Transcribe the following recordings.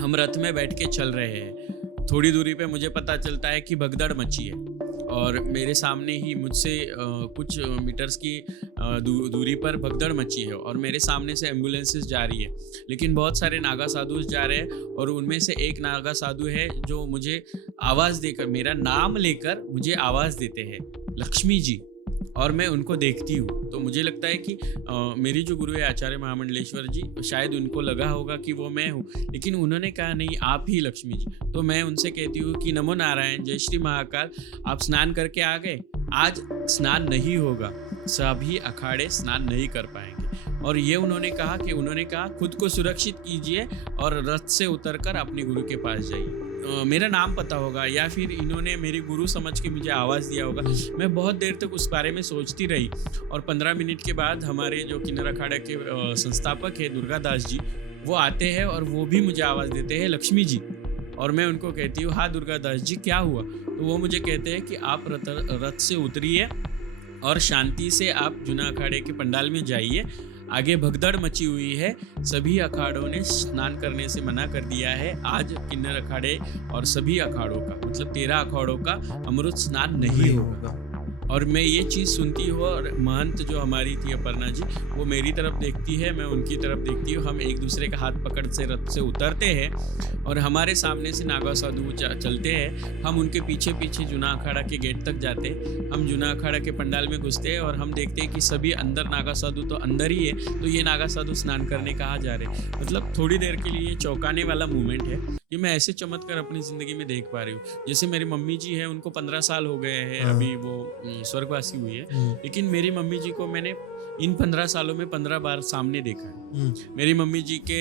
हम रथ में बैठ के चल रहे हैं। थोड़ी दूरी पे मुझे पता चलता है कि भगदड़ मची है और मेरे सामने ही मुझसे कुछ मीटर्स की दूरी पर भगदड़ मची है और मेरे सामने से एम्बुलेंसेस जा रही है। लेकिन बहुत सारे नागा साधु जा रहे हैं और उनमें से एक नागा साधु है जो मुझे आवाज़ देकर, मेरा नाम लेकर मुझे आवाज़ देते हैं, लक्ष्मी जी। और मैं उनको देखती हूँ तो मुझे लगता है कि मेरी जो गुरु है आचार्य महामंडलेश्वर जी, शायद उनको लगा होगा कि वो मैं हूँ, लेकिन उन्होंने कहा नहीं, आप ही लक्ष्मी जी। तो मैं उनसे कहती हूँ कि नमो नारायण, जय श्री महाकाल, आप स्नान करके आ गए, आज स्नान नहीं होगा, सभी अखाड़े स्नान नहीं कर पाएंगे। और ये उन्होंने कहा खुद को सुरक्षित कीजिए और रथ से उतरकर अपने गुरु के पास जाइए। मेरा नाम पता होगा या फिर इन्होंने मेरी गुरु समझ के मुझे आवाज़ दिया होगा। मैं बहुत देर तक उस बारे में सोचती रही और 15 मिनट के बाद हमारे जो किन्नर अखाड़ा के संस्थापक है दुर्गा दास जी, वो आते हैं और वो भी मुझे आवाज़ देते हैं, लक्ष्मी जी। और मैं उनको कहती हूँ, हाँ दुर्गा दास जी, क्या हुआ? तो वो मुझे कहते हैं कि आप रथ से उतरिए और शांति से आप जूना अखाड़े के पंडाल में जाइए, आगे भगदड़ मची हुई है, सभी अखाड़ों ने स्नान करने से मना कर दिया है। आज किन्नर अखाड़े और सभी अखाड़ों का, मतलब 13 अखाड़ों का अमृत स्नान नहीं होगा। और मैं ये चीज़ सुनती हूँ और महंत जो हमारी थी अपर्णा जी, वो मेरी तरफ देखती है, मैं उनकी तरफ देखती हूँ। हम एक दूसरे का हाथ पकड़ से रथ से उतरते हैं और हमारे सामने से नागा साधु चलते हैं। हम उनके पीछे पीछे जूना अखाड़ा के गेट तक जाते हैं। हम जूना अखाड़ा के पंडाल में घुसते हैं और हम देखते हैं कि सभी अंदर, नागा साधु तो अंदर ही है, तो ये नागा साधु स्नान करने कहाँ जा रहे हैं। मतलब थोड़ी देर के लिए ये चौंकाने वाला मूवमेंट है। ये मैं ऐसे चमत्कार अपनी ज़िंदगी में देख पा रही हूँ। जैसे मेरी मम्मी जी है, उनको 15 साल हो गए हैं, अभी वो स्वर्गवासी हुई है, लेकिन मेरी मम्मी जी को मैंने इन 15 सालों में 15 बार सामने देखा है। मेरी मम्मी जी के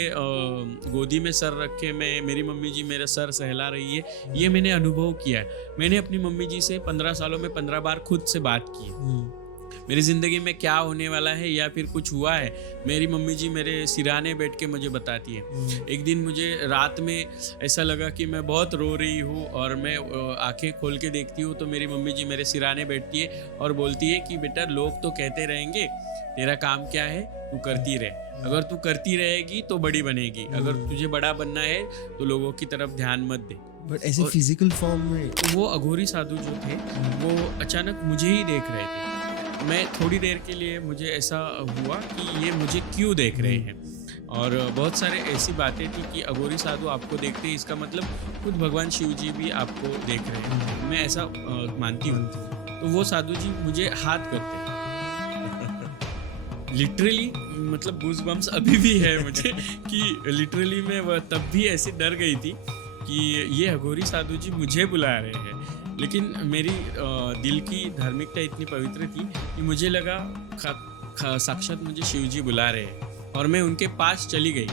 गोदी में सर रखे मैं, मेरी मम्मी जी मेरा सर सहला रही है, ये मैंने अनुभव किया है। मैंने अपनी मम्मी जी से 15 सालों में 15 बार खुद से बात की है। मेरी ज़िंदगी में क्या होने वाला है या फिर कुछ हुआ है, मेरी मम्मी जी मेरे सिरहाने बैठ के मुझे बताती है। एक दिन मुझे रात में ऐसा लगा कि मैं बहुत रो रही हूँ और मैं आंखें खोल के देखती हूँ तो मेरी मम्मी जी मेरे सिरहाने बैठती है और बोलती है कि बेटा, लोग तो कहते रहेंगे, तेरा काम क्या है, तू करती रहे। अगर तू करती रहेगी तो बड़ी बनेगी, अगर तुझे बड़ा बनना है तो लोगों की तरफ ध्यान मत दे। बट ऐसे फिजिकल फॉर्म में वो अघोरी साधु जो थे वो अचानक मुझे ही देख रहे थे। मैं थोड़ी देर के लिए, मुझे ऐसा हुआ कि ये मुझे क्यों देख रहे हैं। और बहुत सारे ऐसी बातें थी कि अघोरी साधु आपको देखते हैं, इसका मतलब खुद भगवान शिव जी भी आपको देख रहे हैं, मैं ऐसा मानती हूँ। तो वो साधु जी मुझे हाथ करते हैं लिटरली, मतलब गूज बम्स अभी भी है मुझे कि लिटरली मैं वह तब भी ऐसे डर गई थी कि ये अघोरी साधु जी मुझे बुला रहे हैं। लेकिन मेरी दिल की धार्मिकता इतनी पवित्र थी कि मुझे लगा साक्षात मुझे शिव जी बुला रहे हैं। और मैं उनके पास चली गई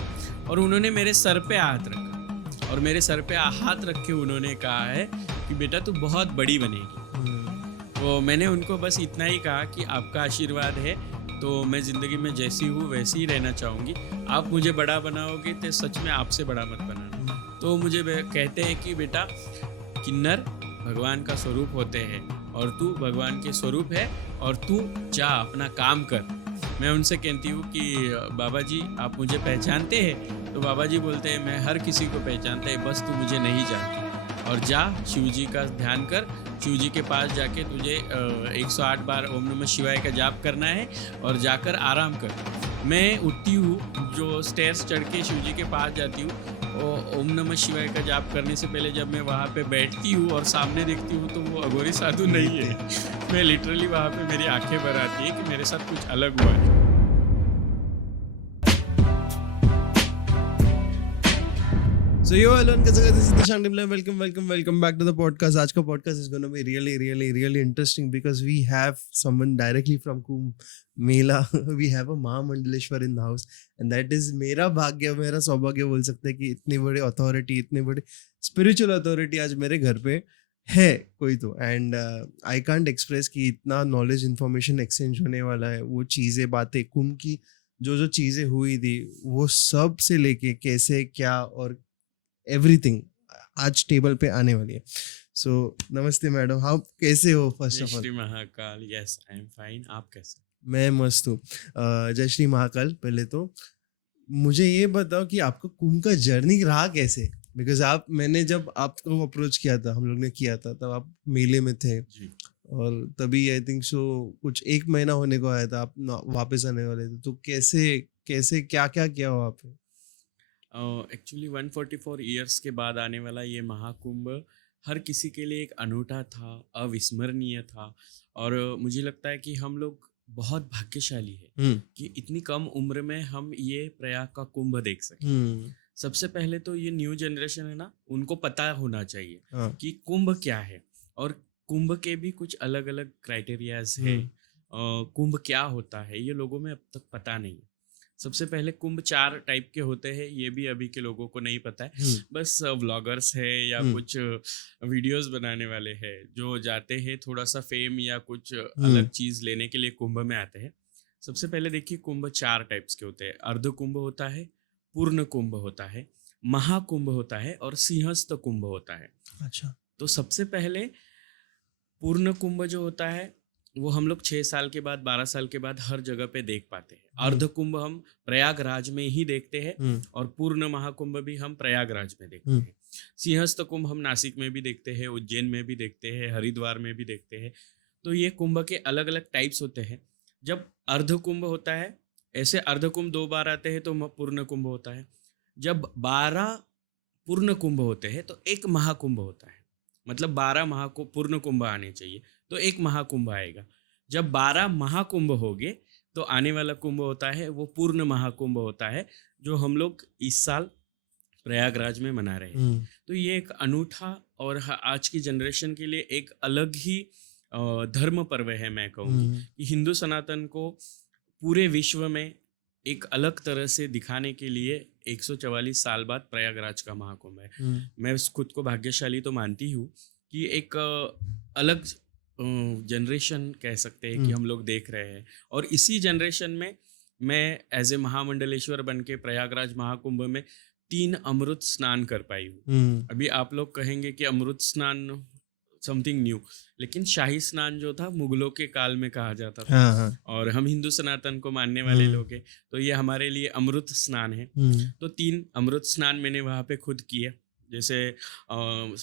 और उन्होंने मेरे सर पे हाथ रखा और मेरे सर पे हाथ रख के उन्होंने कहा है कि बेटा, तू बहुत बड़ी बनेगी। तो मैंने उनको बस इतना ही कहा कि आपका आशीर्वाद है तो मैं ज़िंदगी में जैसी हूँ वैसी ही रहना चाहूँगी, आप मुझे बड़ा बनाओगे तो सच में आपसे बड़ा मत बनाना। तो मुझे कहते हैं कि बेटा, किन्नर भगवान का स्वरूप होते हैं और तू भगवान के स्वरूप है और तू जा अपना काम कर। मैं उनसे कहती हूँ कि बाबा जी, आप मुझे पहचानते हैं? तो बाबा जी बोलते हैं, मैं हर किसी को पहचानता है, बस तू मुझे नहीं जानती। और जा, शिव जी का ध्यान कर, शिव जी के पास जाके तुझे 108 बार ओम नमः शिवाय का जाप करना है और जाकर आराम कर। मैं उठती हूँ, जो स्टेयर्स चढ़ के शिव जी के पास जाती हूँ, ओम नमः शिवाय का जाप करने से पहले जब मैं वहाँ पे बैठती हूँ और सामने देखती हूँ तो वो अघोरी साधु नहीं है। मैं लिटरली वहाँ पे मेरी आंखें भर आती है कि मेरे साथ कुछ अलग हुआ है। So yo everyone, कैसे this is Nishant Dimle. Welcome back to the podcast. आज का podcast is going to be really interesting because we have someone directly from Kumbh Mela. We have a Mahamandaleshwar in the house and that is मेरा भाग्य, मेरा सौभाग्य बोल सकते हैं कि इतनी बड़ी अथॉरिटी, इतनी बड़ी स्पिरिचुअल अथॉरिटी आज मेरे घर पे है कोई तो। एंड आई कांट एक्सप्रेस कि इतना नॉलेज इन्फॉर्मेशन एक्सचेंज होने वाला है। वो चीज़ें, बातें, कुंभ की जो चीज़ें हुई थी, वो सब से लेके कैसे क्या और एवरीथिंग आज टेबल पे आने वाली है। सो नमस्ते मैडम, आप कैसे हो? First of all, Shri Mahakal, yes I am fine, आप कैसे? मैं मस्त हूँ। जय श्री महाकाल। पहले तो मुझे ये बताओ कि आपका कुंभ का जर्नी रहा कैसे? बिकॉज मैंने जब आपको अप्रोच किया था, हम लोग ने किया था, तब आप मेले में थे जी। और तभी आई थिंक सो कुछ 1 महीना होने को आया था, आप वापस आने वाले थे, तो कैसे कैसे क्या क्या किया वहाँ पे? एक्चुअली 144 ईयर्स के बाद आने वाला ये महाकुंभ हर किसी के लिए एक अनूठा था, अविस्मरणीय था। और मुझे लगता है कि हम लोग बहुत भाग्यशाली है हम्म कि इतनी कम उम्र में हम ये प्रयाग का कुंभ देख सके। हम्म सबसे पहले तो ये न्यू जनरेशन है ना, उनको पता होना चाहिए हाँ कि कुंभ क्या है। और कुंभ के भी कुछ अलग अलग क्राइटेरियाज है। कुंभ क्या होता है ये लोगों में अब तक पता नहीं है। सबसे पहले कुंभ 4 टाइप के होते हैं, ये भी अभी के लोगों को नहीं पता है। हम्म बस व्लॉगर्स है या हम्म कुछ वीडियोस बनाने वाले हैं जो जाते हैं थोड़ा सा फेम या कुछ हम्म अलग चीज लेने के लिए कुंभ में आते हैं। सबसे पहले देखिए, कुंभ 4 टाइप्स के होते हैं। अर्ध कुंभ होता है, पूर्ण कुंभ होता है, महाकुंभ होता है और सिंहस्थ कुंभ होता है। अच्छा तो सबसे पहले पूर्ण कुंभ जो होता है वो हम लोग 6 साल के बाद, 12 साल के बाद हर जगह पे देख पाते हैं। अर्ध कुंभ हम प्रयागराज में ही देखते हैं हम्म और पूर्ण महाकुंभ भी हम प्रयागराज में देखते हम्म हैं। सिंहस्थ कुंभ हम नासिक में भी देखते हैं, उज्जैन में भी देखते हैं, हरिद्वार में भी देखते हैं। तो ये कुंभ के अलग अलग टाइप्स होते हैं। जब अर्ध कुंभ होता है, ऐसे अर्ध कुंभ 2 बार आते हैं तो पूर्ण कुंभ होता है। जब 12 पूर्ण कुंभ होते हैं तो एक महाकुंभ होता है। मतलब 12 महाकुंभ पूर्ण कुंभ आने चाहिए तो एक महाकुंभ आएगा। जब 12 महाकुंभ हो गए तो आने वाला कुंभ होता है वो पूर्ण महाकुंभ होता है, जो हम लोग इस साल प्रयागराज में मना रहे हैं। हम्म तो ये एक अनूठा और आज की जनरेशन के लिए एक अलग ही धर्म पर्व है, मैं कहूँगी हम्म कि हिंदू सनातन को पूरे विश्व में एक अलग तरह से दिखाने के लिए 144 साल बाद प्रयागराज का महाकुंभ है। हम्म मैं खुद को भाग्यशाली तो मानती हूँ कि एक अलग जनरेशन कह सकते हैं कि हम लोग देख रहे हैं। और इसी जनरेशन में मैं एज ए महामंडलेश्वर बन के प्रयागराज महाकुंभ में 3 अमृत स्नान कर पाई हूँ। हम्म अभी आप लोग कहेंगे कि अमृत स्नान समथिंग न्यू, लेकिन शाही स्नान जो था मुगलों के काल में कहा जाता था। हाँ हाँ और हम हिंदू सनातन को मानने वाले लोग हैं, तो ये हमारे लिए अमृत स्नान है। हम्म तो 3 अमृत स्नान मैंने वहाँ पे खुद किए। जैसे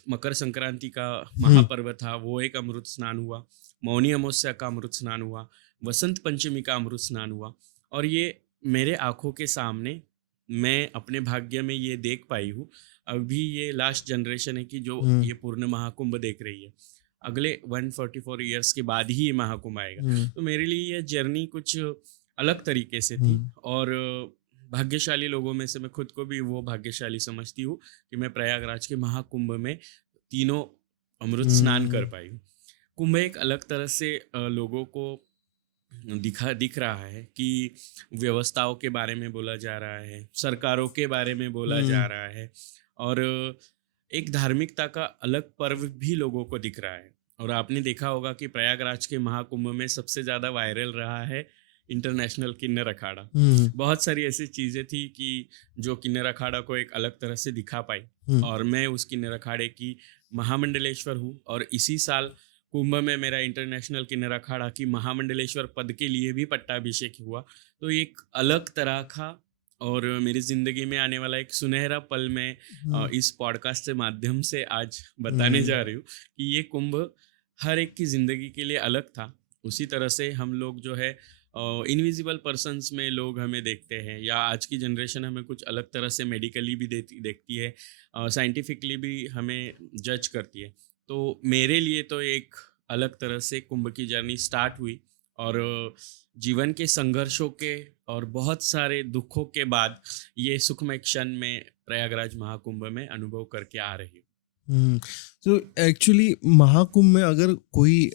मकर संक्रांति का महापर्व था, वो एक अमृत स्नान हुआ। मौनी अमावस्या का अमृत स्नान हुआ। वसंत पंचमी का अमृत स्नान हुआ। और ये मेरे आंखों के सामने मैं अपने भाग्य में ये देख पाई हूँ। अभी ये लास्ट जनरेशन है कि जो ये पूर्ण महाकुंभ देख रही है। अगले 144 ईयर्स के बाद ही ये महाकुंभ आएगा। तो मेरे लिए ये जर्नी कुछ अलग तरीके से थी। और भाग्यशाली लोगों में से मैं खुद को भी वो भाग्यशाली समझती हूँ कि मैं प्रयागराज के महाकुंभ में तीनों अमृत स्नान कर पाई हूँ। कुंभ एक अलग तरह से लोगों को दिख रहा है कि व्यवस्थाओं के बारे में बोला जा रहा है, सरकारों के बारे में बोला जा रहा है, और एक धार्मिकता का अलग पर्व भी लोगों को दिख रहा है। और आपने देखा होगा कि प्रयागराज के महाकुंभ में सबसे ज़्यादा वायरल रहा है इंटरनेशनल किन्नर अखाड़ा। बहुत सारी ऐसी चीज़ें थी कि जो किन्नर अखाड़ा को एक अलग तरह से दिखा पाई। और मैं उस किन्नर अखाड़े की महामंडलेश्वर हूँ। और इसी साल कुंभ में मेरा इंटरनेशनल किन्नर अखाड़ा की महामंडलेश्वर पद के लिए भी पट्टाभिषेक हुआ। तो एक अलग तरह का और मेरी ज़िंदगी में आने वाला एक सुनहरा पल मैं इस पॉडकास्ट के माध्यम से आज बताने जा रही हूँ कि ये कुंभ हर एक की ज़िंदगी के लिए अलग था। उसी तरह से हम लोग जो है इनविजिबल पर्सन्स में लोग हमें देखते हैं, या आज की जनरेशन हमें कुछ अलग तरह से मेडिकली भी देखती है, साइंटिफिकली भी हमें जज करती है। तो मेरे लिए तो एक अलग तरह से कुंभ की जर्नी स्टार्ट हुई। और जीवन के संघर्षों के और बहुत सारे दुखों के बाद ये सुखमय क्षण में प्रयागराज महाकुंभ में अनुभव करके आ रही हूँ। तो एक्चुअली महाकुंभ में अगर कोई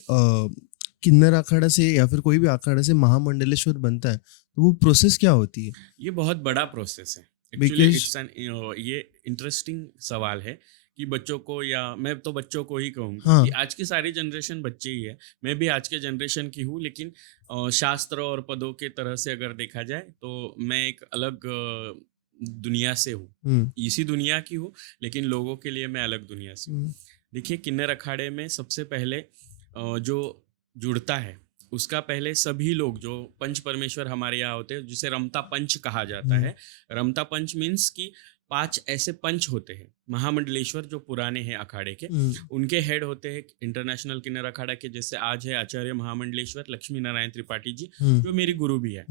किन्नर अखाड़ा से या फिर कोई भी अखाड़ा से महामंडलेश्वर बनता है तो वो प्रोसेस क्या होती है? ये बहुत बड़ा प्रोसेस है एक्चुअली। ये इंटरेस्टिंग सवाल है कि बच्चों को, या मैं तो बच्चों को ही कहूँगा कि आज की सारी जनरेशन बच्चे ही है। मैं भी आज के जनरेशन की हूँ, लेकिन शास्त्र और पदों के तरह से अगर देखा जाए तो मैं एक अलग दुनिया से हूँ। इसी दुनिया की हूँ, लेकिन लोगों के लिए मैं अलग दुनिया से हूँ। देखिए, किन्नर अखाड़े में सबसे पहले जो जुड़ता है उसका पहले सभी लोग जो पंच परमेश्वर हमारे यहाँ होते हैं, जिसे रमता पंच कहा जाता है। रमता पंच मीन्स कि 5 ऐसे पंच होते हैं महामंडलेश्वर जो पुराने हैं अखाड़े के। उनके हेड होते हैं इंटरनेशनल किन्नर अखाड़ा के, जैसे आज है आचार्य महामंडलेश्वर लक्ष्मी नारायण त्रिपाठी जी, जो मेरी गुरु भी है।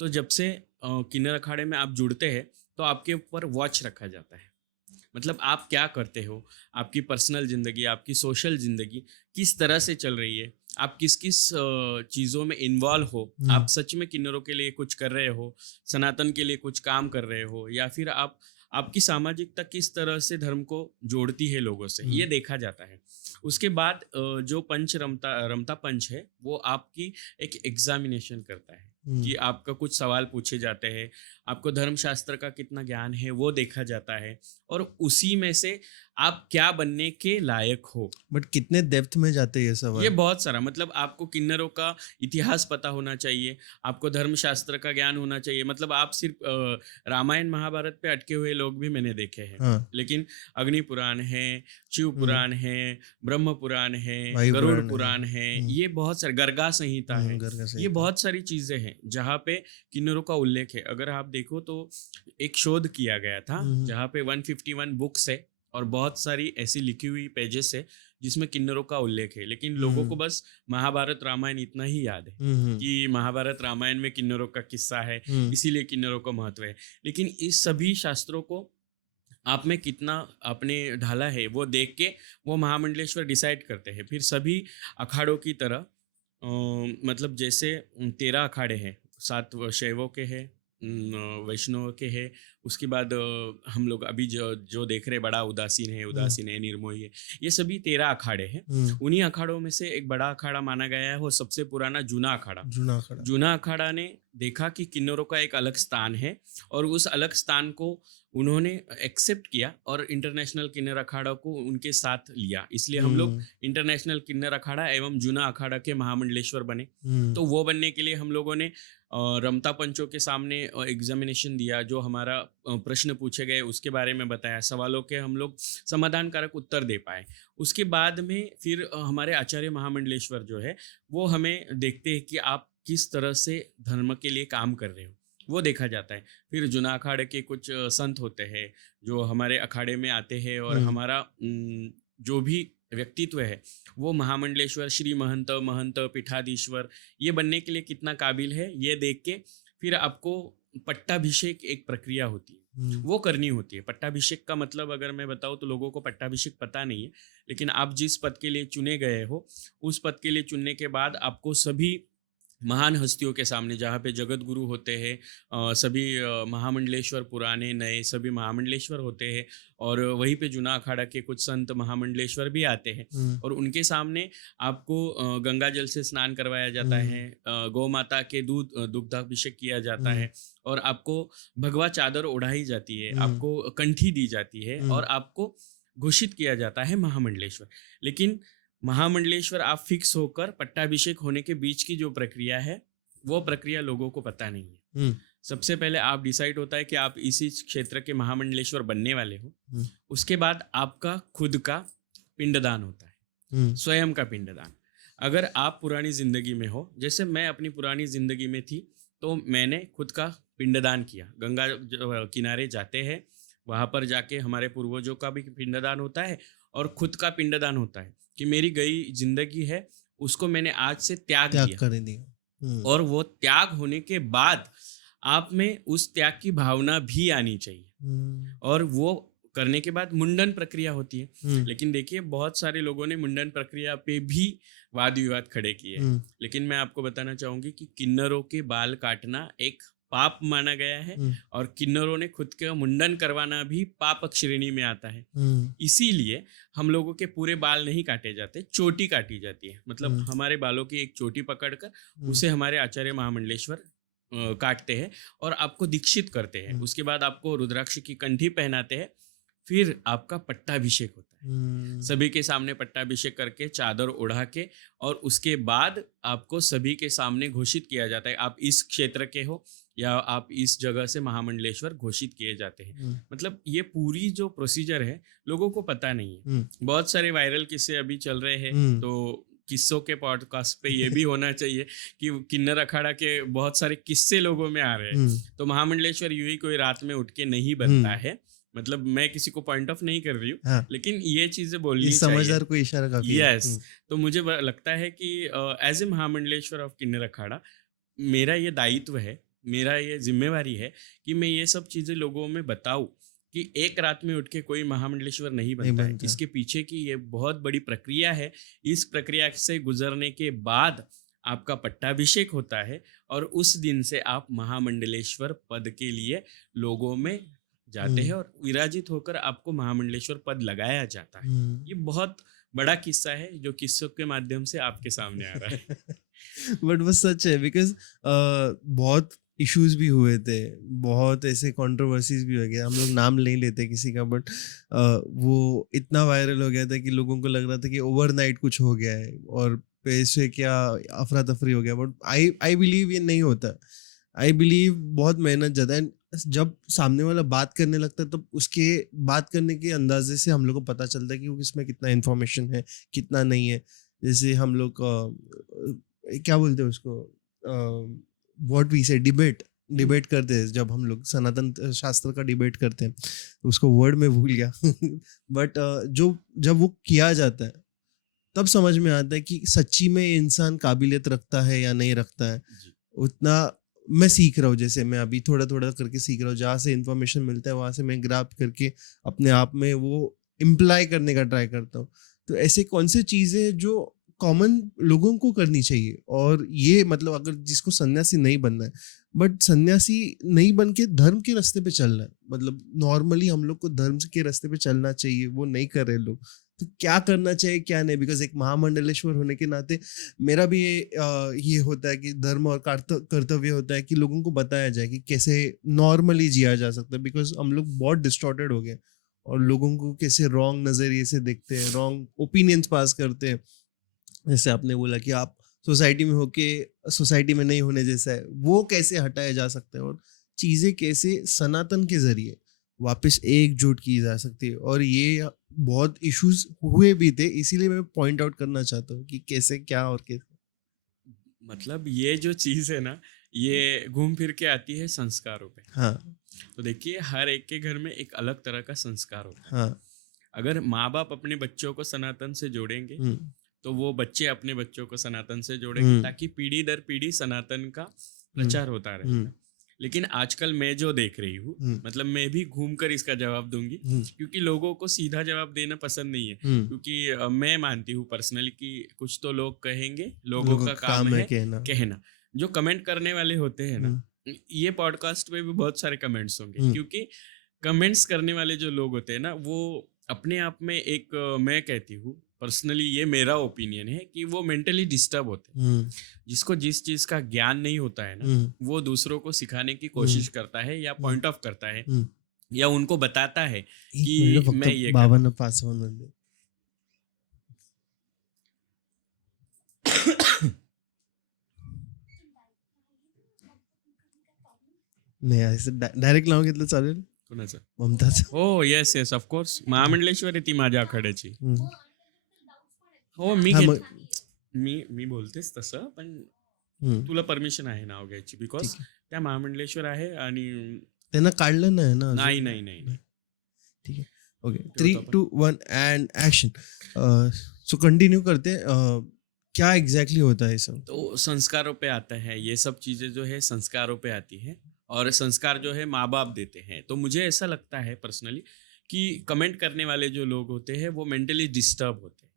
तो जब से किन्नर अखाड़े में आप जुड़ते हैं तो आपके ऊपर वॉच रखा जाता है। मतलब आप क्या करते हो, आपकी पर्सनल ज़िंदगी, आपकी सोशल ज़िंदगी किस तरह से चल रही है, आप किस किस चीज़ों में इन्वॉल्व हो, आप सच में किन्नरों के लिए कुछ कर रहे हो, सनातन के लिए कुछ काम कर रहे हो, या फिर आपकी सामाजिकता किस तरह से धर्म को जोड़ती है लोगों से, ये देखा जाता है। उसके बाद जो पंच रमता पंच है वो आपकी एक एग्जामिनेशन करता है कि आपका कुछ सवाल पूछे जाते हैं, आपको धर्मशास्त्र का कितना ज्ञान है वो देखा जाता है, और उसी में से आप क्या बनने के लायक हो। बट कितने डेप्थ में जाते हैं ये सवाल? ये बहुत सारा, मतलब आपको किन्नरों का इतिहास पता होना चाहिए, आपको धर्मशास्त्र का ज्ञान होना चाहिए। मतलब आप सिर्फ रामायण महाभारत पे अटके हुए लोग भी मैंने देखे हैं। लेकिन अग्नि पुराण है, शिव पुराण है, ब्रह्म पुराण है, गरुड़ पुराण है, ये बहुत सारे, गर्गा संहिता है, ये बहुत सारी चीजें हैं जहाँ पे किन्नरों का उल्लेख है। अगर आप देखो तो एक शोध किया गया था जहाँ पे 151 बुक्स है और बहुत सारी ऐसी लिखी हुई पेजेस है जिसमें किन्नरों का उल्लेख है, लेकिन लोगों को बस महाभारत रामायण इतना ही याद है कि महाभारत रामायण में किन्नरों का किस्सा है, इसीलिए किन्नरों का महत्व है। लेकिन इस सभी शास्त्रों को आप में कितना आपने ढाला है वो देख के वो महामंडलेश्वर डिसाइड करते हैं। फिर सभी अखाड़ों की तरह मतलब जैसे 13 अखाड़े हैं, 7 शैवों के हैं, वैष्णव के हैं, उसके बाद हम लोग अभी जो देख रहे, बड़ा उदासीन है, निर्मोही है, ये सभी 13 अखाड़े हैं। उन्हीं अखाड़ों में से एक बड़ा अखाड़ा माना गया है वो सबसे पुराना जूना अखाड़ा। जूना अखाड़ा ने देखा कि किन्नरों का एक अलग स्थान है और उस अलग स्थान को उन्होंने एक्सेप्ट किया और इंटरनेशनल किन्नर अखाड़ा को उनके साथ लिया। इसलिए हम लोग इंटरनेशनल किन्नर अखाड़ा एवं जूना अखाड़ा के महामंडलेश्वर बने। तो वो बनने के लिए हम लोगों ने रमता पंचों के सामने एग्जामिनेशन दिया, जो हमारा प्रश्न पूछे गए उसके बारे में बताया, सवालों के हम लोग समाधानकारक उत्तर दे पाए। उसके बाद में फिर हमारे आचार्य महामंडलेश्वर जो है वो हमें देखते हैं कि आप किस तरह से धर्म के लिए काम कर रहे हो, वो देखा जाता है। फिर जूना अखाड़े के कुछ संत होते हैं जो हमारे अखाड़े में आते हैं और हमारा जो भी व्यक्तित्व है वो महामंडलेश्वर, श्री महंत पीठाधीश्वर ये बनने के लिए कितना काबिल है ये देख के फिर आपको पट्टाभिषेक एक प्रक्रिया होती है वो करनी होती है। पट्टाभिषेक का मतलब अगर मैं बताऊँ तो लोगों को पट्टाभिषेक पता नहीं है, लेकिन आप जिस पद के लिए चुने गए हो उस पद के लिए चुनने के बाद आपको सभी महान हस्तियों के सामने, जहाँ पे जगत गुरु होते हैं, सभी महामंडलेश्वर पुराने नए सभी महामंडलेश्वर होते हैं, और वहीं पे जूना अखाड़ा के कुछ संत महामंडलेश्वर भी आते हैं, और उनके सामने आपको गंगा जल से स्नान करवाया जाता है, गौ माता के दुग्धाभिषेक किया जाता है, और आपको भगवा चादर ओढ़ाई जाती है, आपको कंठी दी जाती है, और आपको घोषित किया जाता है महामंडलेश्वर। लेकिन महामंडलेश्वर आप फिक्स होकर पट्टाभिषेक होने के बीच की जो प्रक्रिया है वो प्रक्रिया लोगों को पता नहीं है। सबसे पहले आप डिसाइड होता है कि आप इसी क्षेत्र के महामंडलेश्वर बनने वाले हो। उसके बाद आपका खुद का पिंडदान होता है, स्वयं का पिंडदान। अगर आप पुरानी जिंदगी में हो, जैसे मैं अपनी पुरानी जिंदगी में थी, तो मैंने खुद का पिंडदान किया। गंगा किनारे जाते हैं, वहाँ पर जाके हमारे पूर्वजों का भी पिंडदान होता है और खुद का पिंडदान होता है कि मेरी गई जिंदगी है उसको मैंने आज से त्याग कर दिया। और वो त्याग होने के बाद आप में उस त्याग की भावना भी आनी चाहिए, और वो करने के बाद मुंडन प्रक्रिया होती है। लेकिन देखिए बहुत सारे लोगों ने मुंडन प्रक्रिया पे भी वाद विवाद खड़े किए, लेकिन मैं आपको बताना चाहूंगी कि किन्नरों के बाल काटना एक पाप माना गया है, और किन्नरों ने खुद के मुंडन करवाना भी पापक श्रेणी में आता है। इसीलिए हम लोगों के पूरे बाल नहीं काटे जाते, चोटी काटी जाती है। मतलब हमारे बालों की एक चोटी पकड़कर उसे हमारे आचार्य महामंडलेश्वर काटते हैं और आपको दीक्षित करते हैं। उसके बाद आपको रुद्राक्ष की कंठी पहनाते हैं, फिर आपका पट्टाभिषेक होता है। सभी के सामने पट्टाभिषेक करके चादर ओढ़ा के, और उसके बाद आपको सभी के सामने घोषित किया जाता है आप इस क्षेत्र के हो या आप इस जगह से महामंडलेश्वर घोषित किए जाते हैं। मतलब ये पूरी जो प्रोसीजर है लोगों को पता नहीं है। बहुत सारे वायरल किस्से अभी चल रहे हैं, तो किस्सों के पॉडकास्ट पे ये भी होना चाहिए कि किन्नर अखाड़ा के बहुत सारे किस्से लोगों में आ रहे हैं। तो महामंडलेश्वर यूं ही कोई रात में उठ के नहीं बनता है, मतलब मैं किसी को पॉइंट ऑफ नहीं कर रही हूँ, हाँ, लेकिन ये चीजें बोलनी इस चाहिए। समझदार को इशारा काफी है। यस, तो मुझे लगता है कि एज ए महामंडलेश्वर ऑफ किन्नर अखाड़ा मेरा ये दायित्व है, मेरा ये जिम्मेवारी है कि मैं ये सब चीज़ें लोगों में बताऊं कि एक रात में उठ के कोई महामंडलेश्वर नहीं बनता है। बनता। इसके पीछे की ये बहुत बड़ी प्रक्रिया है। इस प्रक्रिया से गुजरने के बाद आपका पट्टाभिषेक होता है और उस दिन से आप महामंडलेश्वर पद के लिए लोगों में जाते हैं और विराजित होकर आपको महामंडलेश्वर पद लगाया जाता है। ये बहुत बड़ा किस्सा है जो किस्सों के माध्यम से आपके सामने आ रहा है। बट वो सच है, बिकॉज बहुत इश्यूज भी हुए थे, बहुत ऐसे कंट्रोवर्सीज भी हो गए, हम लोग नाम नहीं लेते किसी का, बट वो इतना वायरल हो गया था कि लोगों को लग रहा था कि ओवरनाइट कुछ हो गया है और पैसे क्या अफरा तफरी हो गया। बट आई बिलीव ये नहीं होता। आई बिलीव बहुत मेहनत ज़्यादा है। जब सामने वाला बात करने लगता है तब उसके बात करने के अंदाजे से हम लोग को पता चलता है कि वो इसमें कितना इन्फॉर्मेशन है, कितना नहीं है। जैसे हम लोग क्या बोलते हैं उसको, व्हाट वी से डिबेट करते हैं, जब हम लोग सनातन शास्त्र का डिबेट करते हैं, उसको वर्ड में भूल गया बट जब वो किया जाता है तब समझ में आता है कि सच्ची में इंसान काबिलियत रखता है या नहीं रखता है। उतना मैं सीख रहा हूँ, जैसे मैं अभी थोड़ा थोड़ा करके सीख रहा हूँ, जहाँ से इन्फॉर्मेशन मिलता है वहाँ से मैं ग्रैब करके अपने आप में वो इम्प्लाई करने का ट्राई करता हूँ। तो ऐसे कौन से चीज़ें जो कॉमन लोगों को करनी चाहिए, और ये मतलब अगर जिसको सन्यासी नहीं बनना है, बट सन्यासी नहीं बन के धर्म के रास्ते पे चलना है, मतलब नॉर्मली हम लोग को धर्म के रास्ते पे चलना चाहिए, वो नहीं कर रहे लोग, तो क्या करना चाहिए क्या नहीं। बिकॉज एक महामंडलेश्वर होने के नाते मेरा भी ये होता है कि धर्म और कर्तव्य होता है कि लोगों को बताया जाए कि कैसे नॉर्मली जिया जा सकता है। बिकॉज हम लोग बहुत डिस्टॉर्टेड हो गए और लोगों को कैसे रॉन्ग नजरिए से देखते हैं, रॉन्ग ओपिनियंस पास करते हैं। जैसे आपने बोला कि आप सोसाइटी में होके सोसाइटी में नहीं होने जैसा है, वो कैसे हटाया जा सकता है और चीज़ें कैसे सनातन के जरिए वापस एकजुट की जा सकती है। और ये बहुत इश्यूज हुए भी थे, इसीलिए मैं पॉइंट आउट करना चाहता हूँ कि कैसे क्या और कैसे। मतलब ये जो चीज़ है ना, ये घूम फिर के आती है संस्कारों पे। हाँ तो देखिए, हर एक के घर में एक अलग तरह का संस्कार होता है। हाँ अगर माँ बाप अपने बच्चों को सनातन से जोड़ेंगे तो वो बच्चे अपने बच्चों को सनातन से जोड़ेंगे, ताकि पीढ़ी दर पीढ़ी सनातन का प्रचार होता रहेगा। लेकिन आजकल मैं जो देख रही हूँ, मतलब मैं भी घूमकर इसका जवाब दूंगी, क्योंकि लोगों को सीधा जवाब देना पसंद नहीं है। क्योंकि मैं मानती हूँ पर्सनली कि कुछ तो लोग कहेंगे, लोगों का काम है कहना। जो कमेंट करने वाले होते हैं ना, ये पॉडकास्ट पे भी बहुत सारे कमेंट्स होंगे, क्योंकि कमेंट्स करने वाले जो लोग होते हैं ना, वो अपने आप में एक, मैं कहती हूँ पर्सनली, ये मेरा ओपिनियन है कि वो मेंटली डिस्टर्ब होते हैं। जिसको जिस चीज का ज्ञान नहीं होता है ना, वो दूसरों को सिखाने की कोशिश करता है या पॉइंट ऑफ करता है या उनको बताता है कि मैं ये 52 पास होने दे। नाही ऐसे डायरेक्ट लावून घेतलं चालेल? कोणाचं? ममताचं. हो, येस येस, ऑफकोर्स. महामंडलेश्वर आहे ती माझ्या आखाड्याची. हो, मी बोलतेच तसं, पण तुला परमिशन आहे नाव घ्यायची, बिकॉज त्या महामंडलेश्वर आहे आणि त्यांना काढलं नाही ना. नाही. ठीक है, okay, 3, 2, 1 and action. So continue करते. क्या एग्जैक्टली होता है सब? तो संस्कारों पे आता है, ये सब चीज़ें जो है संस्कारों पे आती है, और संस्कार जो है माँ बाप देते हैं। तो मुझे ऐसा लगता है पर्सनली कि कमेंट करने वाले जो लोग होते हैं वो मेंटली डिस्टर्ब होते हैं।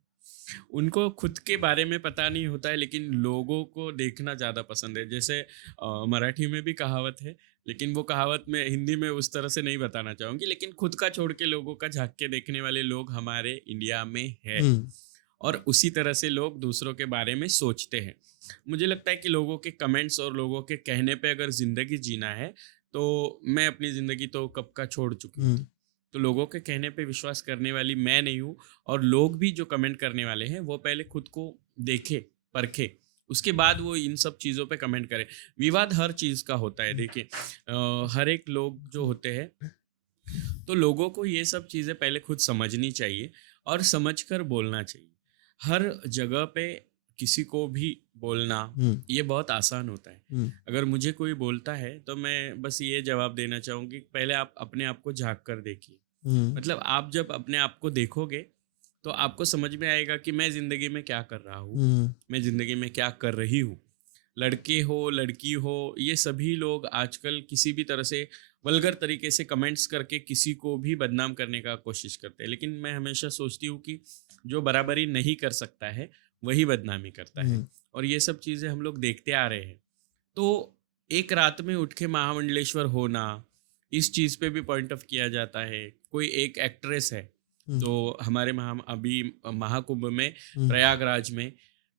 उनको खुद के बारे में पता नहीं होता है, लेकिन लोगों को देखना ज़्यादा पसंद है। जैसे मराठी में भी कहावत है, लेकिन वो कहावत मैं हिंदी में उस तरह से नहीं बताना चाहूँगी, लेकिन खुद का छोड़ के लोगों का झाँक के देखने वाले लोग हमारे इंडिया में है, और उसी तरह से लोग दूसरों के बारे में सोचते हैं। मुझे लगता है कि लोगों के कमेंट्स और लोगों के कहने पे अगर ज़िंदगी जीना है, तो मैं अपनी ज़िंदगी तो कब का छोड़ चुकी हूँ। तो लोगों के कहने पे विश्वास करने वाली मैं नहीं हूँ, और लोग भी जो कमेंट करने वाले हैं वो पहले खुद को देखे, परखे, उसके बाद वो इन सब चीज़ों पे कमेंट करें। विवाद हर चीज़ का होता है। देखिए, हर एक लोग जो होते हैं, तो लोगों को ये सब चीज़ें पहले खुद समझनी चाहिए और समझकर बोलना चाहिए। हर जगह पे किसी को भी बोलना ये बहुत आसान होता है। अगर मुझे कोई बोलता है तो मैं बस ये जवाब देना चाहूँगी, पहले आप अपने आप को झांक कर देखिए। मतलब आप जब अपने आप को देखोगे तो आपको समझ में आएगा कि मैं ज़िंदगी में क्या कर रहा हूँ, मैं ज़िंदगी में क्या कर रही हूँ। लड़के हो लड़की हो, ये सभी लोग आजकल किसी भी तरह से वल्गर तरीके से कमेंट्स करके किसी को भी बदनाम करने का कोशिश करते हैं, लेकिन मैं हमेशा सोचती हूँ कि जो बराबरी नहीं कर सकता है वही बदनामी करता है। और ये सब चीज़ें हम लोग देखते आ रहे हैं। तो एक रात में उठ के महामंडलेश्वर होना, इस चीज़ पे भी पॉइंट ऑफ किया जाता है। कोई एक एक्ट्रेस है तो हमारे अभी महाकुंभ में प्रयागराज में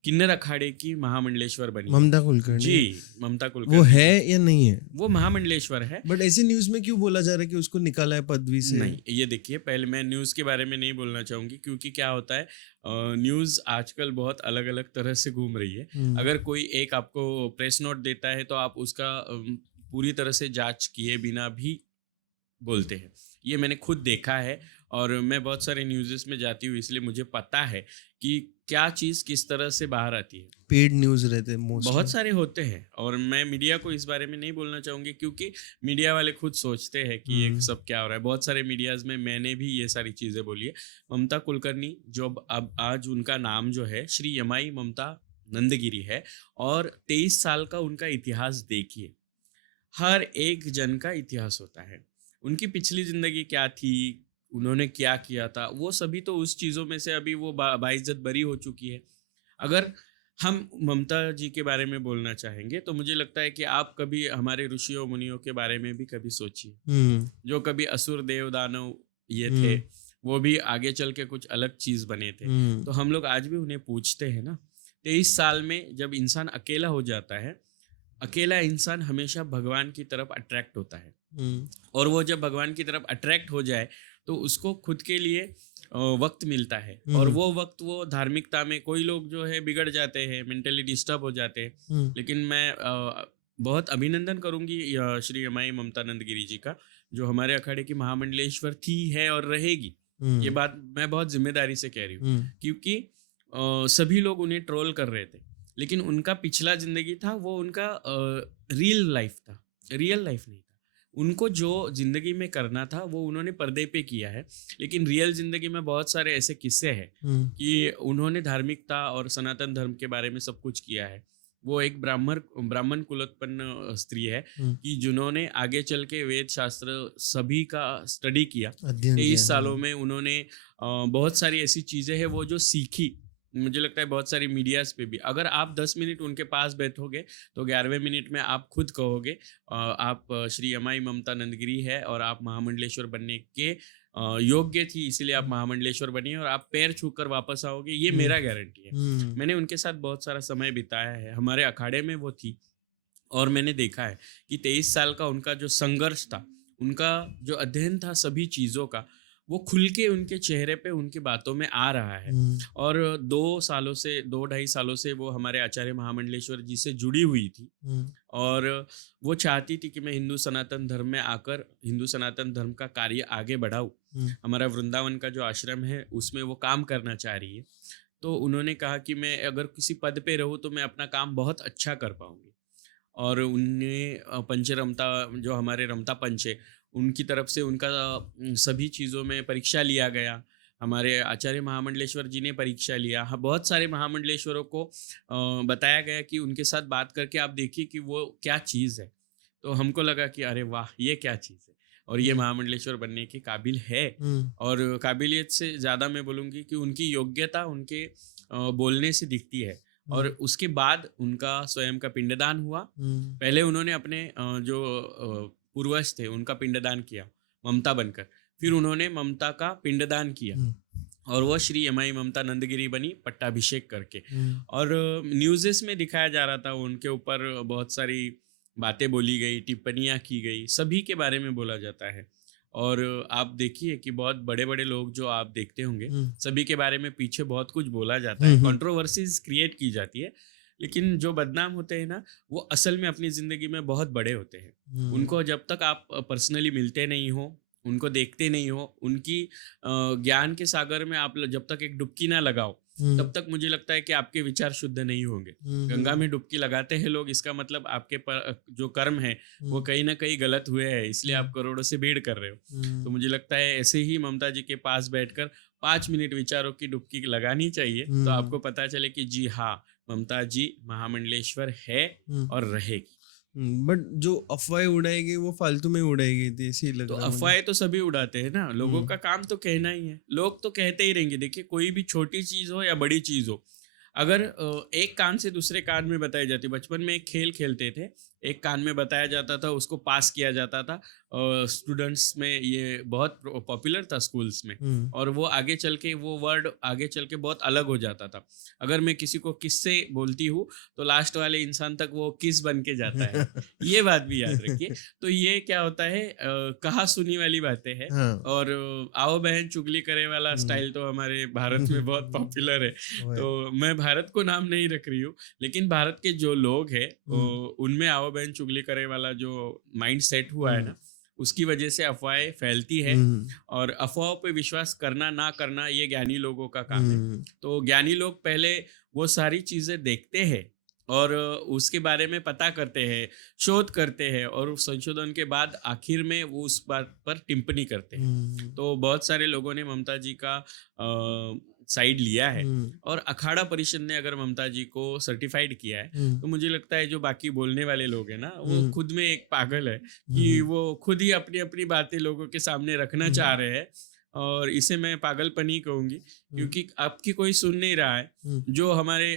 किन्नर अखाड़े की महामंडलेश्वर बनी है। ममता कुलकर्णी। जी, ममता कुलकर्णी वो जी। है या नहीं है? वो महामंडलेश्वर है। बट ऐसे न्यूज में क्यों बोला जा रहा है कि उसको निकाला है पदवी से? नहीं, ये देखिए, पहले मैं न्यूज़ के बारे में नहीं बोलना चाहूँगी, क्योंकि क्या होता है, न्यूज़ आजकल बहुत अलग अलग तरह से घूम रही है। अगर कोई एक आपको प्रेस नोट देता है तो आप उसका पूरी तरह से जांच किए बिना भी बोलते हैं। ये मैंने खुद देखा है और मैं बहुत सारे न्यूज़ेस में जाती हूँ, इसलिए मुझे पता है कि क्या चीज़ किस तरह से बाहर आती है। पेड न्यूज रहते हैं मोस्टली। बहुत सारे होते हैं और मैं मीडिया को इस बारे में नहीं बोलना चाहूँगी, क्योंकि मीडिया वाले खुद सोचते हैं कि ये सब क्या हो रहा है। बहुत सारे मीडियाज़ में मैंने भी ये सारी चीज़ें बोली है। ममता कुलकर्णी जो अब आज उनका नाम जो है श्री यमाई ममता नंदगिरी है, और 23 साल का उनका इतिहास देखिए। हर एक जन का इतिहास होता है, उनकी पिछली ज़िंदगी क्या थी, उन्होंने क्या किया था, वो सभी तो उस चीज़ों में से अभी वो बाइज्जत बरी हो चुकी है। अगर हम ममता जी के बारे में बोलना चाहेंगे तो मुझे लगता है कि आप कभी हमारे ऋषियों मुनियों के बारे में भी कभी सोचिए, जो कभी असुर देव दानव ये थे, वो भी आगे चल के कुछ अलग चीज़ बने थे। तो हम लोग आज भी उन्हें पूछते हैं ना। 23 साल में जब इंसान अकेला हो जाता है, अकेला इंसान हमेशा भगवान की तरफ अट्रैक्ट होता है, और वो जब भगवान की तरफ अट्रैक्ट हो जाए तो उसको खुद के लिए वक्त मिलता है, और वो वक्त वो धार्मिकता में, कोई लोग जो है बिगड़ जाते हैं, मेंटली डिस्टर्ब हो जाते हैं। लेकिन मैं बहुत अभिनंदन करूंगी श्री यमाई ममता नंदगिरी जी का, जो हमारे अखाड़े की महामंडलेश्वर थी, है और रहेगी। ये बात मैं बहुत जिम्मेदारी से कह रही हूँ, क्योंकि सभी लोग उन्हें ट्रोल कर रहे थे, लेकिन उनका पिछला जिंदगी था वो उनका रियल लाइफ था, रियल लाइफ नहीं था। उनको जो जिंदगी में करना था वो उन्होंने पर्दे पे किया है, लेकिन रियल जिंदगी में बहुत सारे ऐसे किस्से हैं कि उन्होंने धार्मिकता और सनातन धर्म के बारे में सब कुछ किया है। वो एक ब्राह्मण कुलोत्पन्न स्त्री है कि जिन्होंने आगे चल के वेद शास्त्र सभी का स्टडी किया। 23 सालों में उन्होंने बहुत सारी ऐसी चीज़ें हैं वो जो सीखी। मुझे लगता है बहुत सारी मीडियाज़ पे भी अगर आप 10 मिनट उनके पास बैठोगे तो 11वें मिनट में आप खुद कहोगे आप श्री यमाई ममता नंदगिरी है और आप महामंडलेश्वर बनने के योग्य थी, इसीलिए आप महामंडलेश्वर बनी और आप पैर छूकर वापस आओगे, ये मेरा गारंटी है। मैंने उनके साथ बहुत सारा समय बिताया है, हमारे अखाड़े में वो थी, और मैंने देखा है कि 23 साल का उनका जो संघर्ष था, उनका जो अध्ययन था सभी चीज़ों का, वो खुल के उनके चेहरे पे उनकी बातों में आ रहा है। और 2-2.5 सालों से वो हमारे आचार्य महामंडलेश्वर जी से जुड़ी हुई थी, और वो चाहती थी कि मैं हिंदू सनातन धर्म में आकर हिंदू सनातन धर्म का कार्य आगे बढ़ाऊँ। हमारा वृंदावन का जो आश्रम है उसमें वो काम करना चाह रही है। तो उन्होंने कहा कि मैं अगर किसी पद पे रहूँ तो मैं अपना काम बहुत अच्छा कर पाऊँगी। और उन्हें पंचरमता, जो हमारे रमता पंच है, उनकी तरफ से उनका सभी चीज़ों में परीक्षा लिया गया। हमारे आचार्य महामंडलेश्वर जी ने परीक्षा लिया। हाँ, बहुत सारे महामंडलेश्वरों को बताया गया कि उनके साथ बात करके आप देखिए कि वो क्या चीज़ है। तो हमको लगा कि अरे वाह, ये क्या चीज़ है, और ये महामंडलेश्वर बनने के काबिल है। और काबिलियत से ज़्यादा मैं बोलूँगी कि उनकी योग्यता उनके बोलने से दिखती है। और उसके बाद उनका स्वयं का पिंडदान हुआ। पहले उन्होंने अपने जो पूर्वज थे उनका पिंडदान किया ममता बनकर, फिर उन्होंने ममता का पिंडदान किया और वो श्री यमाई ममता नंदगिरी बनी पट्टाभिषेक करके। और न्यूज़ेस में दिखाया जा रहा था, उनके ऊपर बहुत सारी बातें बोली गई, टिप्पणियाँ की गई, सभी के बारे में बोला जाता है। और आप देखिए कि बहुत बड़े बड़े लोग जो आप देखते होंगे, सभी के बारे में पीछे बहुत कुछ बोला जाता है, कंट्रोवर्सीज क्रिएट की जाती है, लेकिन जो बदनाम होते हैं ना, वो असल में अपनी ज़िंदगी में बहुत बड़े होते हैं। उनको जब तक आप पर्सनली मिलते नहीं हो, उनको देखते नहीं हो, उनकी ज्ञान के सागर में आप जब तक एक डुबकी ना लगाओ, तब तक मुझे लगता है कि आपके विचार शुद्ध नहीं होंगे। गंगा में डुबकी लगाते हैं लोग, इसका मतलब आपके जो कर्म है वो कहीं ना कहीं गलत हुए हैं, इसलिए आप करोड़ों से भीड़ कर रहे हो। तो मुझे लगता है ऐसे ही ममता जी के पास बैठकर 5 मिनट विचारों की डुबकी लगानी चाहिए, तो आपको पता चले कि जी हाँ, ममता जी महामंडलेश्वर है और रहेगी। बट जो अफवाहें उड़ाएगी वो फालतू में उड़ाएगी थी, इसी लग तो रहा है मुझे। अफवाहें तो सभी उड़ाते हैं ना, लोगों का काम तो कहना ही है, लोग तो कहते ही रहेंगे। देखिए, कोई भी छोटी चीज हो या बड़ी चीज हो, अगर एक कान से दूसरे कान में बताई जाती, बचपन में एक खेल खेलते थे, एक कान में बताया जाता था, उसको पास किया जाता था, स्टूडेंट्स में ये बहुत पॉपुलर था स्कूल्स में, और वो आगे चल के वो वर्ड आगे चल के बहुत अलग हो जाता था। अगर मैं किसी को किससे बोलती हूँ तो लास्ट वाले इंसान तक वो किस बन के जाता है, ये बात भी याद रखिए। तो ये क्या होता है, कहा सुनी वाली बातें हैं। हाँ। और आओ बहन चुगली करे वाला स्टाइल तो हमारे भारत में बहुत पॉपुलर है। तो मैं भारत को नाम नहीं रख रही हूँ, लेकिन भारत के जो लोग हैं उनमें आओ बहन चुगली करे वाला जो माइंड सेट हुआ है ना, उसकी वजह से अफवाहें फैलती है। और अफवाहों पे विश्वास करना ना करना ये ज्ञानी लोगों का काम है। तो ज्ञानी लोग पहले वो सारी चीजें देखते हैं और उसके बारे में पता करते हैं, शोध करते हैं, और उस संशोधन के बाद आखिर में वो उस बात पर टिप्पणी करते हैं। तो बहुत सारे लोगों ने ममता जी का साइड लिया है, और अखाड़ा परिषद ने अगर ममता जी को सर्टिफाइड किया है, तो मुझे लगता है जो बाकी बोलने वाले लोग हैं ना, वो खुद में एक पागल है कि वो खुद ही अपनी अपनी बातें लोगों के सामने रखना चाह रहे हैं। और इसे मैं पागलपन ही कहूंगी, क्योंकि आपकी कोई सुन नहीं रहा है। जो हमारे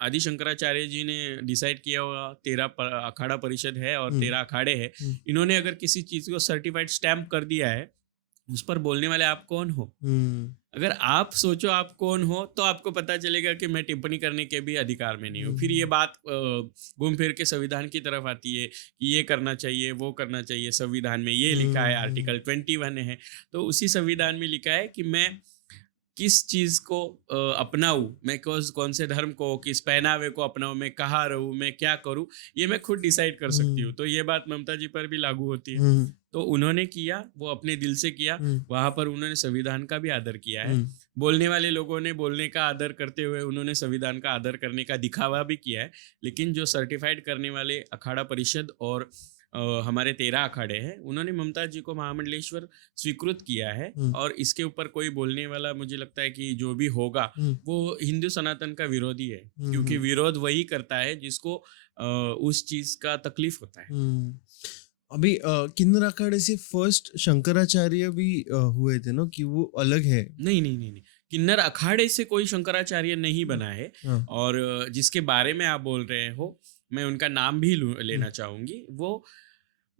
आदि शंकराचार्य जी ने डिसाइड किया हुआ 13 अखाड़ा परिषद है और 13 अखाड़े हैं, इन्होंने अगर किसी चीज को सर्टिफाइड स्टैम्प कर दिया है, उस पर बोलने वाले आप कौन हो? अगर आप सोचो आप कौन हो, तो आपको पता चलेगा कि मैं टिप्पणी करने के भी अधिकार में नहीं हूँ। फिर ये बात घूम फिर के संविधान की तरफ आती है कि ये करना चाहिए, वो करना चाहिए, संविधान में ये लिखा है, आर्टिकल 21 है, तो उसी संविधान में लिखा है कि मैं किस चीज को अपनाऊं, मैं कौन से धर्म को, किस पहनावे को अपनाऊं, मैं कहाँ रहूं, मैं क्या करूं, ये मैं खुद डिसाइड कर सकती हूँ। तो ये बात ममता जी पर भी लागू होती है। तो उन्होंने किया, वो अपने दिल से किया, वहां पर उन्होंने संविधान का भी आदर किया है। बोलने वाले लोगों ने बोलने का आदर करते हुए उन्होंने संविधान का आदर करने का दिखावा भी किया है। लेकिन जो सर्टिफाइड करने वाले अखाड़ा परिषद और हमारे 13 अखाड़े हैं, उन्होंने ममता जी को महामंडलेश्वर स्वीकृत किया है। और इसके ऊपर कोई बोलने वाला, मुझे लगता है कि जो भी होगा वो हिंदू सनातन का विरोधी है, क्योंकि विरोध वही करता है जिसको उस चीज का तकलीफ होता है। अभी किन्नर अखाड़े से फर्स्ट शंकराचार्य भी हुए थे ना, कि वो अलग है? नहीं नहीं नहीं नहीं, किन्नर अखाड़े से कोई शंकराचार्य नहीं बना है। और जिसके बारे में आप बोल रहे हो, मैं उनका नाम भी लेना चाहूंगी, वो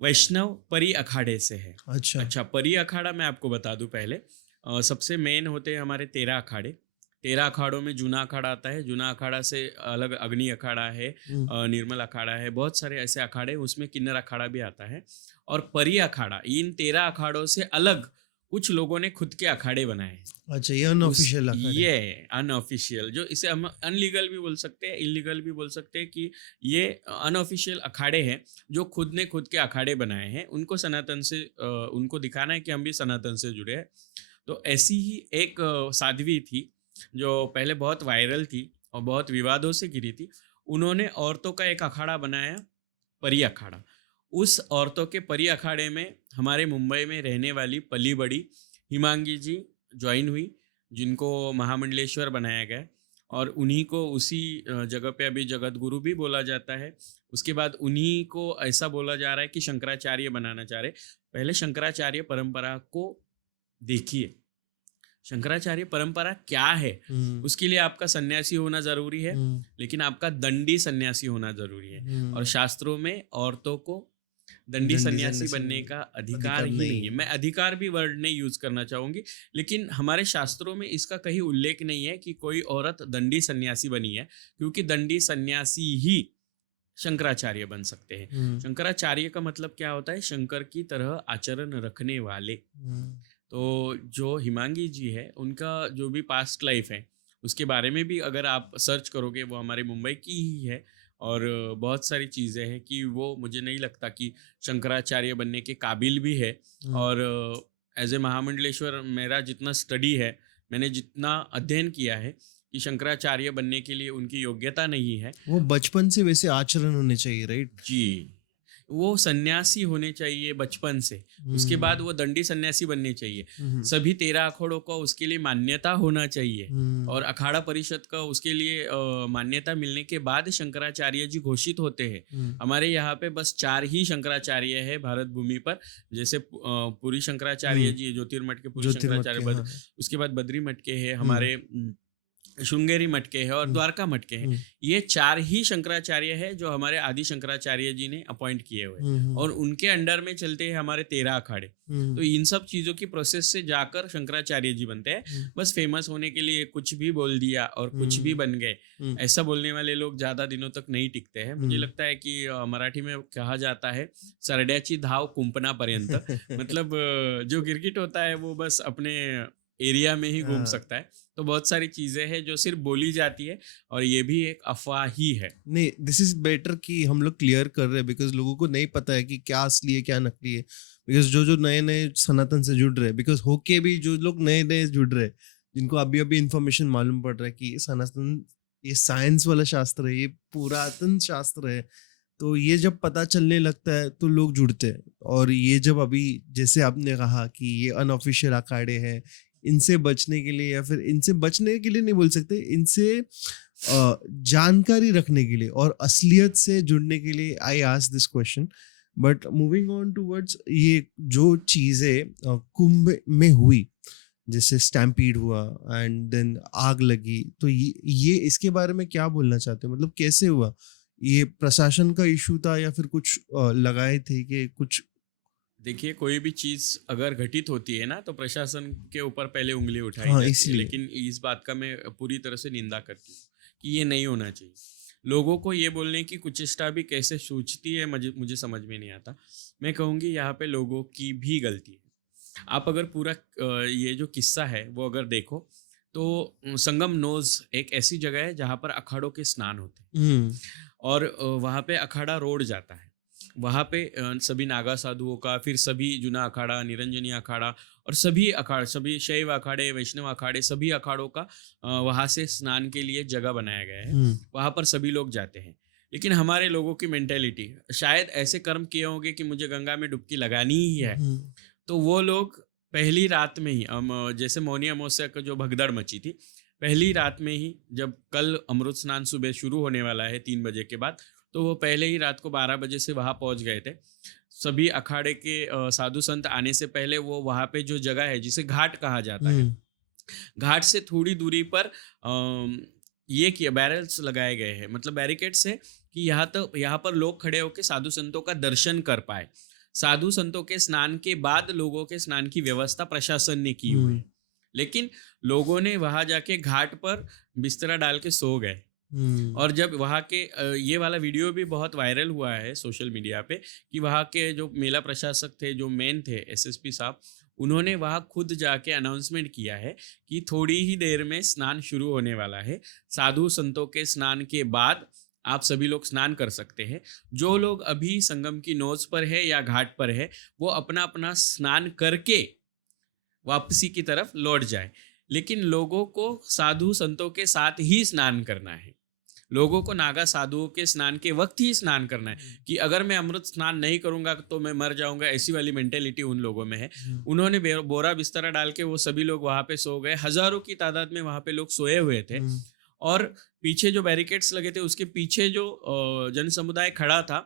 वैष्णव परी अखाड़े से है। अच्छा, परी अखाड़ा मैं आपको बता दूं पहले। सबसे मेन होते हैं हमारे 13 अखाड़े। 13 अखाड़ों में जूना अखाड़ा आता है, जूना अखाड़ा से अलग अग्नि अखाड़ा है, निर्मल अखाड़ा है, बहुत सारे ऐसे अखाड़े, उसमें किन्नर अखाड़ा भी आता है। और परी अखाड़ा, इन 13 अखाड़ों से अलग कुछ लोगों ने खुद के अखाड़े बनाए हैं। अच्छा, ये अनऑफिशियल अखाड़े? ये अनऑफिशियल, जो इसे हम अनलीगल भी बोल सकते हैं, इलीगल भी बोल सकते हैं, कि ये अनऑफिशियल अखाड़े हैं जो खुद ने खुद के अखाड़े बनाए हैं। उनको सनातन से उनको दिखाना है कि हम भी सनातन से जुड़े हैं। तो ऐसी ही एक साध्वी थी जो पहले बहुत वायरल थी और बहुत विवादों से घिरी थी। उन्होंने औरतों का एक अखाड़ा बनाया, परी अखाड़ा। उस औरतों के परी अखाड़े में हमारे मुंबई में रहने वाली पली बड़ी हिमांगी जी ज्वाइन हुई, जिनको महामंडलेश्वर बनाया गया, और उन्हीं को उसी जगह पे अभी जगत गुरु भी बोला जाता है। उसके बाद उन्हीं को ऐसा बोला जा रहा है कि शंकराचार्य बनाना चाह रहे। पहले शंकराचार्य परंपरा को देखिए, शंकराचार्य परंपरा क्या है। उसके लिए आपका सन्यासी होना जरूरी है, लेकिन आपका दंडी सन्यासी होना जरूरी है। और शास्त्रों में औरतों को दंडी सन्यासी बनने का अधिकार ही नहीं है। मैं अधिकार भी वर्ड नहीं यूज करना चाहूंगी, लेकिन हमारे शास्त्रों में इसका कहीं उल्लेख नहीं है कि कोई औरत दंडी सन्यासी बनी है, क्योंकि दंडी सन्यासी ही शंकराचार्य बन सकते हैं। शंकराचार्य का मतलब क्या होता है? शंकर की तरह आचरण रखने वाले। तो जो हिमांगी जी है, उनका जो भी पास्ट लाइफ है उसके बारे में भी अगर आप सर्च करोगे, वो हमारे मुंबई की ही है। और बहुत सारी चीज़ें हैं कि वो मुझे नहीं लगता कि शंकराचार्य बनने के काबिल भी है। और एज ए महामंडलेश्वर मेरा जितना स्टडी है, मैंने जितना अध्ययन किया है, कि शंकराचार्य बनने के लिए उनकी योग्यता नहीं है। वो बचपन से वैसे आचरण होने चाहिए, राइट? जी, वो सन्यासी होने चाहिए बचपन से, उसके बाद वो दंडी सन्यासी बनने चाहिए। सभी 13 अखाड़ों को उसके लिए मान्यता होना चाहिए, और अखाड़ा परिषद का उसके लिए मान्यता मिलने के बाद शंकराचार्य जी घोषित होते हैं। हमारे यहाँ पे बस 4 ही शंकराचार्य है भारत भूमि पर, जैसे पुरी शंकराचार्य जी, ज्योतिर्मठ के पुरी शंकराचार्य, उसके बाद बद्री मठ के है, हमारे श्रृंगेरी मठ के है और द्वारका मठ के हैं। ये 4 ही शंकराचार्य है जो हमारे आदि शंकराचार्य जी ने अपॉइंट किए हुए, और उनके अंडर में चलते हैं हमारे 13 अखाड़े। तो इन सब चीजों की प्रोसेस से जाकर शंकराचार्य जी बनते हैं। बस फेमस होने के लिए कुछ भी बोल दिया और कुछ भी बन गए, ऐसा बोलने वाले लोग ज्यादा दिनों तक नहीं टिकते हैं। मुझे लगता है कि मराठी में कहा जाता है सरड्याची धाव कुंपणापर्यंत, मतलब जो क्रिकेट होता है वो बस अपने एरिया में ही घूम सकता है। तो बहुत सारी चीजें हैं जो सिर्फ बोली जाती है, और ये भी एक अफवाह ही है। नहीं, दिस इज बेटर कि हम लोग क्लियर कर रहे हैं, बिकॉज लोगों को नहीं पता है कि क्या असली है क्या नकली है। बिकॉज जो नए नए सनातन से जुड़ रहे हैं, बिकॉज होके भी जो लोग नए नए जुड़ रहे हैं, जिनको अभी अभी इन्फॉर्मेशन मालूम पड़ रहा है कि सनातन ये साइंस वाला शास्त्र है, ये पुरातन शास्त्र है, तो ये जब पता चलने लगता है तो लोग जुड़ते हैं। और ये जब अभी जैसे आपने कहा कि ये अनऑफिशियल अखाड़े हैं, इनसे बचने के लिए, या फिर इनसे बचने के लिए नहीं बोल सकते, इनसे जानकारी रखने के लिए और असलियत से जुड़ने के लिए I ask this question. But moving on towards ये जो चीज़ें कुंभ में हुई, जैसे स्टैम्पीड हुआ एंड देन आग लगी, तो ये इसके बारे में क्या बोलना चाहते हो? मतलब कैसे हुआ? ये प्रशासन का इशू था या फिर कुछ लगाए थे कि कुछ? देखिए, कोई भी चीज अगर घटित होती है ना, तो प्रशासन के ऊपर पहले उंगली उठाई हाँ, जाती है। इसलिए। लेकिन इस बात का मैं पूरी तरह से निंदा करती हूँ कि ये नहीं होना चाहिए। लोगों को ये बोलने की कुचेष्टा भी कैसे सूझती है, मुझे समझ में नहीं आता। मैं कहूँगी यहाँ पे लोगों की भी गलती है। आप अगर पूरा ये जो किस्सा है वो अगर देखो, तो संगम नोज एक ऐसी जगह है जहाँ पर अखाड़ों के स्नान होते हैं, और वहाँ पे अखाड़ा रोड जाता है। वहाँ पे सभी नागा साधुओं का, फिर सभी जुना अखाड़ा, निरंजनी अखाड़ा, और सभी अखाड़े, सभी शैव अखाड़े, वैष्णव अखाड़े, सभी अखाड़ों का वहाँ से स्नान के लिए जगह बनाया गया है। वहाँ पर सभी लोग जाते हैं। लेकिन हमारे लोगों की मेंटेलिटी, शायद ऐसे कर्म किए होंगे कि मुझे गंगा में डुबकी लगानी ही है, तो वो लोग पहली रात में ही, जैसे मौनी अमावस्या का जो भगदड़ मची थी, पहली रात में ही, जब कल अमृत स्नान सुबह शुरू होने वाला है 3 बजे के बाद, तो वो पहले ही रात को 12 बजे से वहाँ पहुँच गए थे। सभी अखाड़े के साधु संत आने से पहले वो वहाँ पे जो जगह है जिसे घाट कहा जाता है, घाट से थोड़ी दूरी पर ये किया, बैरल्स लगाए गए हैं, मतलब बैरिकेड्स है कि यहाँ पर लोग खड़े होकर साधु संतों का दर्शन कर पाए। साधु संतों के स्नान के बाद लोगों के स्नान की व्यवस्था प्रशासन ने की हुई है, लेकिन लोगों ने वहाँ जाके घाट पर बिस्तरा डाल के सो गए। और जब वहाँ के ये वाला वीडियो भी बहुत वायरल हुआ है सोशल मीडिया पे, कि वहाँ के जो मेला प्रशासक थे, जो मेन थे एसएसपी साहब, उन्होंने वहाँ खुद जाके अनाउंसमेंट किया है कि थोड़ी ही देर में स्नान शुरू होने वाला है। साधु संतों के स्नान के बाद आप सभी लोग स्नान कर सकते हैं। जो लोग अभी संगम की नोज पर है या घाट पर है, वो अपना अपना स्नान करके वापसी की तरफ लौट जाए। लेकिन लोगों को साधु संतों के साथ ही स्नान करना है। लोगों को नागा साधुओं के स्नान के वक्त ही स्नान करना है, कि अगर मैं अमृत स्नान नहीं करूंगा तो मैं मर जाऊंगा, ऐसी वाली मेंटेलिटी उन लोगों में है। उन्होंने बोरा बिस्तरा डाल के वो सभी लोग वहां पे सो गए। हजारों की तादाद में वहां पे लोग सोए हुए थे, और पीछे जो बैरिकेड्स लगे थे उसके पीछे जो जन समुदाय खड़ा था,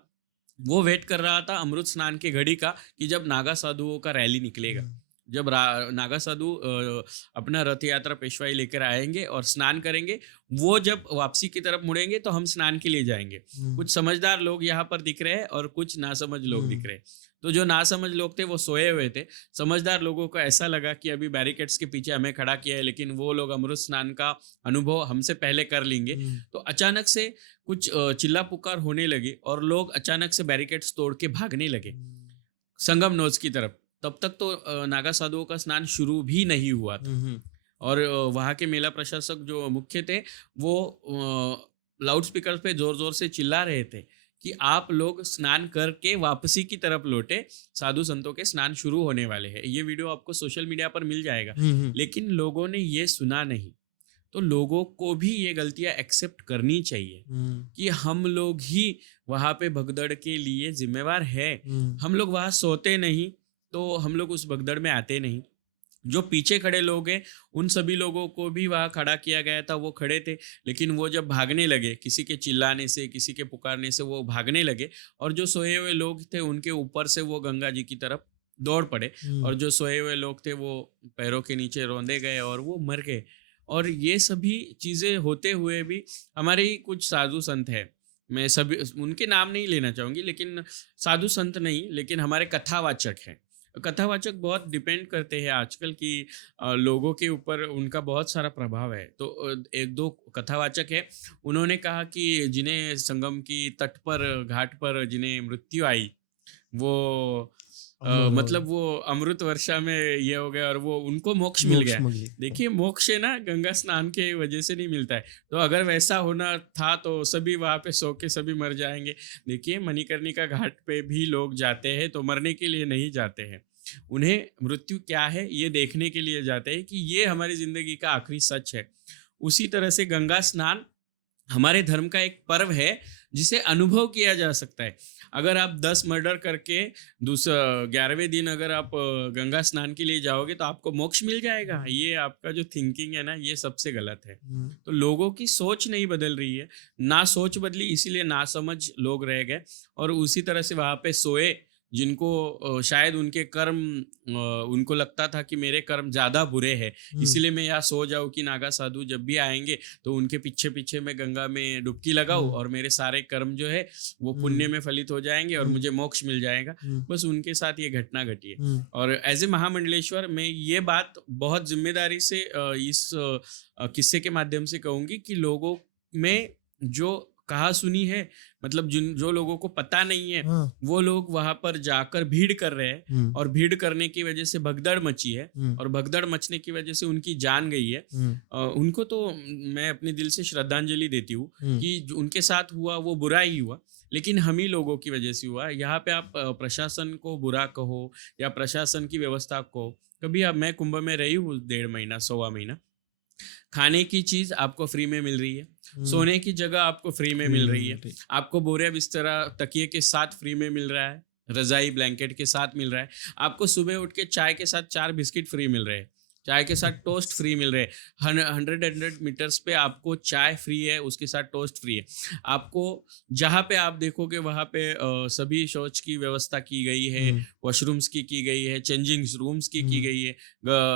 वो वेट कर रहा था अमृत स्नान के घड़ी का, कि जब नागा साधुओं का रैली निकलेगा, जब नागा साधु अपना रथ यात्रा पेशवाई लेकर आएंगे और स्नान करेंगे, वो जब वापसी की तरफ मुड़ेंगे तो हम स्नान के लिए जाएंगे। कुछ समझदार लोग यहाँ पर दिख रहे हैं और कुछ नासमझ लोग दिख रहे हैं। तो जो नासमझ लोग थे वो सोए हुए थे। समझदार लोगों को ऐसा लगा कि अभी बैरिकेड्स के पीछे हमें खड़ा किया है, लेकिन वो लोग अमृत स्नान का अनुभव हमसे पहले कर लेंगे। तो अचानक से कुछ चिल्ला पुकार होने लगी और लोग अचानक से बैरिकेड्स तोड़ के भागने लगे संगम नोज की तरफ। तब तक तो नागा साधुओं का स्नान शुरू भी नहीं हुआ था। और वहाँ के मेला प्रशासक जो मुख्य थे, वो लाउड स्पीकर पे जोर जोर से चिल्ला रहे थे कि आप लोग स्नान करके वापसी की तरफ लौटे, साधु संतों के स्नान शुरू होने वाले हैं। ये वीडियो आपको सोशल मीडिया पर मिल जाएगा। लेकिन लोगों ने ये सुना नहीं। तो लोगों को भी ये गलतियां एक्सेप्ट करनी चाहिए कि हम लोग ही वहाँ पे भगदड़ के लिए जिम्मेवार है। हम लोग वहाँ सोते नहीं तो हम लोग उस भगदड़ में आते नहीं। जो पीछे खड़े लोग हैं उन सभी लोगों को भी वहाँ खड़ा किया गया था, वो खड़े थे, लेकिन वो जब भागने लगे किसी के चिल्लाने से, किसी के पुकारने से, वो भागने लगे और जो सोए हुए लोग थे उनके ऊपर से वो गंगा जी की तरफ दौड़ पड़े और जो सोए हुए लोग थे वो पैरों के नीचे रौंदे गए और वो मर गए। और ये सभी चीज़ें होते हुए भी हमारे ही कुछ साधु संत हैं, मैं सभी उनके नाम नहीं लेना चाहूँगी, लेकिन साधु संत नहीं, लेकिन हमारे कथावाचक हैं। कथावाचक बहुत डिपेंड करते हैं आजकल कि लोगों के ऊपर उनका बहुत सारा प्रभाव है। तो एक दो कथावाचक है, उन्होंने कहा कि जिन्हें संगम की तट पर, घाट पर जिन्हें मृत्यु आई, वो मतलब वो अमृत वर्षा में ये हो गया और वो उनको मोक्ष मिल गया। देखिए मोक्ष है ना, गंगा स्नान के वजह से नहीं मिलता है। तो अगर वैसा होना था तो सभी वहाँ पे सो के सभी मर जाएंगे। देखिए मणिकर्णिका घाट पे भी लोग जाते हैं तो मरने के लिए नहीं जाते हैं, उन्हें मृत्यु क्या है ये देखने के लिए जाते हैं कि ये हमारी जिंदगी का आखिरी सच है। उसी तरह से गंगा स्नान हमारे धर्म का एक पर्व है जिसे अनुभव किया जा सकता है। अगर आप 10 मर्डर करके 11वें दिन अगर आप गंगा स्नान के लिए जाओगे तो आपको मोक्ष मिल जाएगा। ये आपका जो थिंकिंग है ना, ये सबसे गलत है। तो लोगों की सोच नहीं बदल रही है, ना सोच बदली, इसीलिए ना समझ लोग रह गए और उसी तरह से वहाँ पे सोए जिनको शायद उनके कर्म, उनको लगता था कि मेरे कर्म ज़्यादा बुरे हैं, इसीलिए मैं यहाँ सो जाऊँ कि नागा साधु जब भी आएंगे तो उनके पीछे पीछे मैं गंगा में डुबकी लगाऊँ और मेरे सारे कर्म जो है वो पुण्य में फलित हो जाएंगे और मुझे मोक्ष मिल जाएगा। बस उनके साथ ये घटना घटी है। और एज ए महामंडलेश्वर मैं ये बात बहुत जिम्मेदारी से इस किस्से के माध्यम से कहूँगी कि लोगों में जो कहा सुनी है, मतलब जो लोगों को पता नहीं है, वो लोग वहां पर जाकर भीड़ कर रहे हैं और भीड़ करने की वजह से भगदड़ मची है और भगदड़ मचने की वजह से उनकी जान गई है। उनको तो मैं अपने दिल से श्रद्धांजलि देती हूँ कि जो उनके साथ हुआ वो बुरा ही हुआ, लेकिन हम ही लोगों की वजह से हुआ। यहाँ पे आप प्रशासन को बुरा कहो या प्रशासन की व्यवस्था को, कभी अब मैं कुंभ में रही हूँ 1.5 महीना 1.25 महीना, खाने की चीज आपको फ्री में मिल रही है, सोने की जगह आपको फ्री में मिल रही है, आपको बोरे बिस्तरा तकिए के साथ फ्री में मिल रहा है, रजाई ब्लैंकेट के साथ मिल रहा है, आपको सुबह उठ के चाय के साथ 4 बिस्किट फ्री मिल रहे हैं, चाय के साथ टोस्ट फ्री मिल रहे हैं, 100 मीटर्स पे आपको चाय फ्री है, उसके साथ टोस्ट फ्री है। आपको जहाँ पे आप देखोगे वहाँ पे सभी शौच की व्यवस्था की गई है, वॉशरूम्स की गई है, चेंजिंग रूम्स की गई है,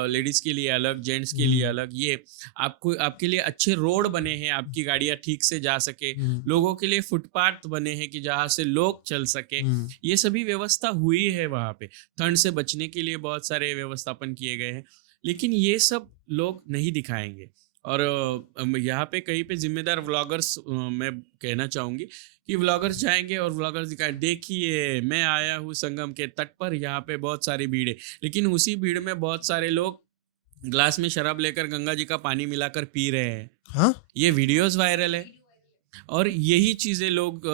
लेडीज के लिए अलग, जेंट्स के लिए अलग। ये आपको आपके लिए अच्छे रोड बने हैं, आपकी गाड़ियाँ ठीक से जा सके, लोगों के लिए फुटपाथ बने हैं कि जहाँ से लोग चल सके, ये सभी व्यवस्था हुई है। वहाँ पे ठंड से बचने के लिए बहुत सारे व्यवस्थापन किए गए हैं, लेकिन ये सब लोग नहीं दिखाएंगे। और यहाँ पे कहीं पे जिम्मेदार व्लॉगर्स, मैं कहना चाहूँगी कि व्लॉगर्स जाएंगे और व्लॉगर्स दिखाएं, देखिए मैं आया हूँ संगम के तट पर, यहाँ पे बहुत सारी भीड़ है, लेकिन उसी भीड़ में बहुत सारे लोग ग्लास में शराब लेकर गंगा जी का पानी मिलाकर पी रहे हैं। हाँ, ये वीडियोस वायरल है और यही चीज़ें लोग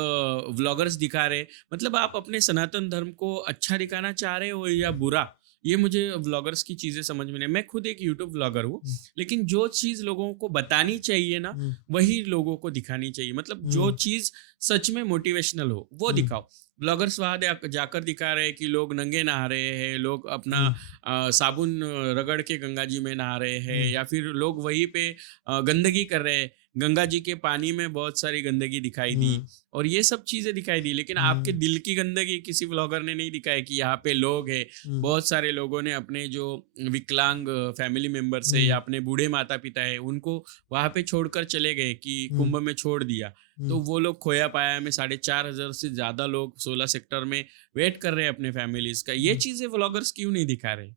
व्लॉगर्स दिखा रहे हैं। मतलब आप अपने सनातन धर्म को अच्छा दिखाना चाह रहे हो या बुरा, ये मुझे व्लॉगर्स की चीज़ें समझ में नहीं। मैं खुद एक यूट्यूब व्लॉगर हूँ, लेकिन जो चीज़ लोगों को बतानी चाहिए ना, वही लोगों को दिखानी चाहिए। मतलब जो चीज़ सच में मोटिवेशनल हो वो दिखाओ। ब्लॉगर्स वहाँ जाकर दिखा रहे हैं कि लोग नंगे नहा रहे हैं, लोग अपना साबुन रगड़ के गंगा जी में नहा रहे हैं, या फिर लोग वहीं पे गंदगी कर रहे हैं। गंगा जी के पानी में बहुत सारी गंदगी दिखाई दी और ये सब चीज़ें दिखाई दी, लेकिन आपके दिल की गंदगी किसी व्लॉगर ने नहीं दिखाई कि यहाँ पे लोग हैं। बहुत सारे लोगों ने अपने जो विकलांग फैमिली मेम्बर्स है या अपने बूढ़े माता पिता है उनको वहाँ पे छोड़कर चले गए कि कुंभ में छोड़ दिया। तो वो लोग खोया पाया में 4,500 से ज़्यादा लोग 16 सेक्टर में वेट कर रहे हैं अपने फैमिलीज का। ये चीज़ें व्लॉगर्स क्यों नहीं दिखा रहे?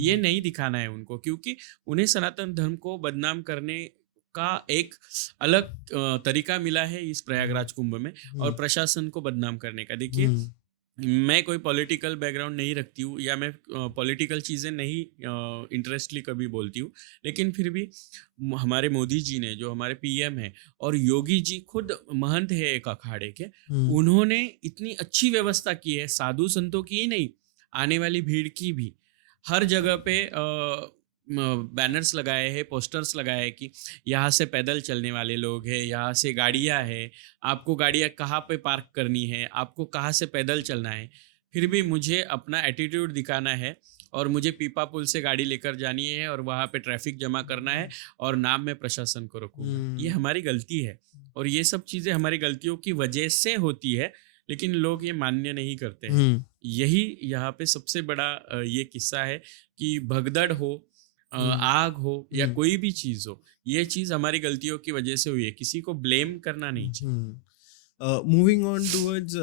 ये नहीं दिखाना है उनको, क्योंकि उन्हें सनातन धर्म को बदनाम करने का एक अलग तरीका मिला है इस प्रयागराज कुंभ में, और प्रशासन को बदनाम करने का। देखिए मैं कोई पॉलिटिकल बैकग्राउंड नहीं रखती हूँ या मैं पॉलिटिकल चीज़ें नहीं इंटरेस्टली कभी बोलती हूँ, लेकिन फिर भी हमारे मोदी जी ने, जो हमारे पीएम है, और योगी जी खुद महंत है एक अखाड़े के, उन्होंने इतनी अच्छी व्यवस्था की है, साधु संतों की ही नहीं, आने वाली भीड़ की भी। हर जगह पे बैनर्स लगाए हैं, पोस्टर्स लगाए हैं कि यहाँ से पैदल चलने वाले लोग हैं, यहाँ से गाड़ियाँ हैं, आपको गाड़ियाँ कहाँ पे पार्क करनी है, आपको कहाँ से पैदल चलना है। फिर भी मुझे अपना एटीट्यूड दिखाना है और मुझे पीपा पुल से गाड़ी लेकर जानी है और वहाँ पे ट्रैफिक जमा करना है और नाम मैं प्रशासन को रखूँगा। ये हमारी गलती है और ये सब चीज़ें हमारी गलतियों की वजह से होती है, लेकिन लोग ये मान्य नहीं करते हैं। यही यहाँ पे सबसे बड़ा ये किस्सा है कि भगदड़ हो, आग हो या कोई भी चीज़ हो, ये चीज़ हमारी गलतियों की वजह से हुई है। किसी को ब्लेम करना नहीं चाहिए। मूविंग ऑन टूवर्ड्स,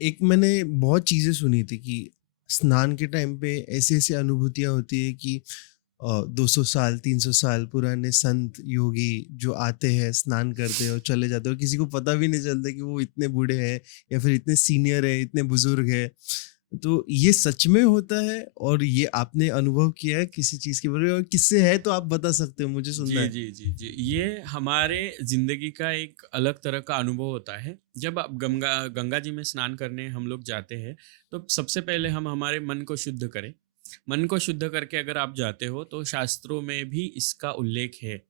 एक मैंने बहुत चीज़ें सुनी थी कि स्नान के टाइम पे ऐसी ऐसी अनुभूतियाँ होती है कि 200 साल 300 साल पुराने संत योगी जो आते हैं, स्नान करते हैं और चले जाते हैं और किसी को पता भी नहीं चलता कि वो इतने बूढ़े हैं या फिर इतने सीनियर है, इतने बुजुर्ग है। तो ये सच में होता है और ये आपने अनुभव किया है किसी चीज़ के बारे में, और किससे है तो आप बता सकते हो, मुझे सुनना जी, है। जी, जी, जी। ये हमारे ज़िंदगी का एक अलग तरह का अनुभव होता है। जब आप गंगा गंगा जी में स्नान करने हम लोग जाते हैं, तो सबसे पहले हम हमारे मन को शुद्ध करें। मन को शुद्ध करके अगर आप जाते हो, तो शास्त्रों में भी इसका उल्लेख है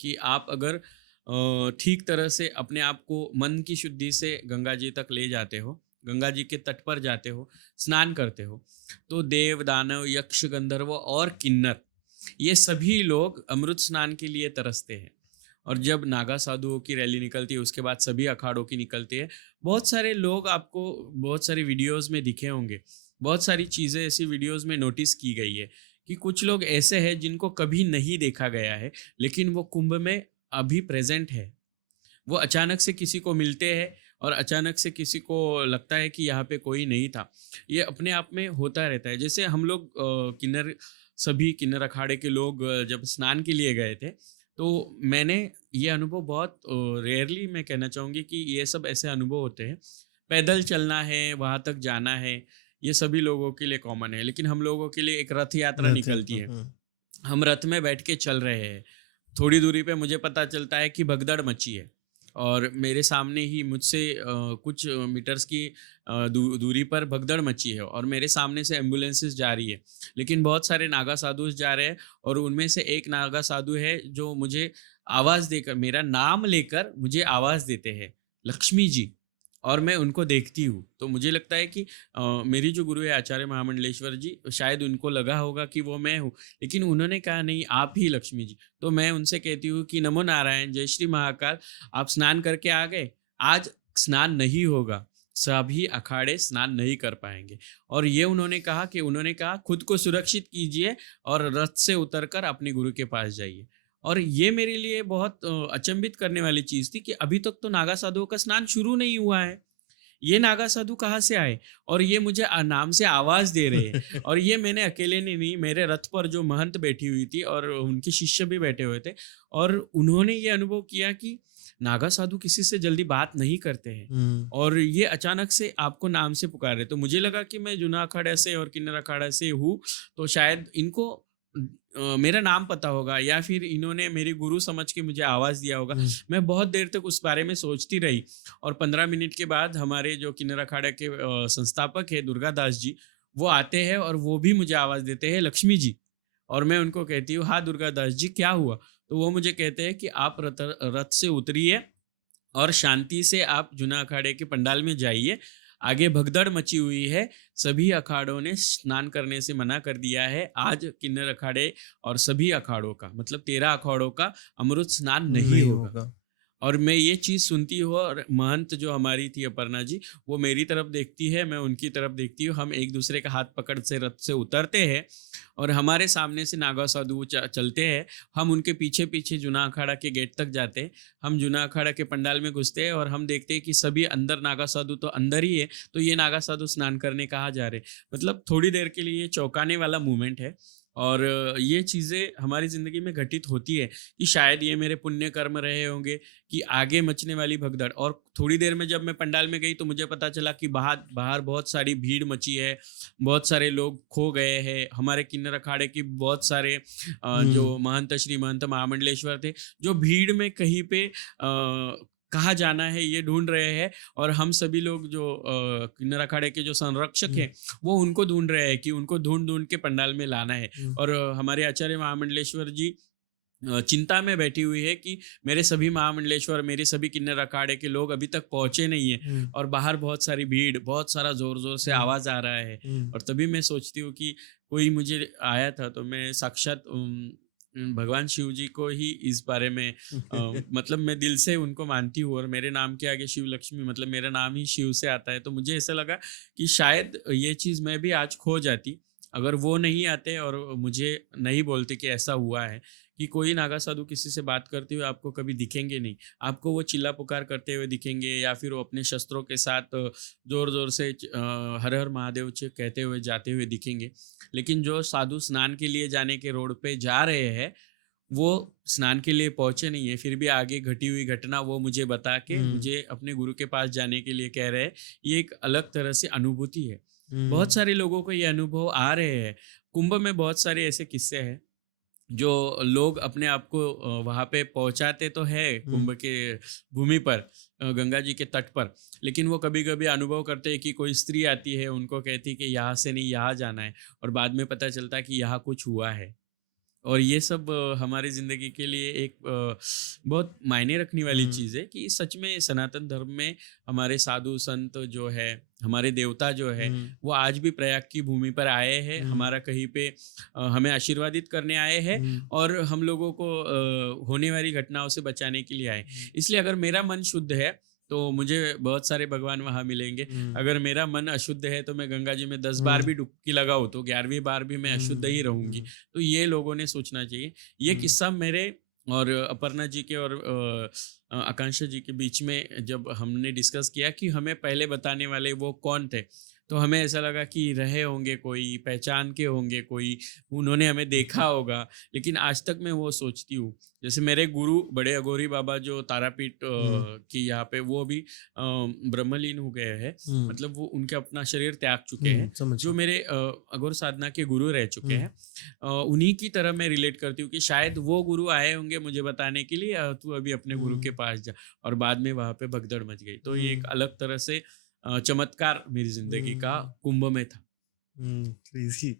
कि आप अगर ठीक तरह से अपने आप को मन की शुद्धि से गंगा जी तक ले जाते हो, गंगा जी के तट पर जाते हो, स्नान करते हो, तो देव, दानव, यक्ष, गंधर्व और किन्नर ये सभी लोग अमृत स्नान के लिए तरसते हैं। और जब नागा साधुओं की रैली निकलती है, उसके बाद सभी अखाड़ों की निकलती है। बहुत सारे लोग आपको बहुत सारी वीडियोस में दिखे होंगे, बहुत सारी चीज़ें ऐसी वीडियोस में नोटिस की गई है कि कुछ लोग ऐसे हैं जिनको कभी नहीं देखा गया है, लेकिन वो कुंभ में अभी प्रेजेंट है। वो अचानक से किसी को मिलते हैं और अचानक से किसी को लगता है कि यहाँ पे कोई नहीं था। ये अपने आप में होता रहता है। जैसे हम लोग सभी किन्नर अखाड़े के लोग जब स्नान के लिए गए थे, तो मैंने ये अनुभव बहुत रेयरली मैं कहना चाहूँगी कि ये सब ऐसे अनुभव होते हैं। पैदल चलना है, वहाँ तक जाना है, ये सभी लोगों के लिए कॉमन है, लेकिन हम लोगों के लिए एक रथ यात्रा रथ निकलती यात्रा, है। हाँ। हम रथ में बैठ के चल रहे हैं। थोड़ी दूरी पे मुझे पता चलता है कि भगदड़ मची है और मेरे सामने ही मुझसे कुछ मीटर्स की दूरी पर भगदड़ मची है और मेरे सामने से एम्बुलेंसेस जा रही है। लेकिन बहुत सारे नागा साधु जा रहे हैं और उनमें से एक नागा साधु है जो मुझे आवाज़ देकर, मेरा नाम लेकर मुझे आवाज़ देते हैं, लक्ष्मी जी। और मैं उनको देखती हूँ, तो मुझे लगता है कि मेरी जो गुरु है आचार्य महामंडलेश्वर जी, शायद उनको लगा होगा कि वो मैं हूँ, लेकिन उन्होंने कहा नहीं, आप ही लक्ष्मी जी। तो मैं उनसे कहती हूँ कि नमो नारायण, जय श्री महाकाल, आप स्नान करके आ गए, आज स्नान नहीं होगा, सभी अखाड़े स्नान नहीं कर पाएंगे। और ये उन्होंने कहा खुद को सुरक्षित कीजिए और रथ से उतरकर अपने गुरु के पास जाइए। और ये मेरे लिए बहुत अचंभित करने वाली चीज़ थी कि अभी तक तो नागा साधुओं का स्नान शुरू नहीं हुआ है। ये नागा साधु कहाँ से आए और ये मुझे नाम से आवाज़ दे रहे हैं। और ये मैंने अकेले ने नहीं, मेरे रथ पर जो महंत बैठी हुई थी और उनके शिष्य भी बैठे हुए थे और उन्होंने ये अनुभव किया कि नागा साधु किसी से जल्दी बात नहीं करते हैं और ये अचानक से आपको नाम से पुकारे। तो मुझे लगा कि मैं जूना अखाड़ा से और किन्नर अखाड़ा से हूँ, तो शायद इनको मेरा नाम पता होगा या फिर इन्होंने मेरी गुरु समझ के मुझे आवाज़ दिया होगा। मैं बहुत देर तक उस बारे में सोचती रही और 15 मिनट के बाद हमारे जो किन्नर अखाड़ा के संस्थापक है दुर्गा दास जी, वो आते हैं और वो भी मुझे आवाज़ देते हैं, लक्ष्मी जी। और मैं उनको कहती हूँ, हाँ दुर्गा दास जी, क्या हुआ? तो वो मुझे कहते हैं कि आप रथ से उतरिए और शांति से आप जूना अखाड़े के पंडाल में जाइए। आगे भगदड़ मची हुई है, सभी अखाड़ों ने स्नान करने से मना कर दिया है। आज किन्नर अखाड़े और सभी अखाड़ों का, मतलब 13 अखाड़ों का अमृत स्नान नहीं होगा। और मैं ये चीज़ सुनती हूँ और महंत जो हमारी थी अपर्णा जी, वो मेरी तरफ देखती है, मैं उनकी तरफ देखती हूँ। हम एक दूसरे का हाथ पकड़ से रथ से उतरते हैं और हमारे सामने से नागा साधु चलते हैं। हम उनके पीछे पीछे जूना अखाड़ा के गेट तक जाते हैं। हम जूना अखाड़ा के पंडाल में घुसते हैं और हम देखते हैं कि सभी अंदर, नागा साधु तो अंदर ही है, तो ये नागा साधु स्नान करने कहाँ जा रहे। मतलब थोड़ी देर के लिए ये चौंकाने वाला मूवमेंट है। और ये चीज़ें हमारी ज़िंदगी में घटित होती है कि शायद ये मेरे पुण्य कर्म रहे होंगे कि आगे मचने वाली भगदड़। और थोड़ी देर में जब मैं पंडाल में गई तो मुझे पता चला कि बाहर बाहर बहुत सारी भीड़ मची है, बहुत सारे लोग खो गए हैं। हमारे किन्नर अखाड़े की बहुत सारे जो महंत श्री महंत महामंडलेश्वर थे, जो भीड़ में कहीं पे कहाँ जाना है ये ढूंढ रहे हैं, और हम सभी लोग जो किन्नर अखाड़े के जो संरक्षक हैं वो उनको ढूंढ रहे हैं कि उनको ढूंढ ढूंढ के पंडाल में लाना है। और हमारे आचार्य महामंडलेश्वर जी चिंता में बैठी हुई है कि मेरे सभी महामंडलेश्वर, मेरे सभी किन्नर अखाड़े के लोग अभी तक पहुंचे नहीं है, और बाहर बहुत सारी भीड़, बहुत सारा जोर जोर से आवाज आ रहा है। और तभी मैं सोचती हूँ कि कोई मुझे आया था तो मैं साक्षात भगवान शिव जी को ही इस बारे में मतलब मैं दिल से उनको मानती हूँ, और मेरे नाम के आगे शिव लक्ष्मी, मतलब मेरा नाम ही शिव से आता है। तो मुझे ऐसा लगा कि शायद ये चीज़ मैं भी आज खो जाती अगर वो नहीं आते और मुझे नहीं बोलते कि ऐसा हुआ है, कि कोई नागा साधु किसी से बात करते हुए आपको कभी दिखेंगे नहीं। आपको वो चिल्ला पुकार करते हुए दिखेंगे, या फिर वो अपने शस्त्रों के साथ जोर जोर से हर हर महादेव कहते हुए जाते हुए दिखेंगे। लेकिन जो साधु स्नान के लिए जाने के रोड पे जा रहे हैं, वो स्नान के लिए पहुंचे नहीं है, फिर भी आगे घटी हुई घटना वो मुझे बता के मुझे अपने गुरु के पास जाने के लिए कह रहे हैं। ये एक अलग तरह से अनुभूति है। बहुत सारे लोगों को ये अनुभव आ रहे हैं। कुंभ में बहुत सारे ऐसे किस्से हैं जो लोग अपने आप को वहाँ पे पहुँचाते तो है कुंभ के भूमि पर, गंगा जी के तट पर, लेकिन वो कभी कभी अनुभव करते हैं कि कोई स्त्री आती है, उनको कहती है कि यहाँ से नहीं यहाँ जाना है, और बाद में पता चलता है कि यहाँ कुछ हुआ है। और ये सब हमारी ज़िंदगी के लिए एक बहुत मायने रखने वाली चीज़ है कि सच में सनातन धर्म में हमारे साधु संत जो है, हमारे देवता जो है, वो आज भी प्रयाग की भूमि पर आए हैं, हमारा कहीं पे हमें आशीर्वादित करने आए हैं, और हम लोगों को होने वाली घटनाओं से बचाने के लिए आए। इसलिए अगर मेरा मन शुद्ध है तो मुझे बहुत सारे भगवान वहाँ मिलेंगे। अगर मेरा मन अशुद्ध है तो मैं गंगा जी में 10 बार भी डुबकी लगाऊं तो 11वीं बार भी मैं अशुद्ध ही रहूंगी। तो ये लोगों ने सोचना चाहिए। ये किस्सा मेरे और अपर्णा जी के और आकांक्षा जी के बीच में जब हमने डिस्कस किया कि हमें पहले बताने वाले वो कौन थे, तो हमें ऐसा लगा कि रहे होंगे कोई, पहचान के होंगे कोई, उन्होंने हमें देखा होगा। लेकिन आज तक मैं वो सोचती हूँ, जैसे मेरे गुरु बड़े अघोरी बाबा जो तारापीठ की यहाँ पे, वो भी ब्रह्मलीन हो गए हैं, मतलब वो उनके अपना शरीर त्याग चुके हैं, जो मेरे अघोर साधना के गुरु रह चुके हैं। उन्हीं की तरह मैं रिलेट करती हूँ कि शायद वो गुरु आए होंगे मुझे बताने के लिए, तू अभी अपने गुरु के पास जा, और बाद में वहाँ पे भगदड़ मच गई। तो ये एक अलग तरह से चमत्कार मेरी जिंदगी का कुंभ में था। क्रेजी।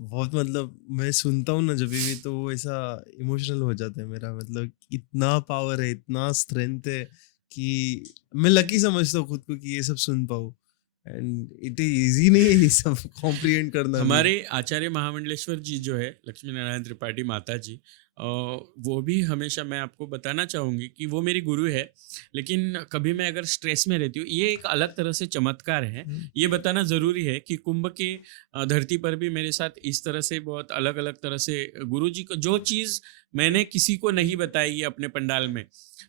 बहुत, मतलब मैं सुनता हूँ ना जब भी तो ऐसा इमोशनल हो जाता है मेरा, मतलब इतना पावर है, इतना स्ट्रेंथ है कि मैं लकी समझता हूँ खुद को कि ये सब सुन पाऊँ, एंड इट इज इजी नहीं है ये सब कॉम्प्रिहेंड करना। हमारे आचार्य महामंडलेश्वर जी जो है, लक्ष्मी नारायण त्रिपाठी माता जी, वो भी हमेशा मैं आपको बताना चाहूँगी कि वो मेरी गुरु है। लेकिन कभी मैं अगर स्ट्रेस में रहती हूँ, ये एक अलग तरह से चमत्कार है। ये बताना ज़रूरी है कि कुंभ की धरती पर भी मेरे साथ इस तरह से बहुत अलग अलग तरह से गुरु जी को जो चीज़ मैंने किसी को नहीं बताई है अपने पंडाल में,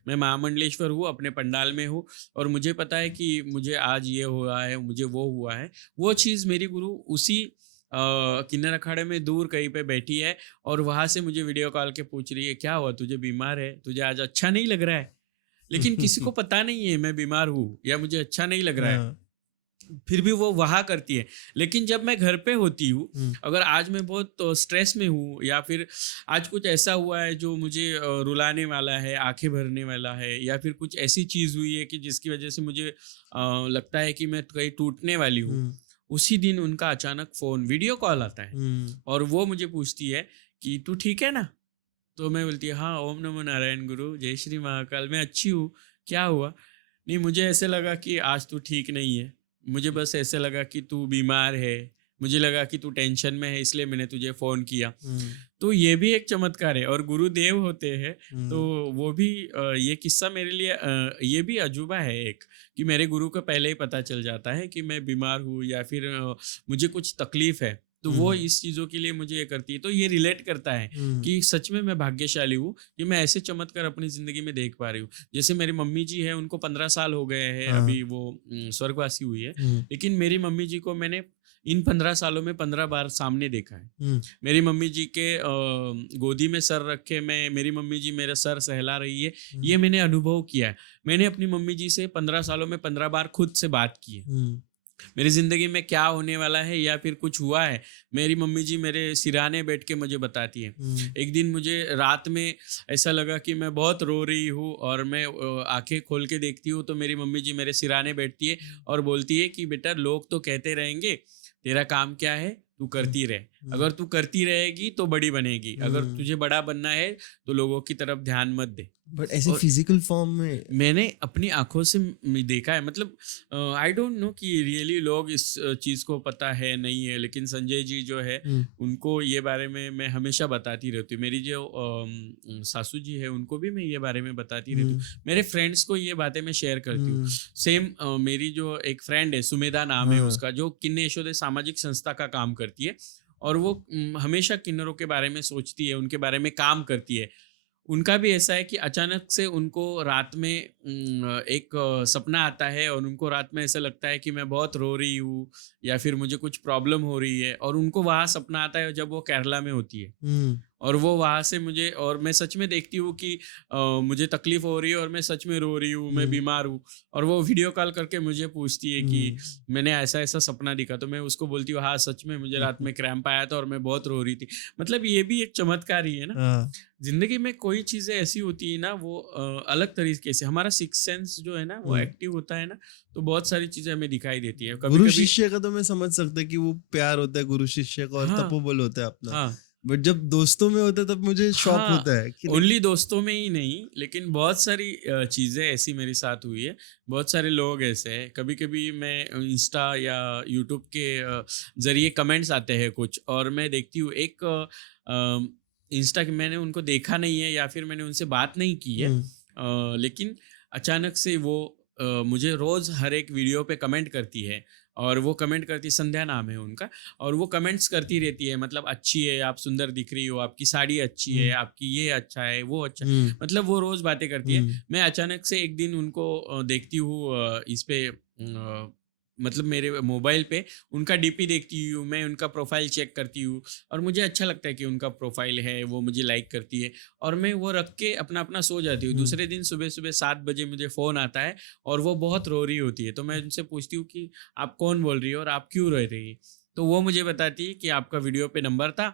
मैं महामंडलेश्वर हूँ, अपने पंडाल में हूँ, और मुझे पता है कि मुझे आज ये हुआ है, मुझे वो हुआ है, वो चीज़ मेरी गुरु उसी किन्नर अखाड़े में दूर कहीं पे बैठी है, और वहां से मुझे वीडियो कॉल के पूछ रही है, क्या हुआ, तुझे बीमार है, तुझे आज अच्छा नहीं लग रहा है। लेकिन किसी को पता नहीं है मैं बीमार हूँ या मुझे अच्छा नहीं लग रहा है, फिर भी वो वहाँ करती है। लेकिन जब मैं घर पे होती हूँ, अगर आज मैं बहुत स्ट्रेस में हूँ, या फिर आज कुछ ऐसा हुआ है जो मुझे रुलाने वाला है, आंखें भरने वाला है, या फिर कुछ ऐसी चीज़ हुई है कि जिसकी वजह से मुझे लगता है कि मैं कहीं टूटने वाली हूँ, उसी दिन उनका अचानक फ़ोन वीडियो कॉल आता है, और वो मुझे पूछती है कि तू ठीक है ना। तो मैं बोलती है, हाँ, ओम नमो नारायण गुरु, जय श्री महाकाल, मैं अच्छी हूँ, क्या हुआ। नहीं, मुझे ऐसे लगा कि आज तू ठीक नहीं है, मुझे बस ऐसे लगा कि तू बीमार है, मुझे लगा कि तू टेंशन में है, इसलिए मैंने तुझे फ़ोन किया। तो ये भी एक चमत्कार है, और गुरुदेव होते हैं तो वो भी ये किस्सा मेरे लिए ये भी अजूबा है एक, कि मेरे गुरु को पहले ही पता चल जाता है कि मैं बीमार हूँ या फिर मुझे कुछ तकलीफ है, तो वो इस चीज़ों के लिए मुझे ये करती है। तो ये रिलेट करता है कि सच में मैं भाग्यशाली हूँ कि मैं ऐसे चमत्कार अपनी ज़िंदगी में देख पा रही हूँ। जैसे मेरी मम्मी जी है, उनको 15 साल हो गए हैं, अभी वो स्वर्गवासी हुई है, लेकिन मेरी मम्मी जी को मैंने इन 15 सालों में 15 बार सामने देखा है। मेरी मम्मी जी के गोदी में सर रखे मैं, मेरी मम्मी जी मेरा सर सहला रही है, ये मैंने अनुभव किया है। मैंने अपनी मम्मी जी से 15 सालों में 15 बार खुद से बात की है। मेरी ज़िंदगी में क्या होने वाला है या फिर कुछ हुआ है, मेरी मम्मी जी मेरे सिरहाने बैठ के मुझे बताती है। एक दिन मुझे रात में ऐसा लगा कि मैं बहुत रो रही हूँ और मैं आँखें खोल के देखती हूँ तो मेरी मम्मी जी मेरे सिरहाने बैठती है और बोलती है कि बेटा लोग तो कहते रहेंगे, तेरा काम क्या है? तू करती रह। अगर तू करती रहेगी तो बड़ी बनेगी, अगर तुझे बड़ा बनना है तो लोगों की तरफ ध्यान मत दे। बट ऐसे और फिजिकल फॉर्म में मैंने अपनी आँखों से देखा है, मतलब आई डोंट नो कि रियली लोग इस चीज़ को पता है नहीं है, लेकिन संजय जी जो है उनको ये बारे में मैं हमेशा बताती रहती हूँ। मेरी जो सासू जी है उनको भी मैं ये बारे में बताती रहती हूँ। मेरे फ्रेंड्स को ये बातें मैं शेयर करती हूँ। सेम मेरी जो एक फ्रेंड है सुमेधा नाम है उसका, जो किन्नर यशोदय सामाजिक संस्था का काम करती है और वो हमेशा किन्नरों के बारे में सोचती है, उनके बारे में काम करती है। उनका भी ऐसा है कि अचानक से उनको रात में एक सपना आता है और उनको रात में ऐसा लगता है कि मैं बहुत रो रही हूँ या फिर मुझे कुछ प्रॉब्लम हो रही है, और उनको वहाँ सपना आता है जब वो केरला में होती है और वो वहाँ से मुझे, और मैं सच में देखती हूँ कि मुझे तकलीफ हो रही है और मैं सच में रो रही हूँ, मैं बीमार हूँ, और वो वीडियो कॉल करके मुझे पूछती है कि मैंने ऐसा ऐसा सपना दिखा, तो मैं उसको बोलती हूँ हाँ सच में मुझे रात में क्रैम्प आया था और मैं बहुत रो रही थी। मतलब ये भी एक चमत्कार ही है ना। जिंदगी में कोई चीजें ऐसी होती है ना, वो अलग तरीके से हमारा सिक्स सेंस जो है ना वो एक्टिव होता है ना, तो बहुत सारी चीजें हमें दिखाई देती है। कभी गुरु कभी शिष्य का तो मैं समझ सकता कि वो प्यार होता है गुरु शिष्य का और हाँ तपोबल होता है अपना, हाँ बट जब दोस्तों में होता है तब मुझे शॉक हाँ, होता है कि ओनली दोस्तों में ही नहीं, लेकिन बहुत सारी चीज़ें ऐसी मेरे साथ हुई है। बहुत सारे लोग ऐसे हैं, कभी कभी मैं इंस्टा या यूट्यूब के ज़रिए कमेंट्स आते हैं कुछ, और मैं देखती हूँ एक इंस्टा की, मैंने उनको देखा नहीं है या फिर मैंने उनसे बात नहीं की है, लेकिन अचानक से वो मुझे रोज़ हर एक वीडियो पे कमेंट करती है, और वो कमेंट करती, संध्या नाम है उनका, और वो कमेंट्स करती रहती है, मतलब अच्छी है, आप सुंदर दिख रही हो, आपकी साड़ी अच्छी है, आपकी ये अच्छा है, वो अच्छा है, मतलब वो रोज बातें करती है। मैं अचानक से एक दिन उनको देखती हूँ इस पे मतलब मेरे मोबाइल पे उनका डीपी देखती हूँ, मैं उनका प्रोफाइल चेक करती हूँ और मुझे अच्छा लगता है कि उनका प्रोफाइल है, वो मुझे लाइक करती है, और मैं वो रख के अपना अपना सो जाती हूँ। दूसरे दिन सुबह सुबह 7 बजे मुझे फ़ोन आता है और वो बहुत रो रही होती है, तो मैं उनसे पूछती हूँ कि आप कौन बोल रही हो और आप क्यों रो रही है? तो वो मुझे बताती है कि आपका वीडियो पे नंबर था,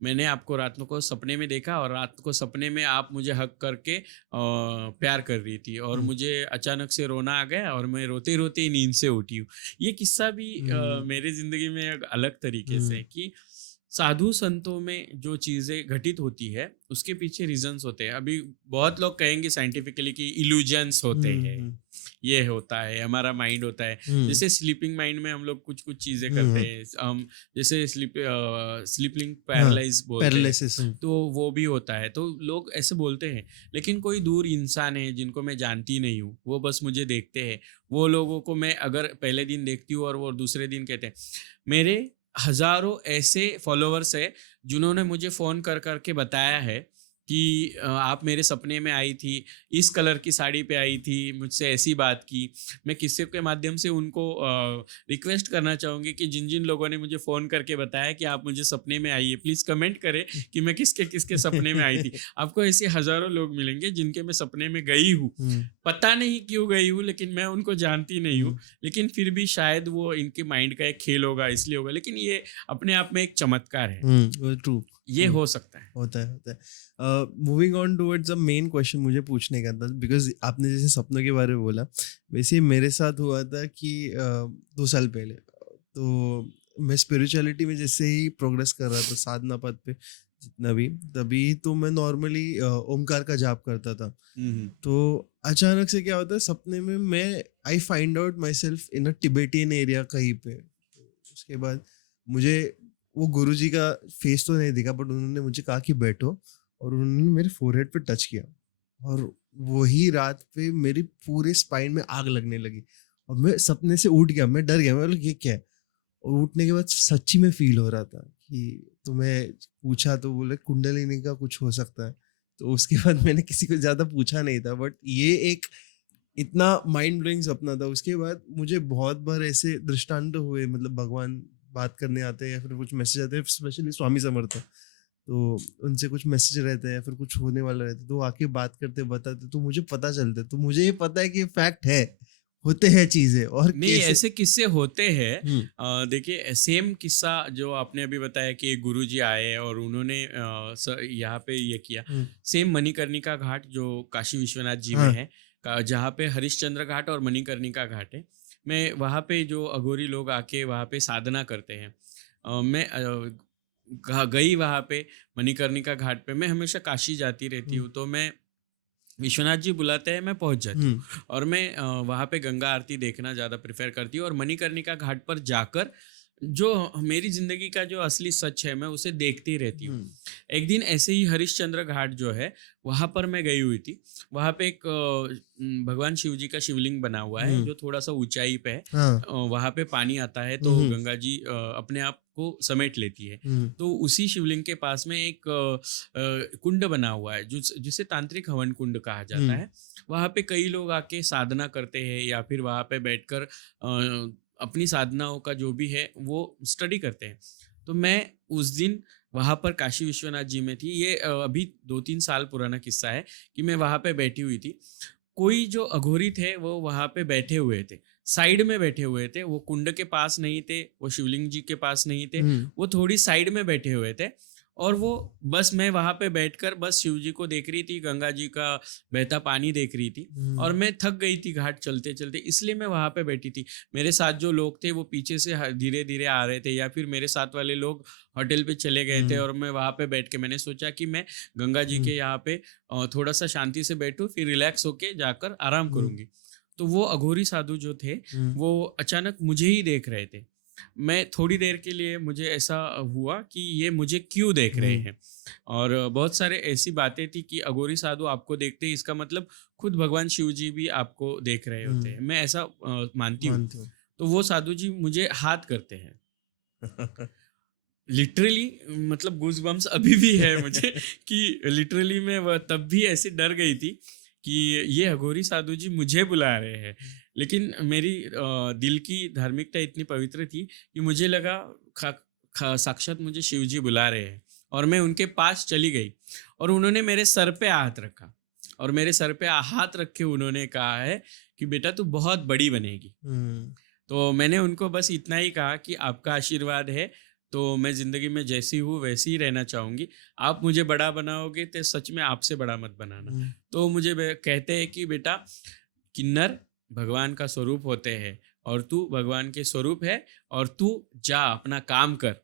मैंने आपको रात को सपने में देखा और रात को सपने में आप मुझे हग करके प्यार कर रही थी, और मुझे अचानक से रोना आ गया और मैं रोते रोते ही नींद से उठी हूँ। ये किस्सा भी मेरी ज़िंदगी में एक अलग तरीके से है कि साधु संतों में जो चीज़ें घटित होती है उसके पीछे रीजंस होते हैं। अभी बहुत लोग कहेंगे साइंटिफिकली कि इल्यूजन्स होते हैं, ये होता है, हमारा माइंड होता है। जैसे स्लीपिंग माइंड में हम लोग कुछ कुछ चीज़ें करते हैं, हम जैसे स्लीपिंग पैरालाइज बोलते हैं, पैरालिसिस। तो वो भी होता है, तो लोग ऐसे बोलते हैं। लेकिन कोई दूर इंसान है जिनको मैं जानती नहीं हूँ, वो बस मुझे देखते हैं, वो लोगों को मैं अगर पहले दिन देखती हूँ और वो दूसरे दिन कहते हैं, मेरे हज़ारों ऐसे फॉलोवर्स हैं जिन्होंने मुझे फ़ोन कर कर के बताया है कि आप मेरे सपने में आई थी, इस कलर की साड़ी पे आई थी, मुझसे ऐसी बात की। मैं किस्से के माध्यम से उनको रिक्वेस्ट करना चाहूँगी कि जिन जिन लोगों ने मुझे फ़ोन करके बताया कि आप मुझे सपने में आइए, प्लीज़ कमेंट करें कि मैं किसके किसके सपने में आई थी। आपको ऐसे हज़ारों लोग मिलेंगे जिनके मैं सपने में गई हूँ, पता नहीं क्यों गई हूँ, लेकिन मैं उनको जानती नहीं हूँ, लेकिन फिर भी शायद वो इनके माइंड का एक खेल होगा, इसलिए होगा, लेकिन ये अपने आप में एक चमत्कार है। ट्रू, ये हो सकता है। होता है। Moving on towards the main question मुझे पूछने का था, बिकॉज आपने जैसे सपनों के बारे में बोला, वैसे ही मेरे साथ हुआ था कि 2 साल पहले, तो मैं स्पिरिचुअलिटी में जैसे ही प्रोग्रेस कर रहा था साधना पद पे जितना भी, तभी तो मैं नॉर्मली ओमकार का जाप करता था। तो अचानक से क्या होता है, सपने में मैं I find out my self in a Tibetan area कहीं पे। उसके बाद मुझे वो गुरुजी का फेस तो नहीं दिखा, बट उन्होंने मुझे कहा कि बैठो, और उन्होंने मेरे फोरहेड पे टच किया, और वही रात पे मेरी पूरे स्पाइन में आग लगने लगी, और मैं सपने से उठ गया, मैं डर गया, मैं बोला ये क्या है। और उठने के बाद सच्ची में फील हो रहा था कि, तो मैं पूछा तो बोले कुंडलिनी का कुछ हो सकता है। तो उसके बाद मैंने किसी को ज्यादा पूछा नहीं था, बट ये एक इतना माइंड ब्लोइंग सपना था। उसके बाद मुझे बहुत बार ऐसे दृष्टांत हुए, मतलब भगवान बात करने आते हैं या फिर कुछ मैसेज आते हैं, स्पेशली स्वामी समर्थ, तो उनसे कुछ मैसेज रहते हैं या फिर कुछ होने वाला रहता है, तो आके बात करते बताते, तो मुझे पता चलता है, तो मुझे ये पता है कि फैक्ट है, होते हैं चीजें और नहीं, कैसे। ऐसे किस्से होते हैं। देखिए, सेम किस्सा जो आपने अभी बताया कि एक गुरुजी आए और उन्होंने यहाँ पे ये किया। सेम मणिकर्णिका घाट जो काशी विश्वनाथ जी में हाँ। है, जहाँ पे हरिश्चंद्र घाट और मणिकर्णिका घाट है। मैं वहाँ पे जो अघोरी लोग आके वहाँ पे साधना करते हैं, मैं गई वहाँ पे मणिकर्णिका घाट पे। मैं हमेशा काशी जाती रहती हूँ, तो मैं विश्वनाथ जी बुलाते हैं, मैं पहुंच जाती हूँ। और मैं वहाँ पे गंगा आरती देखना ज़्यादा प्रेफर करती हूँ, और मणिकर्णिका घाट पर जाकर जो मेरी जिंदगी का जो असली सच है मैं उसे देखती रहती हूँ। एक दिन ऐसे ही हरिश्चंद्र घाट जो है वहाँ पर मैं गई हुई थी। वहाँ पे एक भगवान शिव जी का शिवलिंग बना हुआ है जो थोड़ा सा ऊंचाई पे है। हाँ। वहाँ पे पानी आता है तो गंगा जी अपने आप को समेट लेती है। तो उसी शिवलिंग के पास में एक कुंड बना हुआ है जिसे तांत्रिक हवन कुंड कहा जाता है। वहाँ पे कई लोग आके साधना करते हैं या फिर वहाँ पे बैठकर अपनी साधनाओं का जो भी है वो स्टडी करते हैं। तो मैं उस दिन वहाँ पर काशी विश्वनाथ जी में थी। ये अभी 2-3 साल पुराना किस्सा है कि मैं वहाँ पे बैठी हुई थी। कोई जो अघोरी थे वो वहाँ पे बैठे हुए थे, साइड में बैठे हुए थे। वो कुंड के पास नहीं थे, वो शिवलिंग जी के पास नहीं थे, वो थोड़ी साइड में बैठे हुए थे। और वो बस मैं वहाँ पे बैठकर बस शिव जी को देख रही थी, गंगा जी का बहता पानी देख रही थी। और मैं थक गई थी घाट चलते चलते, इसलिए मैं वहाँ पे बैठी थी। मेरे साथ जो लोग थे वो पीछे से धीरे धीरे आ रहे थे, या फिर मेरे साथ वाले लोग होटल पे चले गए थे। और मैं वहाँ पे बैठ के मैंने सोचा कि मैं गंगा जी के यहाँ पे थोड़ा सा शांति से बैठूं, फिर रिलैक्स होके जाकर आराम करूंगी। तो वो अघोरी साधु जो थे वो अचानक मुझे ही देख रहे थे। मैं थोड़ी देर के लिए मुझे ऐसा हुआ कि ये मुझे क्यों देख रहे हैं। और बहुत सारे ऐसी बातें थी कि अघोरी साधु आपको देखते ही इसका मतलब खुद भगवान शिव जी भी आपको देख रहे होते हैं, मैं ऐसा मानती हूँ। तो वो साधु जी मुझे हाथ करते हैं लिटरली, मतलब गूज बम्स अभी भी है मुझे कि लिटरली मैं वह तब भी ऐसे डर गई थी कि ये अघोरी साधु जी मुझे बुला रहे हैं। लेकिन मेरी दिल की धार्मिकता इतनी पवित्र थी कि मुझे लगा साक्षात मुझे शिव जी बुला रहे हैं। और मैं उनके पास चली गई और उन्होंने मेरे सर पे हाथ रखा, और मेरे सर पे हाथ रख के उन्होंने कहा है कि बेटा तू बहुत बड़ी बनेगी। तो मैंने उनको बस इतना ही कहा कि आपका आशीर्वाद है तो मैं ज़िंदगी में जैसी हूँ वैसी ही रहना चाहूँगी। आप मुझे बड़ा बनाओगे तो सच में आपसे बड़ा मत बनाना। तो मुझे कहते हैं कि बेटा, किन्नर भगवान का स्वरूप होते हैं और तू भगवान के स्वरूप है, और तू जा अपना काम कर।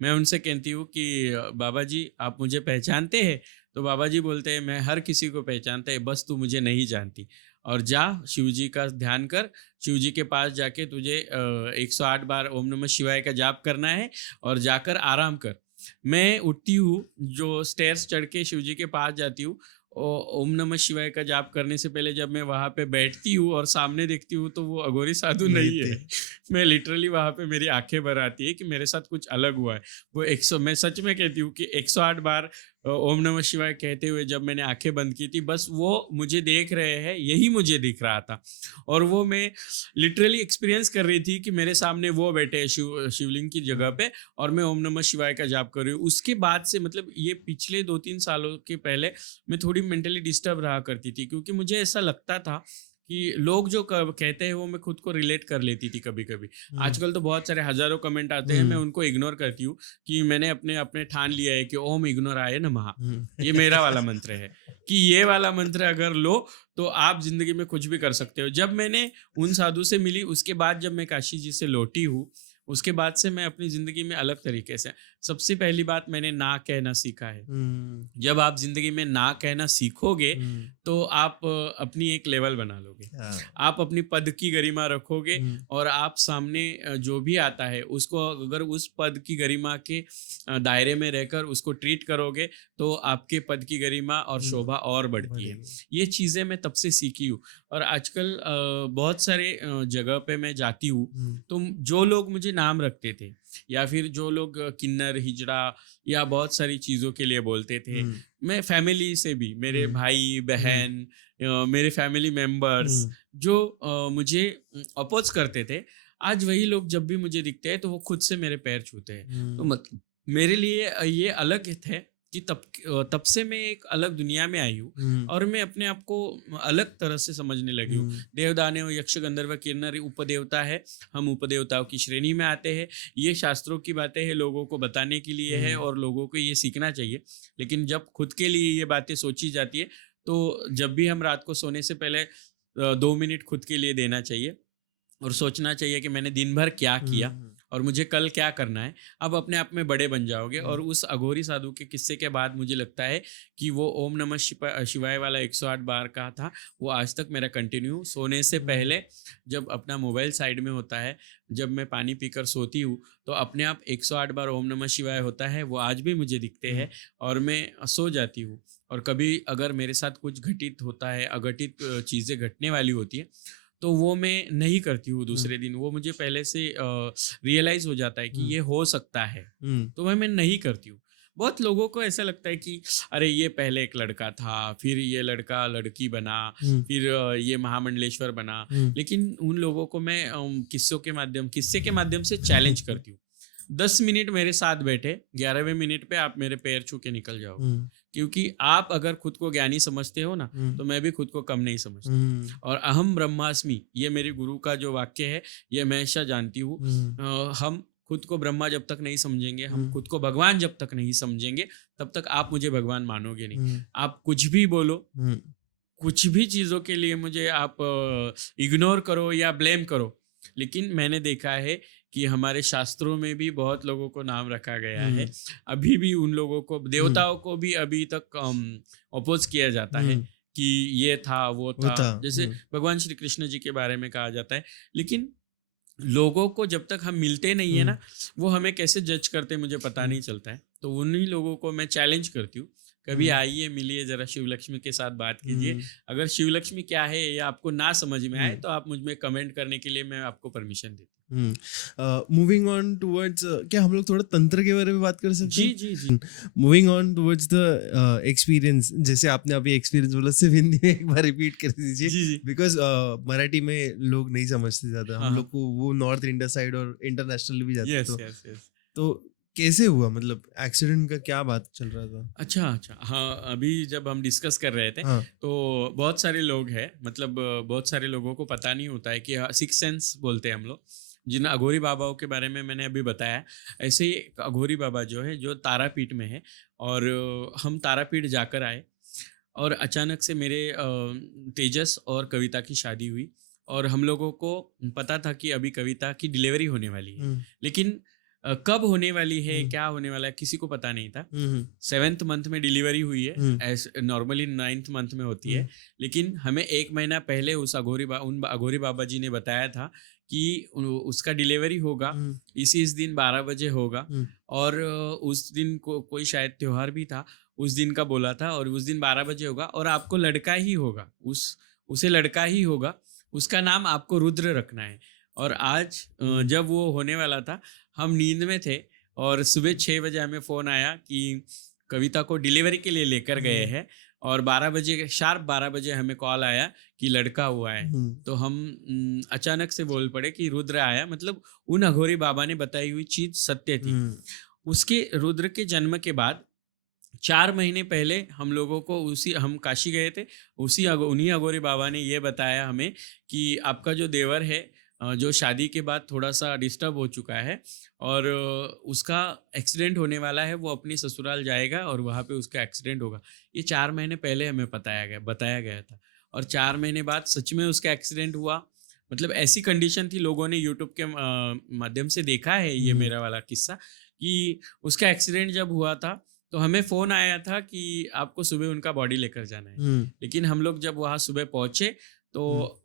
मैं उनसे कहती हूँ कि बाबा जी आप मुझे पहचानते हैं? तो बाबा जी बोलते हैं मैं हर किसी को पहचानता है, बस तू मुझे नहीं जानती। और जा शिव जी का ध्यान कर, शिव जी के पास जाके तुझे 108 बार ओम नमः शिवाय का जाप करना है और जाकर आराम कर। मैं उठती हूँ, जो स्टेयर्स चढ़ के शिव जी के पास जाती हूँ, ओम नमः शिवाय का जाप करने से पहले जब मैं वहाँ पे बैठती हूँ और सामने देखती हूँ तो वो अघोरी साधु नहीं है। मैं लिटरली वहाँ पे मेरी आंखें भर आती है कि मेरे साथ कुछ अलग हुआ है। वो 100, मैं सच में कहती हूँ कि 108 बार ओम नमः शिवाय कहते हुए जब मैंने आंखें बंद की थी, बस वो मुझे देख रहे हैं, यही मुझे दिख रहा था। और वो मैं लिटरली एक्सपीरियंस कर रही थी कि मेरे सामने वो बैठे हैं शिवलिंग की जगह पे, और मैं ओम नमः शिवाय का जाप कर रही हूँ। उसके बाद से, मतलब ये पिछले 2-3 सालों के पहले मैं थोड़ी मेंटली डिस्टर्ब रहा करती थी, क्योंकि मुझे ऐसा लगता था कि लोग जो कहते हैं वो मैं खुद को रिलेट कर लेती थी कभी कभी। आजकल तो बहुत सारे हजारों कमेंट आते हैं, मैं उनको इग्नोर करती हूँ कि मैंने अपने अपने ठान लिया है कि ओम इग्नोराय नमः, ये मेरा वाला मंत्र है कि ये वाला मंत्र अगर लो तो आप जिंदगी में कुछ भी कर सकते हो। जब मैंने उन साधु से मिली, उसके बाद जब मैं काशी जी से लौटी हूँ, उसके बाद से मैं अपनी जिंदगी में अलग तरीके से, सबसे पहली बात मैंने ना कहना सीखा है। जब आप जिंदगी में ना कहना सीखोगे तो आप अपनी एक लेवल बना लोगे। आप अपनी पद की गरिमा रखोगे और आप सामने जो भी आता है उसको अगर उस पद की गरिमा के दायरे में रहकर उसको ट्रीट करोगे तो आपके पद की गरिमा और शोभा और बढ़ती है। ये चीज़ें मैं तब से सीखी हूँ। और आजकल बहुत सारे जगह पे मैं जाती हूँ तो जो लोग मुझे नाम रखते थे या फिर जो लोग किन्नर, हिजड़ा या बहुत सारी चीज़ों के लिए बोलते थे, मैं फैमिली से भी, मेरे भाई बहन, मेरे फैमिली मेंबर्स जो मुझे अपोज करते थे, आज वही लोग जब भी मुझे दिखते हैं तो वो खुद से मेरे पैर छूते हैं। तो मतलब मेरे लिए ये अलग थे कि तब से मैं एक अलग दुनिया में आई हूँ और मैं अपने आप को अलग तरह से समझने लगी हूँ। देवदानव यक्ष गंधर्व किन्नर उपदेवता है, हम उपदेवताओं की श्रेणी में आते हैं। ये शास्त्रों की बातें हैं, लोगों को बताने के लिए है और लोगों को ये सीखना चाहिए। लेकिन जब खुद के लिए ये बातें सोची जाती है तो जब भी हम रात को सोने से पहले 2 मिनट खुद के लिए देना चाहिए और सोचना चाहिए कि मैंने दिन भर क्या किया और मुझे कल क्या करना है। अब अपने आप में बड़े बन जाओगे। और उस अघोरी साधु के किस्से के बाद मुझे लगता है कि वो ओम नमः शिवाय वाला 108 बार का था, वो आज तक मेरा कंटिन्यू। सोने से पहले जब अपना मोबाइल साइड में होता है, जब मैं पानी पीकर सोती हूँ तो अपने आप 108 बार ओम नमः शिवाय होता है, वो आज भी मुझे दिखते हैं और मैं सो जाती हूँ। और कभी अगर मेरे साथ कुछ घटित होता है, अघटित चीज़ें घटने वाली होती है तो वो मैं नहीं करती हूँ दूसरे दिन। वो मुझे पहले से रियलाइज हो जाता है कि ये हो सकता है, तो मैं नहीं करती हूँ। बहुत लोगों को ऐसा लगता है कि अरे ये पहले एक लड़का था, फिर ये लड़का लड़की बना, फिर ये महामंडलेश्वर बना। लेकिन उन लोगों को मैं किस्से के माध्यम से चैलेंज करती हूँ। 10 मिनट मेरे साथ बैठे, 11वें मिनट पे आप मेरे पैर छू के निकल जाओगे। क्योंकि आप अगर खुद को ज्ञानी समझते हो ना, तो मैं भी खुद को कम नहीं समझता। और अहम ब्रह्मास्मि, ये मेरे गुरु का जो वाक्य है, ये मैं हमेशा जानती हूँ। हम खुद को ब्रह्मा जब तक नहीं समझेंगे, हम खुद को भगवान जब तक नहीं समझेंगे, तब तक आप मुझे भगवान मानोगे नहीं। आप कुछ भी बोलो, कुछ भी चीज़ों के लिए मुझे आप इग्नोर करो या ब्लेम करो, लेकिन मैंने देखा है कि हमारे शास्त्रों में भी बहुत लोगों को नाम रखा गया है। अभी भी उन लोगों को, देवताओं को भी अभी तक अपोज किया जाता है कि ये था वो था। जैसे भगवान श्री कृष्ण जी के बारे में कहा जाता है। लेकिन लोगों को जब तक हम मिलते नहीं है ना, वो हमें कैसे जज करते मुझे पता नहीं चलता है। तो उन्हीं लोगों को मैं चैलेंज करती हूँ, कभी आइए, मिलिए, जरा शिवलक्ष्मी के साथ बात कीजिए। अगर शिवलक्ष्मी क्या है या आपको ना समझ में आए तो आप मुझ में कमेंट करने के लिए मैं आपको परमिशन देती हूँ। मूविंग ऑन टुवर्ड्स, क्या हम लोग थोड़ा तंत्र के बारे में बात कर सकते हैं? जी जी जी। Moving on towards the experience, जैसे आपने अभी एक्सपीरियंस बोला, सिर्फ हिंदी में एक बार रिपीट कर दीजिए। जी जी। बिकॉज मराठी में लोग नहीं समझते ज्यादा। हम लोग को वो नॉर्थ इंडिया साइड और इंटरनेशनल भी जाते हैं। तो कैसे हुआ, मतलब एक्सीडेंट का क्या बात चल रहा था? अच्छा, हाँ, अभी जब हम डिस्कस कर रहे थे तो बहुत सारे लोग हैं, मतलब बहुत सारे लोगों को पता नहीं होता है कि सिक्स सेंस बोलते हैं हम लोग, जिन अघोरी बाबाओं के बारे में मैंने अभी बताया। ऐसे ही एक अघोरी बाबा जो है, जो तारापीठ में है, और हम तारापीठ जाकर आए और अचानक से मेरे तेजस और कविता की शादी हुई। और हम लोगों को पता था कि अभी कविता की डिलीवरी होने वाली है, लेकिन कब होने वाली है, क्या होने वाला है, किसी को पता नहीं था। 7th मंथ में डिलीवरी हुई है, नॉर्मली 9th मंथ में होती है। लेकिन हमें 1 महीना पहले उन अघोरी बाबा जी ने बताया था कि उसका डिलीवरी होगा, इस दिन 12 बजे होगा। और उस दिन कोई शायद त्योहार भी था, उस दिन का बोला था, और उस दिन 12 बजे होगा और आपको लड़का ही होगा, उसे लड़का ही होगा, उसका नाम आपको रुद्र रखना है। और आज जब वो होने वाला था, हम नींद में थे और सुबह 6 बजे हमें फ़ोन आया कि कविता को डिलीवरी के लिए लेकर गए हैं। और 12 बजे शार्प 12 बजे हमें कॉल आया कि लड़का हुआ है। तो हम अचानक से बोल पड़े कि रुद्र आया, मतलब उन अघोरी बाबा ने बताई हुई चीज़ सत्य थी। उसके रुद्र के जन्म के बाद 4 महीने पहले हम लोगों को हम काशी गए थे, उन्हीं अघोरी बाबा ने ये बताया हमें कि आपका जो देवर है, जो शादी के बाद थोड़ा सा डिस्टर्ब हो चुका है और उसका एक्सीडेंट होने वाला है, वो अपनी ससुराल जाएगा और वहाँ पे उसका एक्सीडेंट होगा। ये 4 महीने पहले हमें बताया गया था, और 4 महीने बाद सच में उसका एक्सीडेंट हुआ। मतलब ऐसी कंडीशन थी, लोगों ने यूट्यूब के माध्यम से देखा है ये मेरा वाला किस्सा, कि उसका एक्सीडेंट जब हुआ था तो हमें फ़ोन आया था कि आपको सुबह उनका बॉडी लेकर जाना है। लेकिन हम लोग जब वहाँ सुबह पहुँचे तो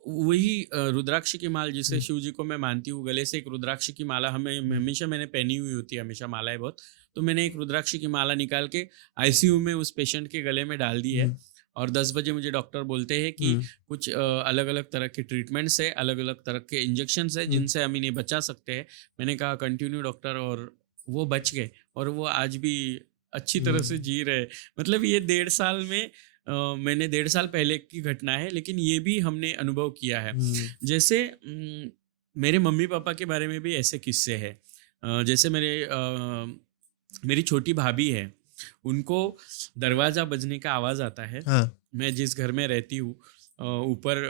वही रुद्राक्ष की माला, जिसे शिव जी को मैं मानती हूँ, गले से एक रुद्राक्ष की माला हमेशा मैंने पहनी हुई होती है, हमेशा मालाएं बहुत। तो मैंने एक रुद्राक्ष की माला निकाल के आईसीयू में उस पेशेंट के गले में डाल दी है। और 10 बजे मुझे डॉक्टर बोलते हैं कि कुछ अलग अलग तरह के ट्रीटमेंट्स है, अलग अलग तरह के इंजेक्शंस है, जिनसे हम इन्हें बचा सकते हैं। मैंने कहा कंटिन्यू डॉक्टर, और वो बच गए और वो आज भी अच्छी तरह से जी रहे। मतलब ये 1.5 साल में मैंने 1.5 साल पहले की घटना है, लेकिन ये भी हमने अनुभव किया है। जैसे मेरे मम्मी पापा के बारे में भी ऐसे किस्से हैं। जैसे मेरी छोटी भाभी है, उनको दरवाज़ा बजने का आवाज़ आता है। हाँ मैं जिस घर में रहती हूँ, ऊपर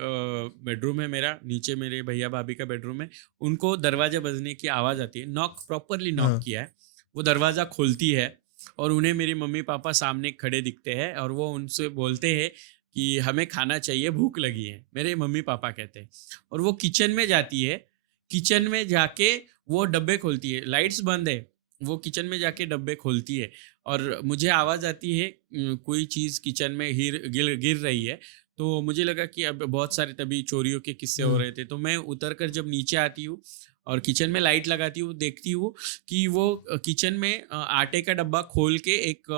बेडरूम है मेरा, नीचे मेरे भैया भाभी का बेडरूम है। उनको दरवाज़ा बजने की आवाज़ आती है। नॉक प्रॉपरली नॉक हाँ किया है, वो दरवाज़ा खोलती है और उन्हें मेरे मम्मी पापा सामने खड़े दिखते हैं और वो उनसे बोलते हैं कि हमें खाना चाहिए, भूख लगी है, मेरे मम्मी पापा कहते हैं। और वो किचन में जाती है, किचन में जाके वो डब्बे खोलती है, लाइट्स बंद है, वो किचन में जाके डब्बे खोलती है और मुझे आवाज़ आती है कोई चीज़ किचन में गिर गिर रही है। तो मुझे लगा कि अब बहुत सारे तभी चोरियों के किस्से हो हम्म, रहे थे, तो मैं उतर कर जब नीचे आती हूँ और किचन में लाइट लगाती हूँ, देखती हूँ कि वो किचन में आटे का डब्बा खोल के एक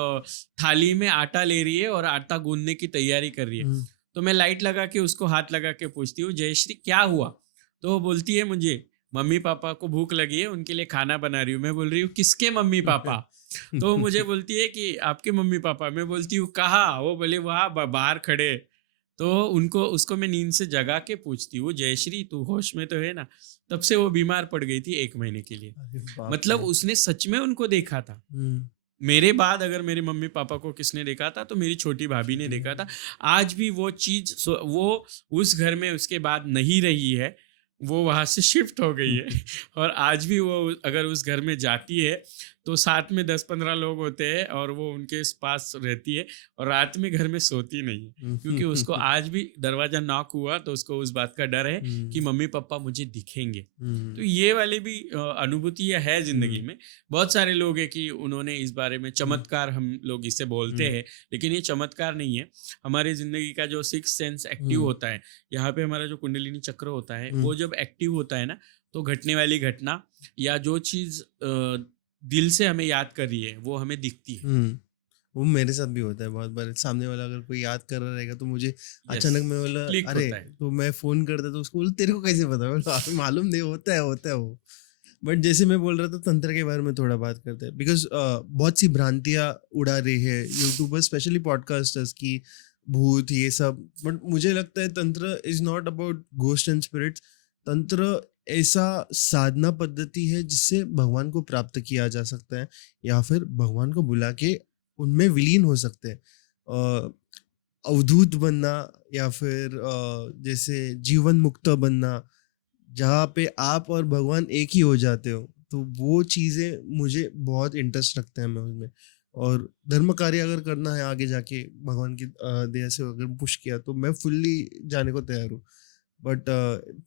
थाली में आटा ले रही है और आटा गूंदने की तैयारी कर रही है। हम्म, तो मैं लाइट लगा के उसको हाथ लगा के पूछती हूँ, जयश्री क्या हुआ? तो वो बोलती है मुझे, मम्मी पापा को भूख लगी है, उनके लिए खाना बना रही हूँ। मैं बोल रही हूँ किसके मम्मी पापा? तो वो मुझे बोलती है कि आपके मम्मी पापा। मैं बोलती हूँ कहाँ? वो बोले वहाँ बाहर खड़े। तो उनको उसको मैं नींद से जगा के पूछती हूँ, जयश्री तू होश में तो है ना? तब से वो बीमार पड़ गई थी 1 महीने के लिए। अरे बाप मतलब रे। उसने सच में उनको देखा था। हम्म, मेरे बाद अगर मेरे मम्मी पापा को किसने देखा था तो मेरी छोटी भाभी ने छोटी देखा था। बहन। आज भी वो चीज़ वो उस घर में उसके बाद नहीं रही है, वो वहाँ से शिफ्ट हो गई है। और आज भी वो अगर उस घर में जाती है तो साथ में 10-15 लोग होते हैं और वो उनके पास रहती है और रात में घर में सोती नहीं है। क्योंकि उसको आज भी दरवाज़ा नॉक हुआ तो उसको उस बात का डर है कि मम्मी पापा मुझे दिखेंगे। तो ये वाली भी अनुभूतियाँ है ज़िंदगी में। बहुत सारे लोग हैं कि उन्होंने इस बारे में चमत्कार, हम लोग इसे बोलते हैं, लेकिन ये चमत्कार नहीं है। हमारी ज़िंदगी का जो सिक्स्थ सेंस एक्टिव होता है, यहाँ पे हमारा जो कुंडलिनी चक्र होता है, वो जब एक्टिव होता है ना, तो घटने वाली घटना या जो चीज़ दिल से हमें याद कर रही है, वो हमें दिखती है। वो मेरे साथ भी होता है बहुत बार। सामने वाला अगर कोई याद कर रहा रहेगा तो मुझे यस, अचानक मैं बोला क्लिक अरे, होता है। तो मैं फोन करता तो उसको बोला तेरे को कैसे पता? मैं बोला, "अभी मालूम नहीं, होता है वो। बट जैसे मैं बोल रहा था तंत्र के बारे में थोड़ा बात करते हैं, बिकॉज बहुत सी भ्रांतियां उड़ा रही है यूट्यूबर्स, स्पेशली पॉडकास्टर्स की भूत ये सब। बट मुझे लगता है tantra is not about ghost and spirits. तंत्र ऐसा साधना पद्धति है जिससे भगवान को प्राप्त किया जा सकता है, या फिर भगवान को बुला के उनमें विलीन हो सकते हैं। अवधूत बनना, या फिर जैसे जीवन मुक्त बनना, जहाँ पे आप और भगवान एक ही हो जाते हो। तो वो चीज़ें मुझे बहुत इंटरेस्ट रखते हैं मैं उसमें। और धर्म कार्य अगर करना है आगे जाके भगवान की दया से अगर पुश किया तो मैं फुल्ली जाने को तैयार हूँ। बट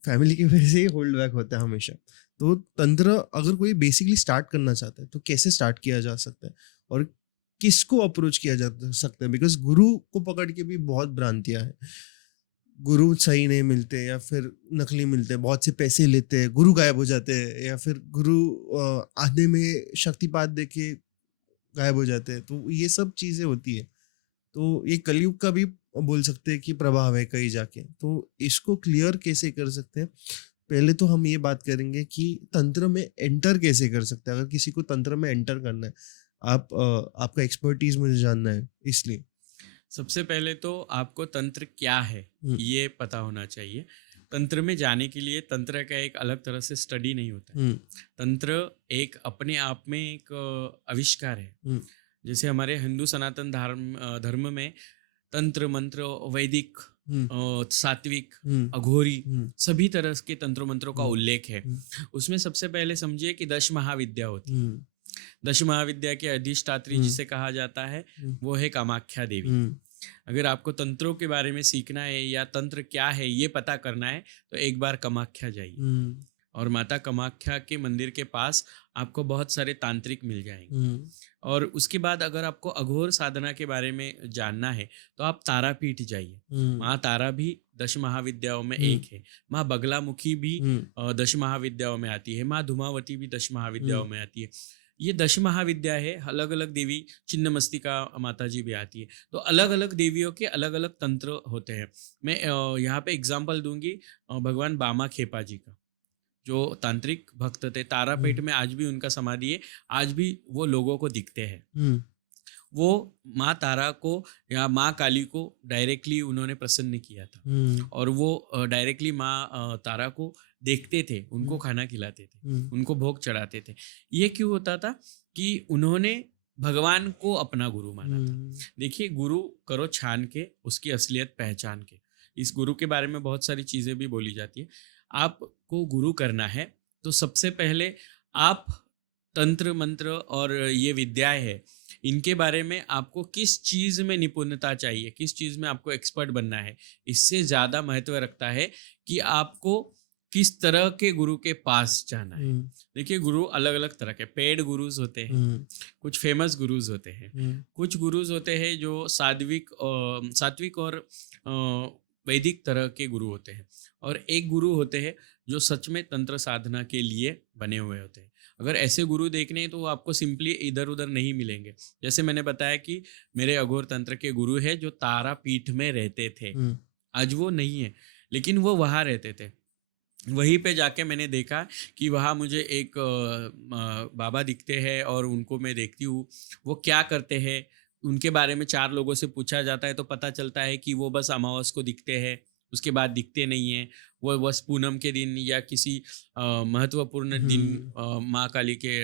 फैमिली की वजह से ही होल्ड बैक होता है हमेशा। तो तंत्र अगर कोई बेसिकली स्टार्ट करना चाहता है तो कैसे स्टार्ट किया जा सकता है, और किसको अप्रोच किया जा सकता है? बिकॉज गुरु को पकड़ के भी बहुत भ्रांतियां हैं। गुरु सही नहीं मिलते, या फिर नकली मिलते हैं, बहुत से पैसे लेते हैं, गुरु गायब हो जाते हैं, या फिर गुरु आधे में शक्तिपात देके गायब हो जाते हैं। तो ये सब चीजें होती है। तो ये कलयुग का भी बोल सकते हैं कि प्रभाव है कहीं जाके। तो इसको क्लियर कैसे कर सकते हैं? पहले तो हम ये बात करेंगे कि तंत्र में एंटर कैसे कर सकते हैं, अगर किसी को तंत्र में एंटर करना है। आपका एक्सपर्टीज मुझे जानना है इसलिए। सबसे पहले तो आपको तंत्र क्या है, हम्म, ये पता होना चाहिए। तंत्र में जाने के लिए तंत्र का एक अलग तरह से स्टडी नहीं होता है। हम्म, तंत्र एक अपने आप में एक आविष्कार है। हम्म, जैसे हमारे हिंदू सनातन धर्म में तंत्र मंत्र, वैदिक, हम्म, सात्विक, हम्म, अघोरी, हम्म, सभी तरह के तंत्र मंत्रों का हम्म, उल्लेख है। हम्म, उसमें सबसे पहले समझिए कि 10 महाविद्या होती है। हम्म, 10 महाविद्या की अधिष्ठात्री हम्म, जिसे कहा जाता है, हम्म, वो है कामाख्या देवी। हम्म, अगर आपको तंत्रों के बारे में सीखना है या तंत्र क्या है ये पता करना है तो एक बार कामाख्या जाइए। हम्म, और माता कामाख्या के मंदिर के पास आपको बहुत सारे तांत्रिक मिल जाएंगे। हम्म, और उसके बाद अगर आपको अघोर साधना के बारे में जानना है तो आप तारापीठ जाइए। हम्म, माँ तारा भी 10 महाविद्याओं में हम्म, एक है। माँ बगलामुखी भी हम्म, 10 महाविद्याओं में आती है। माँ धूमावती भी 10 महाविद्याओं हम्म, में आती है। ये 10 महाविद्या है। अलग अलग देवी, छिन्नमस्तिका माता जी भी आती है। तो अलग अलग देवियों के अलग अलग तंत्र होते हैं। मैं यहाँ पे एग्जाम्पल दूंगी भगवान बामा खेपा जी का, जो तांत्रिक भक्त थे। तारापीठ में आज भी उनका समाधि है। आज भी वो लोगों को दिखते हैं। हम्म, वो माँ तारा को या माँ काली को डायरेक्टली उन्होंने प्रसन्न किया था। हम्म, और वो डायरेक्टली माँ तारा को देखते थे, उनको हम्म, खाना खिलाते थे, हम्म, उनको भोग चढ़ाते थे। ये क्यों होता था कि उन्होंने भगवान को अपना गुरु माना था। हम्म, देखिए, गुरु करो छान के, उसकी असलियत पहचान के। इस गुरु के बारे में बहुत सारी चीज़ें भी बोली जाती है। आपको गुरु करना है तो सबसे पहले आप तंत्र मंत्र और ये विद्याएं है, इनके बारे में आपको किस चीज़ में निपुणता चाहिए, किस चीज़ में आपको एक्सपर्ट बनना है, इससे ज़्यादा महत्व रखता है कि आपको किस तरह के गुरु के पास जाना है। हम्म, देखिए, गुरु अलग अलग तरह के पेड गुरुज होते हैं, हम्म, कुछ फेमस गुरुज होते हैं, हम्म, कुछ गुरुज होते हैं जो सात्विक और वैदिक तरह के गुरु होते हैं, और एक गुरु होते हैं जो सच में तंत्र साधना के लिए बने हुए होते हैं। अगर ऐसे गुरु देखने हैं तो वो आपको सिंपली इधर उधर नहीं मिलेंगे। जैसे मैंने बताया कि मेरे अघोर तंत्र के गुरु है जो तारापीठ में रहते थे, हम्म, आज वो नहीं है, लेकिन वो वहाँ रहते थे। वहीं पे जाके मैंने देखा कि वहाँ मुझे एक बाबा दिखते हैं और उनको मैं देखती हूँ, वो क्या करते हैं, उनके बारे में 4 लोगों से पूछा जाता है तो पता चलता है कि वो बस अमावस को दिखते हैं, उसके बाद दिखते नहीं हैं। वो बस पूनम के दिन या किसी महत्वपूर्ण दिन हम्म, माँ काली के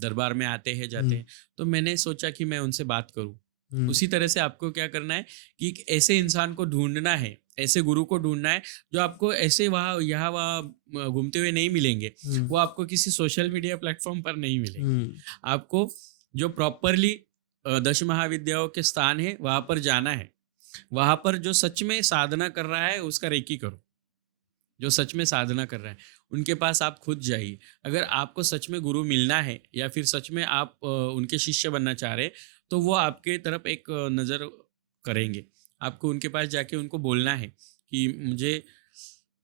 दरबार में आते हैं, जाते हैं। तो मैंने सोचा कि मैं उनसे बात करूँ। हम्म, उसी तरह से आपको क्या करना है कि एक ऐसे इंसान को ढूँढना है, ऐसे गुरु को ढूँढना है जो आपको ऐसे वहाँ यहाँ वहाँ घूमते हुए नहीं मिलेंगे। हम्म, वो आपको किसी सोशल मीडिया प्लेटफ़ॉर्म पर नहीं मिलेंगे। हम्म, आपको जो प्रॉपरली दश महाविद्याओं के स्थान है, वहाँ पर जाना है। वहाँ पर जो सच में साधना कर रहा है, उसका रेकी करो। जो सच में साधना कर रहा है, उनके पास आप खुद जाइए। अगर आपको सच में गुरु मिलना है या फिर सच में आप उनके शिष्य बनना चाह रहे हैं, तो वो आपके तरफ एक नज़र करेंगे। आपको उनके पास जाके उनको बोलना है कि मुझे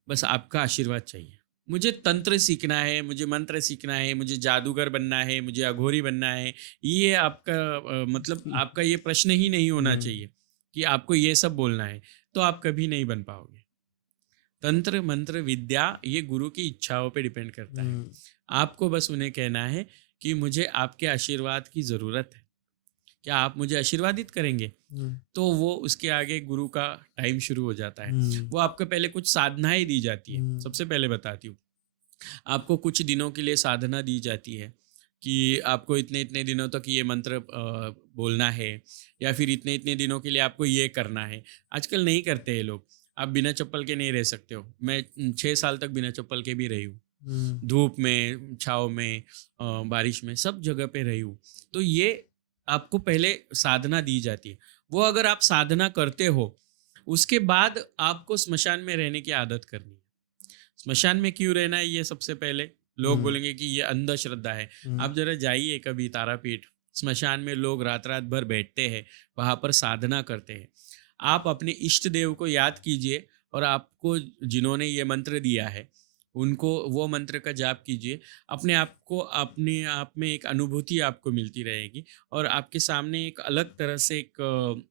बस आपका आशीर्वाद चाहिए। मुझे तंत्र सीखना है, मुझे मंत्र सीखना है, मुझे जादूगर बनना है, मुझे अघोरी बनना है। ये आपका मतलब आपका ये प्रश्न ही नहीं होना हम्म, चाहिए कि आपको ये सब बोलना है, तो आप कभी नहीं बन पाओगे। तंत्र मंत्र विद्या ये गुरु की इच्छाओं पे डिपेंड करता है। हम्म, आपको बस उन्हें कहना है कि मुझे आपके आशीर्वाद की ज़रूरत है, क्या आप मुझे आशीर्वादित करेंगे? हम्म, तो वो उसके आगे गुरु का टाइम शुरू हो जाता है। हम्म, वो आपको पहले कुछ साधनाएं दी जाती है, हम्म, सबसे पहले बताती हूँ। आपको कुछ दिनों के लिए साधना दी जाती है कि आपको इतने इतने दिनों तक ये मंत्र बोलना है, या फिर इतने इतने दिनों के लिए आपको ये करना है। आजकल नहीं करते हैं लोग। आप बिना चप्पल के नहीं रह सकते हो। मैं 6 साल तक बिना चप्पल के भी रही हूँ, हम्म, धूप में, छाँव में, बारिश में, सब जगह पे रही हूँ। तो ये आपको पहले साधना दी जाती है। वो अगर आप साधना करते हो, उसके बाद आपको स्मशान में रहने की आदत करनी है। स्मशान में क्यों रहना है, ये सबसे पहले लोग हम्म, बोलेंगे कि ये अंधश्रद्धा है। हम्म, आप जरा जाइए कभी तारापीठ, स्मशान में लोग रात रात भर बैठते हैं, वहाँ पर साधना करते हैं। आप अपने इष्ट देव को याद कीजिए और आपको जिन्होंने ये मंत्र दिया है, उनको वो मंत्र का जाप कीजिए। अपने आप को अपने आप में एक अनुभूति आपको मिलती रहेगी, और आपके सामने एक अलग तरह से एक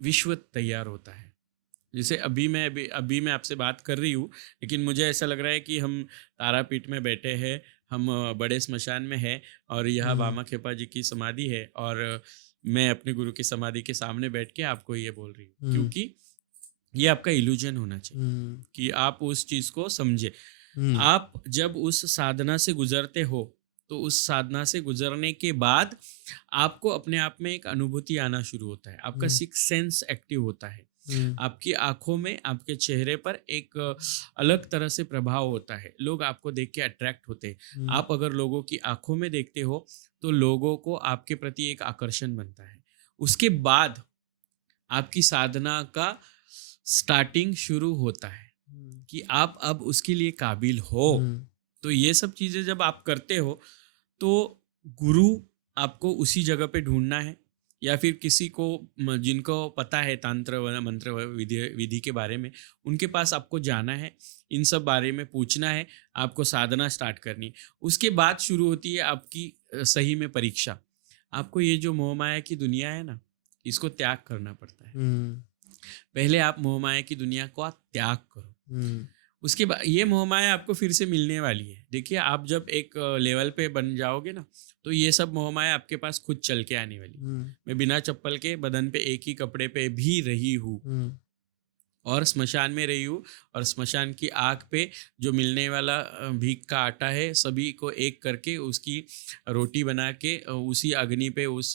विश्व तैयार होता है। जैसे अभी मैं आपसे बात कर रही हूँ, लेकिन मुझे ऐसा लग रहा है कि हम तारापीठ में बैठे हैं, हम बड़े स्मशान में हैं, और यहाँ हम्म, बामा खेपा जी की समाधि है, और मैं अपने गुरु की समाधि के सामने बैठ के आपको ये बोल रही हूँ, हम्म, क्योंकि ये आपका इल्यूजन होना चाहिए हम्म, कि आप उस चीज़ को समझे। हम्म, आप जब उस साधना से गुजरते हो, तो उस साधना से गुजरने के बाद आपको अपने आप में एक अनुभूति आना शुरू होता है। आपका हम्म, सिक्स सेंस एक्टिव होता है। हम्म, आपकी आँखों में, आपके चेहरे पर एक अलग तरह से प्रभाव होता है। लोग आपको देख के अट्रैक्ट होते हैं। हम्म, आप अगर लोगों की आँखों में देखते हो, तो लोगों को आपके प्रति एक आकर्षण बनता है। उसके बाद आपकी साधना का स्टार्टिंग शुरू होता है कि आप अब उसके लिए काबिल हो। हम्म, तो ये सब चीज़ें जब आप करते हो, तो गुरु आपको उसी जगह पे ढूँढना है, या फिर किसी को जिनको पता है तंत्र व मंत्र व विधि विधि के बारे में, उनके पास आपको जाना है, इन सब बारे में पूछना है, आपको साधना स्टार्ट करनी है। उसके बाद शुरू होती है आपकी सही में परीक्षा। आपको ये जो मोह माया की दुनिया है ना, इसको त्याग करना पड़ता है। हम्म, पहले आप मोह माया की दुनिया को आप त्याग करो। हम्म, उसके बाद ये मोह माया आपको फिर से मिलने वाली है। देखिए, आप जब एक लेवल पे बन जाओगे ना, तो ये सब मोह माया आपके पास खुद चल के आने वाली है। हम्म, मैं बिना चप्पल के बदन पे एक ही कपड़े पे भी रही हूँ। हम्म, और स्मशान में रही हूँ, और स्मशान की आग पे जो मिलने वाला भीख का आटा है सभी को एक करके उसकी रोटी बना के उसी अग्नि पे, उस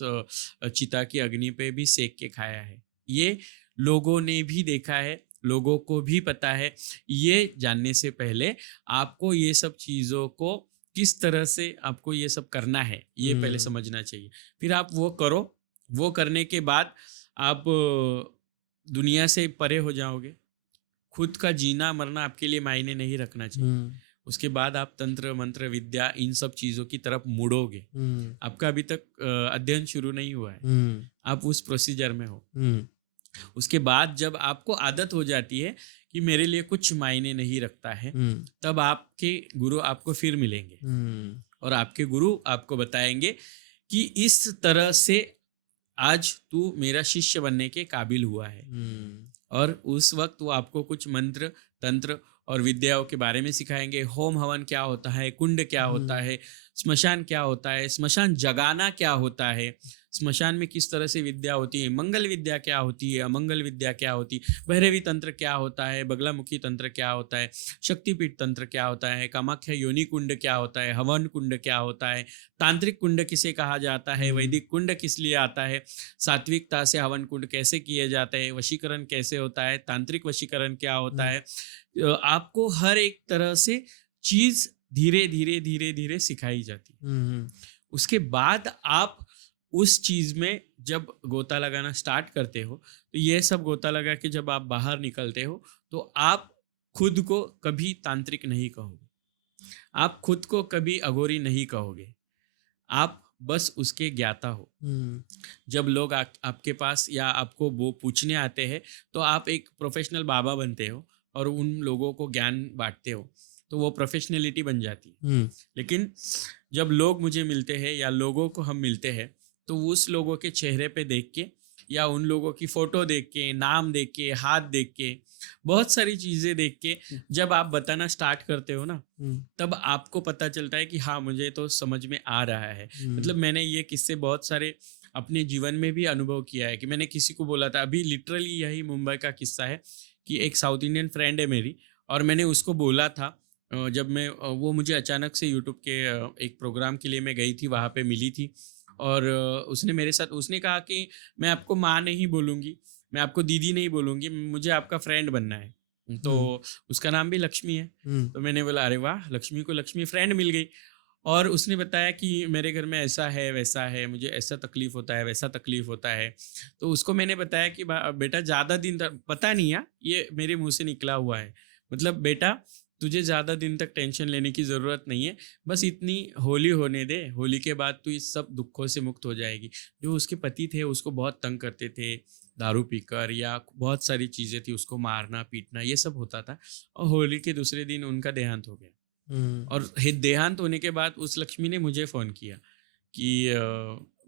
चिता की अग्नि पे भी सेक के खाया है। ये लोगों ने भी देखा है, लोगों को भी पता है। ये जानने से पहले आपको ये सब चीज़ों को किस तरह से आपको ये सब करना है ये पहले समझना चाहिए। फिर आप वो करो, वो करने के बाद आप दुनिया से परे हो जाओगे। खुद का जीना मरना आपके लिए मायने नहीं रखना चाहिए। उसके बाद आप तंत्र मंत्र विद्या इन सब चीज़ों की तरफ मुड़ोगे। आपका अभी तक अध्ययन शुरू नहीं हुआ है, आप उस प्रोसीजर में हो। उसके बाद जब आपको आदत हो जाती है कि मेरे लिए कुछ मायने नहीं रखता है, तब आपके गुरु आपको फिर मिलेंगे और आपके गुरु आपको बताएंगे कि इस तरह से आज तू मेरा शिष्य बनने के काबिल हुआ है। और उस वक्त वो आपको कुछ मंत्र तंत्र और विद्याओं के बारे में सिखाएंगे। होम हवन क्या होता है, कुंड क्या होता है, स्मशान क्या होता है, स्मशान जगाना क्या होता है, स्मशान में किस तरह से विद्या होती है, मंगल विद्या क्या होती है, अमंगल विद्या क्या होती है, भैरवी तंत्र क्या होता है, बगलामुखी तंत्र क्या होता है, शक्तिपीठ तंत्र क्या होता है, कामाख्या योनि कुंड क्या होता है, हवन कुंड क्या होता है, तांत्रिक कुंड किसे कहा जाता है, वैदिक कुंड किस लिए आता है, सात्विकता से हवन कुंड कैसे किए जाते हैं, वशीकरण कैसे होता है, तांत्रिक वशीकरण क्या होता है। आपको हर एक तरह से चीज धीरे धीरे धीरे धीरे सिखाई जाती है। उसके बाद आप उस चीज में जब गोता लगाना स्टार्ट करते हो, तो ये सब गोता लगा के जब आप बाहर निकलते हो तो आप खुद को कभी तांत्रिक नहीं कहोगे, आप खुद को कभी अघोरी नहीं कहोगे, आप बस उसके ज्ञाता हो। जब लोग आपके पास या आपको वो पूछने आते हैं तो आप एक प्रोफेशनल बाबा बनते हो और उन लोगों को ज्ञान बांटते हो, तो वो प्रोफेशनलिटी बन जाती है। लेकिन जब लोग मुझे मिलते हैं या लोगों को हम मिलते हैं तो उस लोगों के चेहरे पे देख के या उन लोगों की फोटो देख के, नाम देख के, हाथ देख के, बहुत सारी चीजें देख के जब आप बताना स्टार्ट करते हो ना, तब आपको पता चलता है कि हाँ मुझे तो समझ में आ रहा है। मतलब मैंने ये किस्से बहुत सारे अपने जीवन में भी अनुभव किया है कि मैंने किसी को बोला था, अभी लिटरली यही मुंबई का किस्सा है कि एक साउथ इंडियन फ्रेंड है मेरी, और मैंने उसको बोला था जब मैं वो मुझे अचानक से यूट्यूब के एक प्रोग्राम के लिए मैं गई थी, वहाँ पे मिली थी, और उसने मेरे साथ उसने कहा कि मैं आपको माँ नहीं बोलूँगी, मैं आपको दीदी नहीं बोलूँगी, मुझे आपका फ्रेंड बनना है। तो उसका नाम भी लक्ष्मी है। तो मैंने बोला अरे वाह, लक्ष्मी को लक्ष्मी फ्रेंड मिल गई। और उसने बताया कि मेरे घर में ऐसा है वैसा है, मुझे ऐसा तकलीफ होता है वैसा तकलीफ होता है। तो उसको मैंने बताया कि बेटा ज़्यादा दिन तक पता नहीं है, ये मेरे मुंह से निकला हुआ है, मतलब बेटा तुझे ज़्यादा दिन तक टेंशन लेने की ज़रूरत नहीं है, बस इतनी होली होने दे, होली के बाद तू इस सब दुखों से मुक्त हो जाएगी। जो उसके पति थे उसको बहुत तंग करते थे, दारू पीकर या बहुत सारी चीज़ें थी, उसको मारना पीटना ये सब होता था, और होली के दूसरे दिन उनका देहांत हो गया। और देहांत होने के बाद उस लक्ष्मी ने मुझे फ़ोन किया कि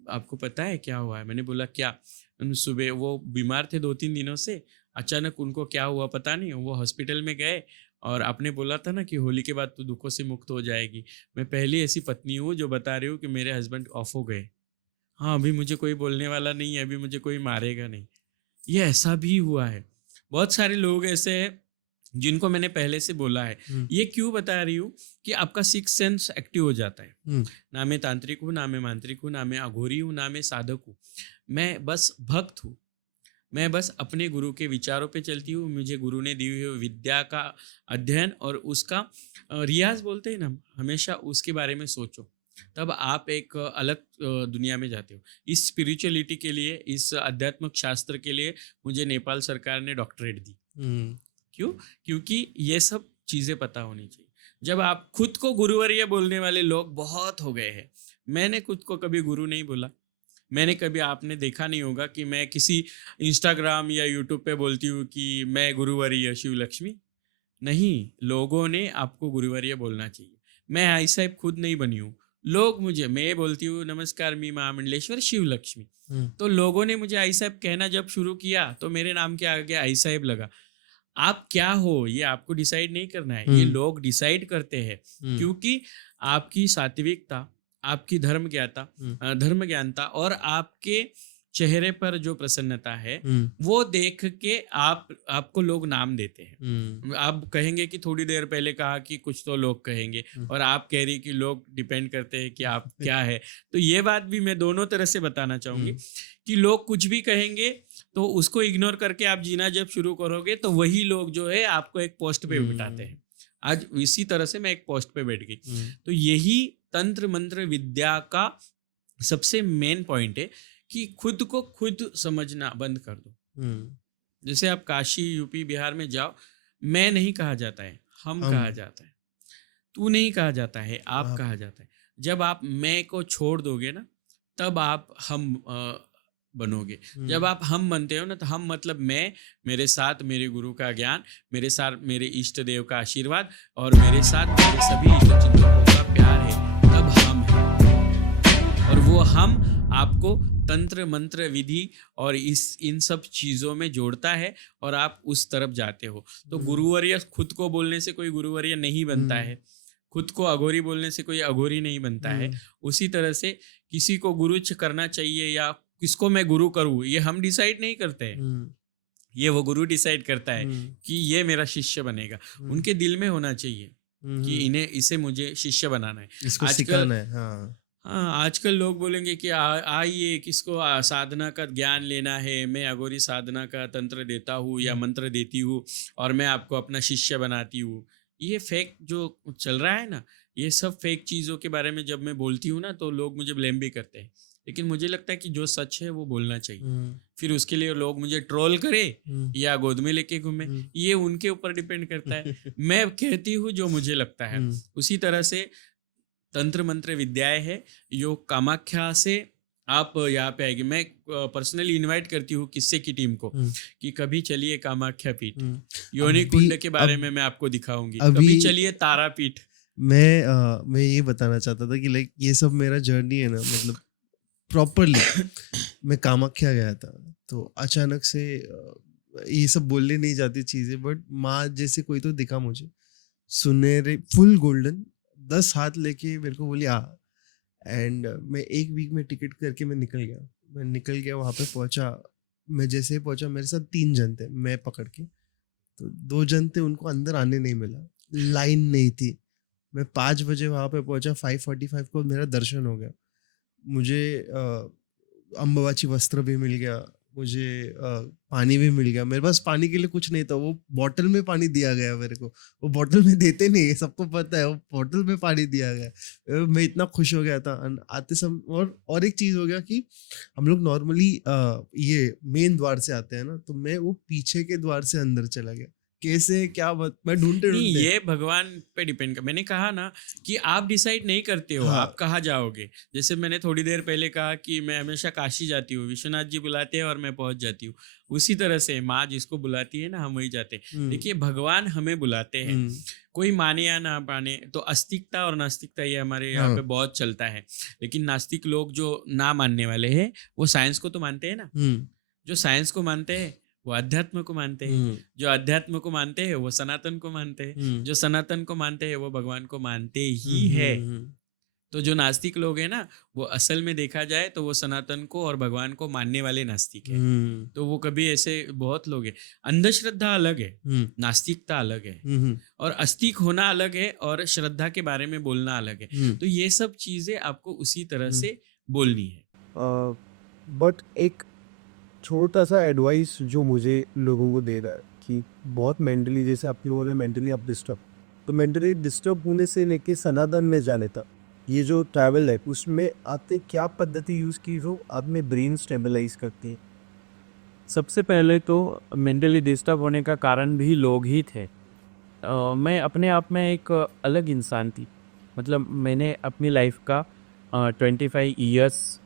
आपको पता है क्या हुआ है? मैंने बोला क्या? सुबह वो बीमार थे 2-3 दिनों से, अचानक उनको क्या हुआ पता नहीं, वो हॉस्पिटल में गए और आपने बोला था ना कि होली के बाद तू दुखों से मुक्त हो जाएगी। मैं पहली ऐसी पत्नी हूँ जो बता रही हूँ कि मेरे हस्बैंड ऑफ हो गए। हाँ, अभी मुझे कोई बोलने वाला नहीं है, अभी मुझे कोई मारेगा नहीं। ये ऐसा भी हुआ है। बहुत सारे लोग ऐसे हैं जिनको मैंने पहले से बोला है। ये क्यों बता रही हूँ कि आपका सिक्स सेंस एक्टिव हो जाता है। ना मैं तांत्रिक हूँ, ना मैं मांत्रिक हूँ, ना मैं अघोरी हूँ, ना मैं साधक हूँ। मैं बस भक्त हूँ। मैं बस अपने गुरु के विचारों पे चलती हूँ। मुझे गुरु ने दी हुई विद्या का अध्ययन और उसका रियाज बोलते हैं ना, हमेशा उसके बारे में सोचो, तब आप एक अलग दुनिया में जाते हो। इस स्पिरिचुअलिटी के लिए, इस आध्यात्मिक शास्त्र के लिए मुझे नेपाल सरकार ने डॉक्टरेट दी। क्यों? क्योंकि ये सब चीज़ें पता होनी चाहिए। जब आप खुद को गुरुवर्य बोलने वाले लोग बहुत हो गए हैं। मैंने खुद को कभी गुरु नहीं बोला। मैंने कभी, आपने देखा नहीं होगा कि मैं किसी इंस्टाग्राम या यूट्यूब पे बोलती हूँ कि मैं गुरुवर्य शिव लक्ष्मी। नहीं, लोगों ने आपको गुरुवर्य बोलना चाहिए। मैं आई साहब खुद नहीं बनी हूँ। लोग मुझे, मैं बोलती हूँ नमस्कार मी महामंडलेश्वर शिव लक्ष्मी, तो लोगों ने मुझे आई साहब कहना जब शुरू किया तो मेरे नाम के आगे आई साहब लगा। आप क्या हो ये आपको डिसाइड नहीं करना है, ये लोग डिसाइड करते हैं। क्योंकि आपकी सात्विकता, आपकी धर्म ज्ञानता और आपके चेहरे पर जो प्रसन्नता है वो देख के आपको लोग नाम देते हैं। आप कहेंगे कि थोड़ी देर पहले कहा कि कुछ तो लोग कहेंगे, और आप कह रही कि लोग डिपेंड करते हैं कि आप क्या है। तो ये बात भी मैं दोनों तरह से बताना चाहूंगी कि लोग कुछ भी कहेंगे तो उसको इग्नोर करके आप जीना जब शुरू करोगे तो वही लोग जो है आपको एक पोस्ट पे बिठाते हैं। आज इसी तरह से मैं एक पोस्ट पे बैठ गई। तो यही तंत्र मंत्र विद्या का सबसे मेन पॉइंट है कि खुद को खुद समझना बंद कर दो। जैसे आप काशी, यूपी, बिहार में जाओ, मैं नहीं कहा जाता है, हम कहा जाता है। तू नहीं कहा जाता है, आप कहा जाता है। जब आप मैं को छोड़ दोगे ना, तब आप हम बनोगे। जब आप हम बनते हो ना, तो हम मतलब मैं, मेरे साथ मेरे गुरु का ज्ञान, मेरे साथ मेरे इष्ट देव का आशीर्वाद, और मेरे साथ मेरे सभी इष्ट चिंतकों का प्यार है, तब हम हैं। और वो हम आपको तंत्र मंत्र विधि और इन सब चीज़ों में जोड़ता है और आप उस तरफ जाते हो। तो गुरुवर्य खुद को बोलने से कोई गुरुवर्य नहीं बनता है, खुद को अघोरी बोलने से कोई अघोरी नहीं बनता है। उसी तरह से किसी को गुरु करना चाहिए या किसको मैं गुरु करूँ, ये हम डिसाइड नहीं करते हैं, ये वो गुरु डिसाइड करता है कि ये मेरा शिष्य बनेगा। उनके दिल में होना चाहिए कि इसे मुझे शिष्य बनाना है, इसको सिखाना है। हाँ, आजकल लोग बोलेंगे कि आइए, किसको साधना का ज्ञान लेना है, मैं अघोरी साधना का तंत्र देता हूँ या मंत्र देती हूँ और मैं आपको अपना शिष्य बनाती हूँ। ये फेक जो चल रहा है ना, ये सब फेक चीज़ों के बारे में जब मैं बोलती हूँ ना, तो लोग मुझे ब्लेम भी करते हैं। लेकिन मुझे लगता है कि जो सच है वो बोलना चाहिए। फिर उसके लिए लोग मुझे ट्रोल करे या गोद में लेके घूमे, ये उनके ऊपर डिपेंड करता है। मैं कहती हूँ जो मुझे लगता है। उसी तरह से तंत्र मंत्र विद्याएं है, योग कामाख्या से आप यहाँ पे आएगी। मैं पर्सनली इनवाइट करती हूँ किस्से की टीम को कि कभी चलिए कामाख्या पीठ, योनि कुंड के बारे में मैं आपको दिखाऊंगी, कभी चलिए तारा पीठ। मैं ये बताना चाहता था कि लाइक ये सब मेरा जर्नी है ना, मतलब प्रॉपरली मैं कामाख्या गया था, तो अचानक से ये सब बोलने नहीं जाती चीजें, बट माँ जैसे कोई तो दिखा मुझे, सुनहरे फुल गोल्डन 10 हाथ लेके मेरे को बोली आ। एंड मैं 1 वीक में टिकट करके मैं निकल गया वहाँ पे पहुँचा। मैं जैसे ही पहुँचा, मेरे साथ 3 जन थे, मैं पकड़ के, तो 2 जन थे, उनको अंदर आने नहीं मिला, लाइन नहीं थी। मैं 5 बजे वहाँ पे पहुँचा, 5:45 को मेरा दर्शन हो गया। मुझे अम्बाबाची वस्त्र भी मिल गया, मुझे पानी भी मिल गया। मेरे पास पानी के लिए कुछ नहीं था, वो बॉटल में पानी दिया गया मेरे को। वो बॉटल में देते नहीं है, सबको पता है, वो बॉटल में पानी दिया गया। मैं इतना खुश हो गया था आते समय। और एक चीज़ हो गया कि हम लोग नॉर्मली ये मेन द्वार से आते हैं ना, तो मैं वो पीछे के द्वार से अंदर चला गया। कैसे क्या मैं ढूंढते ये भगवान पे डिपेंड कर। मैंने कहा ना कि आप डिसाइड नहीं करते हो आप कहाँ जाओगे। जैसे मैंने थोड़ी देर पहले कहा कि मैं हमेशा काशी जाती हूँ, विश्वनाथ जी बुलाते हैं और मैं पहुंच जाती हूँ। उसी तरह से माँ जिसको बुलाती है ना, हम वही जाते हैं। देखिए, भगवान हमें बुलाते हैं, कोई माने या ना माने। तो आस्तिकता और नास्तिकता ये हमारे यहाँ पे बहुत चलता है। लेकिन नास्तिक लोग जो ना मानने वाले हैं, वो साइंस को तो मानते हैं ना। जो साइंस को मानते हैं वो अध्यात्म को मानते हैं, जो अध्यात्म को मानते हैं वो सनातन को मानते हैं, जो सनातन को मानते हैं वो भगवान को मानते ही है। तो जो नास्तिक लोग हैं ना, वो असल में देखा जाए तो वो सनातन को और भगवान को मानने वाले नास्तिक है। तो वो कभी ऐसे बहुत लोग हैं। अंधश्रद्धा अलग है, नास्तिकता अलग है, और आस्तिक होना अलग है, और श्रद्धा के बारे में बोलना अलग है। तो ये सब चीजें आपको उसी तरह से बोलनी है। बट एक छोटा सा एडवाइस जो मुझे लोगों को दे रहा है कि बहुत मेंटली, जैसे आपने बोला मेंटली आप डिस्टर्ब, तो मेंटली डिस्टर्ब होने से लेके सनातन में जाने तक ये जो ट्रैवल है, उसमें आपने क्या पद्धति यूज़ की जो आप में ब्रेन स्टेबलाइज करती है? सबसे पहले तो मेंटली डिस्टर्ब होने का कारण भी लोग ही थे। मैं अपने आप में एक अलग इंसान थी। मतलब मैंने अपनी लाइफ का 25 ईयर्स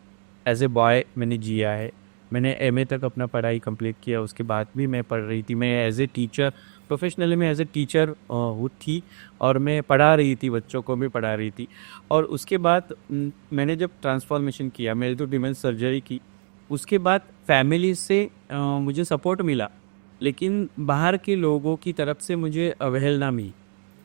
एज ए बॉय मैंने जिया है। मैंने MA तक अपना पढ़ाई कंप्लीट किया, उसके बाद भी मैं पढ़ रही थी। मैं एज ए टीचर, प्रोफेशनली मैं एज ए टीचर वो थी, और मैं पढ़ा रही थी, बच्चों को भी पढ़ा रही थी। और उसके बाद मैंने जब ट्रांसफॉर्मेशन किया, मेरी तो डिमेंस सर्जरी की, उसके बाद फैमिली से मुझे सपोर्ट मिला, लेकिन बाहर के लोगों की तरफ से मुझे अवहेलना मिली।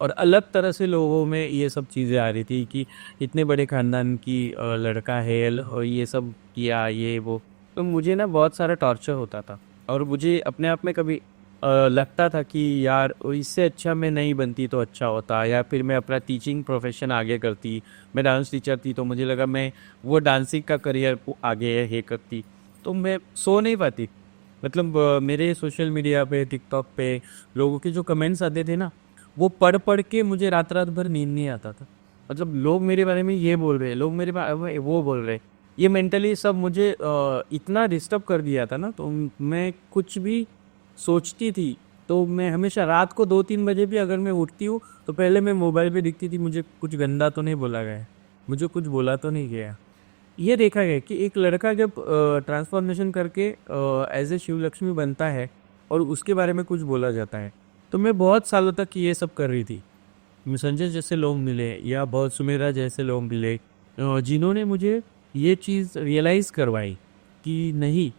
और अलग तरह से लोगों में ये सब चीज़ें आ रही थी कि इतने बड़े ख़ानदान की लड़का है और ये सब किया, ये वो। तो मुझे ना बहुत सारा टॉर्चर होता था और मुझे अपने आप में कभी लगता था कि यार इससे अच्छा मैं नहीं बनती तो अच्छा होता, या फिर मैं अपना टीचिंग प्रोफेशन आगे करती। मैं डांस टीचर थी तो मुझे लगा मैं वो डांसिंग का करियर आगे है करती। तो मैं सो नहीं पाती। मतलब मेरे सोशल मीडिया पे, टिकटॉक पे लोगों के जो कमेंट्स आते थे ना, वो पढ़ पढ़ के मुझे रात रात भर नींद नहीं आता था। मतलब लोग मेरे बारे में ये बोल रहे हैं, लोग मेरे बारे में वो बोल रहे हैं। ये मेंटली सब मुझे इतना डिस्टर्ब कर दिया था ना, तो मैं कुछ भी सोचती थी तो मैं हमेशा रात को 2-3 बजे भी अगर मैं उठती हूँ तो पहले मैं मोबाइल पे दिखती थी, मुझे कुछ गंदा तो नहीं बोला गया है, मुझे कुछ बोला तो नहीं गया। ये देखा गया कि एक लड़का जब ट्रांसफॉर्मेशन करके एज ए शिव लक्ष्मी बनता है और उसके बारे में कुछ बोला जाता है। तो मैं बहुत सालों तक ये सब कर रही थी। संजय जैसे लोग मिले या बहुत सुमेरा जैसे लोग मिले, जिन्होंने मुझे ये चीज़ रियलाइज़ करवाई कि नहीं,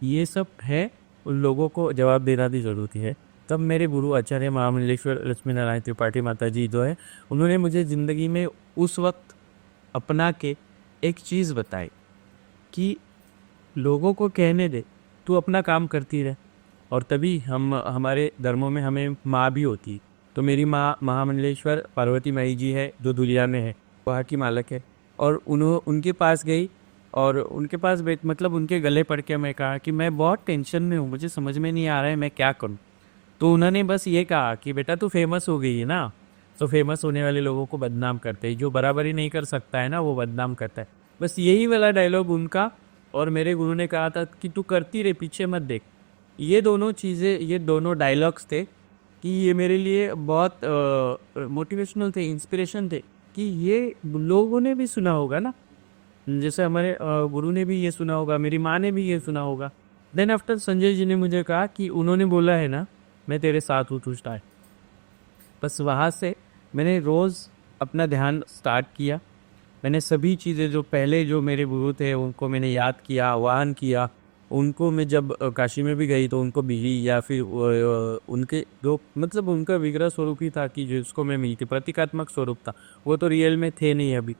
ये सब है, उन लोगों को जवाब देना भी ज़रूरी है। तब मेरे गुरु आचार्य महामंडलेश्वर लक्ष्मी नारायण त्रिपाठी माता जी जो है, उन्होंने मुझे ज़िंदगी में उस वक्त अपना के एक चीज़ बताई कि लोगों को कहने दे, तू अपना काम करती रहे। और तभी हम हमारे धर्मों में हमें माँ भी होती है। तो मेरी माँ महामंडलेश्वर पार्वती माई जी है जो दुलिया में है, वहाँ की मालक है। और उनके पास गई और उनके पास मतलब उनके गले पड़ के मैं कहा कि मैं बहुत टेंशन में हूँ, मुझे समझ में नहीं आ रहा है मैं क्या करूँ। तो उन्होंने बस ये कहा कि बेटा तू फेमस हो गई है ना, तो फेमस होने वाले लोगों को बदनाम करते हैं, जो बराबरी नहीं कर सकता है ना वो बदनाम करता है। बस यही वाला डायलॉग उनका और मेरे गुरु ने कहा था कि तू करती रहे, पीछे मत देख। ये दोनों चीज़ें, ये दोनों डायलॉग्स थे कि ये मेरे लिए बहुत मोटिवेशनल थे, इंस्पिरेशन थे कि ये लोगों ने भी सुना होगा ना, जैसे हमारे गुरु ने भी ये सुना होगा, मेरी माँ ने भी ये सुना होगा। देन आफ्टर संजय जी ने मुझे कहा कि उन्होंने बोला है ना, मैं तेरे साथ हूँ, तू स्टार्ट। बस वहाँ से मैंने रोज़ अपना ध्यान स्टार्ट किया। मैंने सभी चीज़ें जो पहले जो मेरे गुरु थे उनको मैंने याद किया, आह्वान किया। उनको मैं जब काशी में भी गई तो उनको मिली, या फिर उनके जो मतलब उनका विग्रह स्वरूप ही था कि जिसको मैं मिली थी, प्रतीकात्मक स्वरूप था, वो तो रियल में थे नहीं अभी।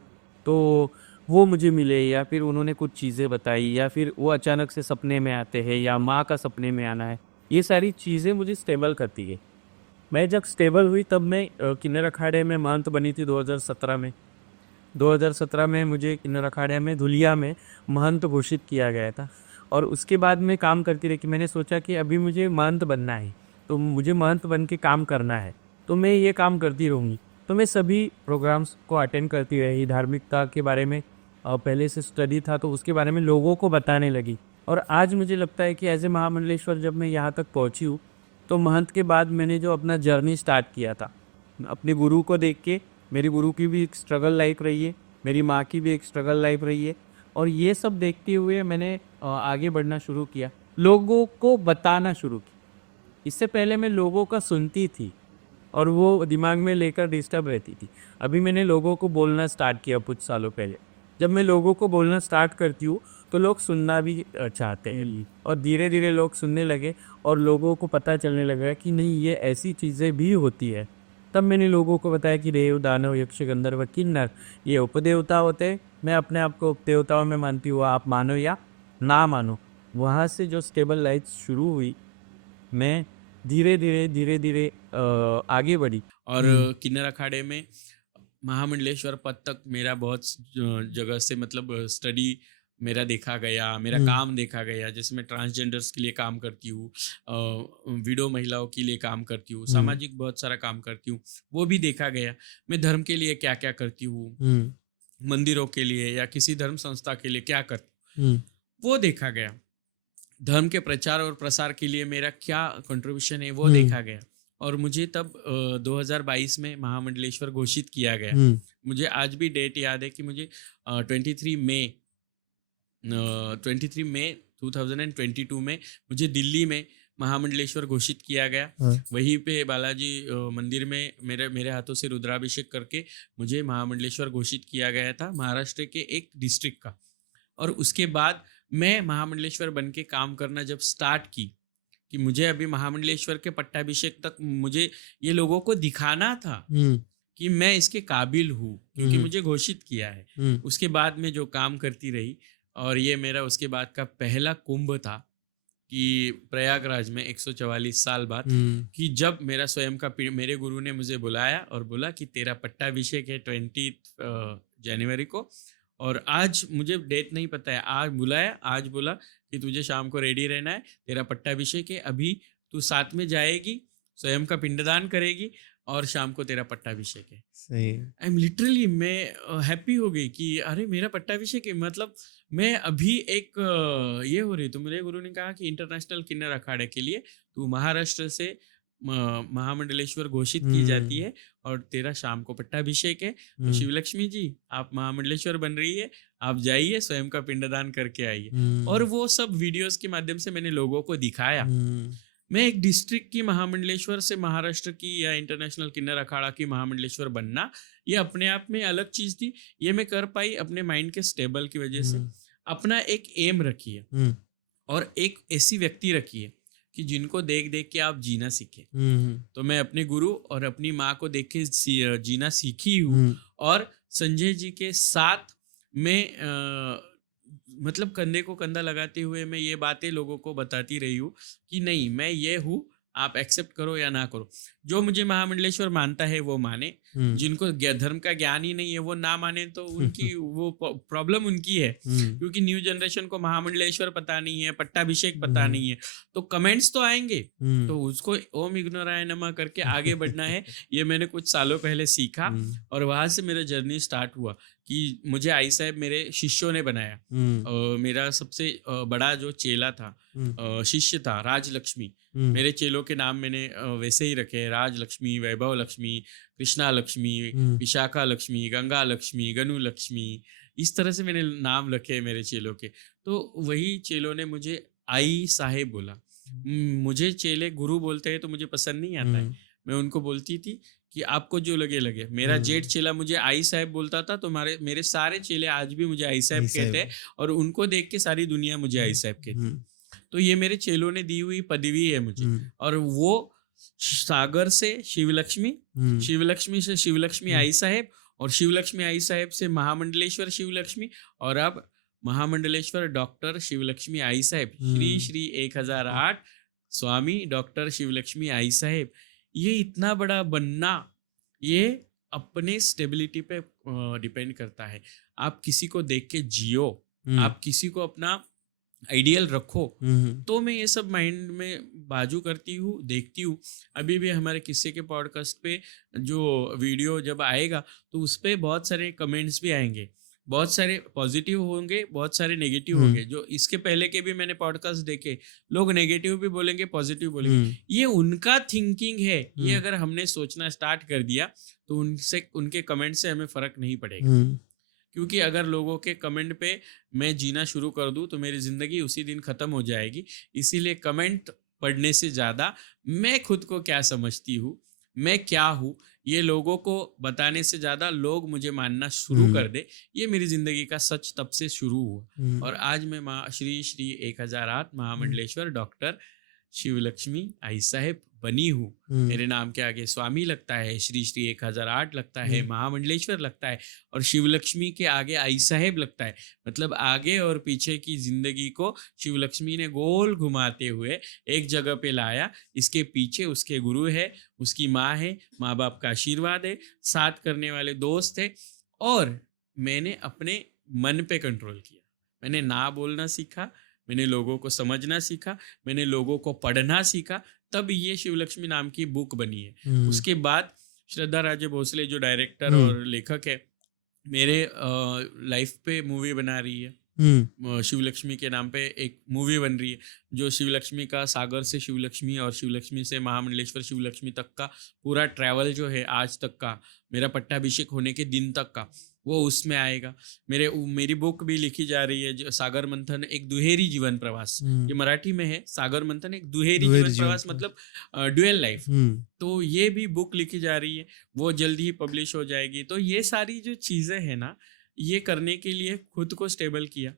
तो वो मुझे मिले, या फिर उन्होंने कुछ चीज़ें बताई, या फिर वो अचानक से सपने में आते हैं, या माँ का सपने में आना है। ये सारी चीज़ें मुझे स्टेबल करती गई। मैं जब स्टेबल हुई तब मैं किन्नर अखाड़े में महंत बनी थी 2017 में। 2017 में मुझे किन्नर अखाड़े में धुलिया में महंत घोषित किया गया था। और उसके बाद मैं काम करती रही कि मैंने सोचा कि अभी मुझे महंत बनना है, तो मुझे महंत बन के काम करना है, तो मैं ये काम करती रहूँगी। तो मैं सभी प्रोग्राम्स को अटेंड करती रही। धार्मिकता के बारे में पहले से स्टडी था तो उसके बारे में लोगों को बताने लगी। और आज मुझे लगता है कि एज ए महामंडलेश्वर जब मैं यहाँ तक पहुँची हूँ, तो महंत के बाद मैंने जो अपना जर्नी स्टार्ट किया था, अपने गुरु को देख के, मेरी गुरु की भी एक स्ट्रगल लाइफ रही है, मेरी माँ की भी एक स्ट्रगल लाइफ रही है, और ये सब देखते हुए मैंने आगे बढ़ना शुरू किया, लोगों को बताना शुरू किया। इससे पहले मैं लोगों का सुनती थी और वो दिमाग में लेकर डिस्टर्ब रहती थी। अभी मैंने लोगों को बोलना स्टार्ट किया कुछ सालों पहले। जब मैं लोगों को बोलना स्टार्ट करती हूँ तो लोग सुनना भी चाहते हैं, और धीरे धीरे लोग सुनने लगे और लोगों को पता चलने लगा कि नहीं, ये ऐसी चीज़ें भी होती है। तब मैंने लोगों को बताया कि देव, दानव, यक्ष, गंधर्व, किन्नर ये उपदेवता होते हैं। मैं अपने आप को उपदेवताओं में मानती हूँ, आप मानो या ना मानो। वहाँ से जो स्टेबल लाइफ शुरू हुई, मैं धीरे धीरे आगे बढ़ी। और किन्नर अखाड़े में महामंडलेश्वर पद तक मेरा बहुत जगह से मतलब स्टडी मेरा देखा गया, मेरा काम देखा गया। जैसे मैं ट्रांसजेंडर्स के लिए काम करती हूँ, विडो महिलाओं के लिए काम करती हूँ, सामाजिक बहुत सारा काम करती हूँ, वो भी देखा गया। मैं धर्म के लिए क्या क्या करती हूँ, मंदिरों के लिए या किसी धर्म संस्था के लिए क्या करती हूँ, वो देखा गया। धर्म के प्रचार और प्रसार के लिए मेरा क्या कंट्रीब्यूशन है वो देखा गया। और मुझे तब 2022 में महामंडलेश्वर घोषित किया गया। मुझे आज भी डेट याद है कि मुझे 23 मई 2022 में मुझे दिल्ली में महामंडलेश्वर घोषित किया गया। वहीं पे बालाजी मंदिर में मेरे हाथों से रुद्राभिषेक करके मुझे महामंडलेश्वर घोषित किया गया था, महाराष्ट्र के एक डिस्ट्रिक्ट का। और उसके बाद मैं महामंडलेश्वर बन के काम करना जब स्टार्ट की कि मुझे अभी महामंडलेश्वर के पट्टाभिषेक तक मुझे ये लोगों को दिखाना था कि मैं इसके काबिल हूँ, क्योंकि मुझे घोषित किया है। उसके बाद में जो काम करती रही, और ये मेरा उसके बाद का पहला कुंभ था कि प्रयागराज में 144 साल बाद, कि जब मेरा स्वयं का मेरे गुरु ने मुझे बुलाया और बोला कि तेरा पट्टाभिषेक है 20 जनवरी को, और आज मुझे डेट नहीं पता है, आज बुलाया, आज बोला कि तुझे शाम को रेडी रहना है, तेरा पट्टाभिषेक है, अभी तू साथ में जाएगी, स्वयं का पिंडदान करेगी और शाम को तेरा पट्टाभिषेक है। सही। आई एम लिटरली, मैं हैप्पी हो गई कि अरे मेरा पट्टाभिषेक है, मतलब मैं अभी एक ये हो रही। तो मेरे गुरु ने कहा कि इंटरनेशनल किन्नर अखाड़े के लिए तू महाराष्ट्र से महामंडलेश्वर घोषित की जाती है और तेरा शाम को पट्टाभिषेक है। तो शिवलक्ष्मी जी, आप महामंडलेश्वर बन रही है, आप जाइए, स्वयं का पिंडदान करके आइए। और वो सब वीडियोस के माध्यम से मैंने लोगों को दिखाया। मैं एक डिस्ट्रिक्ट की महामंडलेश्वर से महाराष्ट्र की या इंटरनेशनल किन्नर अखाड़ा की महामंडलेश्वर बनना, ये अपने आप में अलग चीज थी। ये मैं कर पाई अपने माइंड के स्टेबल की वजह से। अपना एक एम रखिए और एक ऐसी व्यक्ति रखिए कि जिनको देख देख के आप जीना सीखे। तो मैं अपने गुरु और अपनी माँ को देख के जीना सीखी हूँ। और संजय जी के साथ मैं मतलब कंधे को कंधा लगाते हुए मैं ये बातें लोगों को बताती रही हूँ कि नहीं, मैं ये हूँ, आप एक्सेप्ट करो या ना करो। जो मुझे महामंडलेश्वर मानता है वो माने, जिनको धर्म का ज्ञान ही नहीं है वो ना माने, तो उनकी वो प्रॉब्लम उनकी है। क्योंकि न्यू जनरेशन को महामंडलेश्वर पता नहीं है, पट्टाभिषेक पता नहीं है, तो कमेंट्स तो आएंगे, तो उसको ओम इग्नोराय नमः करके आगे बढ़ना है। ये मैंने कुछ सालों पहले सीखा और वहां से मेरा जर्नी स्टार्ट हुआ कि मुझे आई साहब मेरे शिष्यों ने बनाया। मेरा सबसे बड़ा जो चेला था, शिष्य था, राजलक्ष्मी। मेरे चेलों के नाम मैंने वैसे ही रखे हैं, राजलक्ष्मी, वैभव लक्ष्मी, कृष्णा लक्ष्मी, विशाखा लक्ष्मी, गंगा लक्ष्मी, गनु लक्ष्मी। इस तरह से मैंने नाम रखे हैं मेरे चेलों के। तो वही चेलों ने मुझे आई साहेब बोला। मुझे चेले गुरु बोलते हैं तो मुझे पसंद नहीं आता है। मैं उनको बोलती थी कि आपको जो लगे लगे। मेरा जेठ चेला मुझे आई साहब बोलता था, तो मेरे सारे चेले आज भी मुझे आई साहब कहते हैं और उनको देख के सारी दुनिया मुझे आई साहब कहती है। तो ये मेरे चेलों ने दी हुई पदवी है मुझे। और वो सागर से शिवलक्ष्मी, शिवलक्ष्मी से शिवलक्ष्मी आई साहब, और शिवलक्ष्मी आई साहब से महामंडलेश्वर शिवलक्ष्मी, और अब महामंडलेश्वर डॉक्टर शिवलक्ष्मी आई साहब, श्री श्री 1008 स्वामी डॉक्टर शिवलक्ष्मी आई साहब। ये इतना बड़ा बनना, ये अपने स्टेबिलिटी पे डिपेंड करता है। आप किसी को देख के जियो, आप किसी को अपना आइडियल रखो। तो मैं ये सब माइंड में बाजू करती हूँ, देखती हूँ। अभी भी हमारे किस्से के पॉडकास्ट पे जो वीडियो जब आएगा तो उस पर बहुत सारे कमेंट्स भी आएंगे, बहुत सारे पॉजिटिव होंगे, बहुत सारे नेगेटिव होंगे। जो इसके पहले के भी मैंने पॉडकास्ट देखे, लोग नेगेटिव भी बोलेंगे, पॉजिटिव बोलेंगे। ये उनका थिंकिंग है। ये अगर हमने सोचना स्टार्ट कर दिया तो उनके कमेंट से हमें फर्क नहीं पड़ेगा। क्योंकि अगर लोगों के कमेंट पे मैं जीना शुरू कर दूं तो मेरी जिंदगी उसी दिन खत्म हो जाएगी। इसीलिए कमेंट पढ़ने से ज़्यादा मैं खुद को क्या समझती हूँ, मैं क्या हूँ, ये लोगों को बताने से ज़्यादा लोग मुझे मानना शुरू कर दे, ये मेरी ज़िंदगी का सच तब से शुरू हुआ। और आज मैं श्री श्री 1008 महामंडलेश्वर डॉक्टर शिवलक्ष्मी आई साहेब बनी हूँ। मेरे नाम के आगे स्वामी लगता है, श्री श्री 1008 लगता है, महामंडलेश्वर लगता है, और शिवलक्ष्मी के आगे आई साहेब लगता है। मतलब आगे और पीछे की जिंदगी को शिवलक्ष्मी ने गोल घुमाते हुए एक जगह पे लाया। इसके पीछे उसके गुरु है, उसकी माँ है, माँ बाप का आशीर्वाद है, साथ करने वाले दोस्त है, और मैंने अपने मन पे कंट्रोल किया। मैंने ना बोलना सीखा, मैंने लोगों को समझना सीखा, मैंने लोगों को पढ़ना सीखा, तब ये शिवलक्ष्मी नाम की बुक बनी है। उसके बाद श्रद्धा राजे भोसले जो डायरेक्टर और लेखक है, मेरे लाइफ पे मूवी बना रही है। शिवलक्ष्मी के नाम पे एक मूवी बन रही है, जो शिवलक्ष्मी का सागर से शिवलक्ष्मी और शिवलक्ष्मी से महामंडलेश्वर शिवलक्ष्मी तक का पूरा ट्रैवल जो है आज तक का, मेरा पट्टाभिषेक होने के दिन तक का, वो उसमें आएगा। मेरी बुक भी लिखी जा रही है, जो सागर मंथन एक दुहेरी जीवन प्रवास, ये मराठी में है। सागर मंथन एक दुहेरी जीवन प्रवास, मतलब ड्यूअल लाइफ। तो ये भी बुक लिखी जा रही है, वो जल्दी ही पब्लिश हो जाएगी। तो ये सारी जो चीज़ें हैं ना, ये करने के लिए खुद को स्टेबल किया।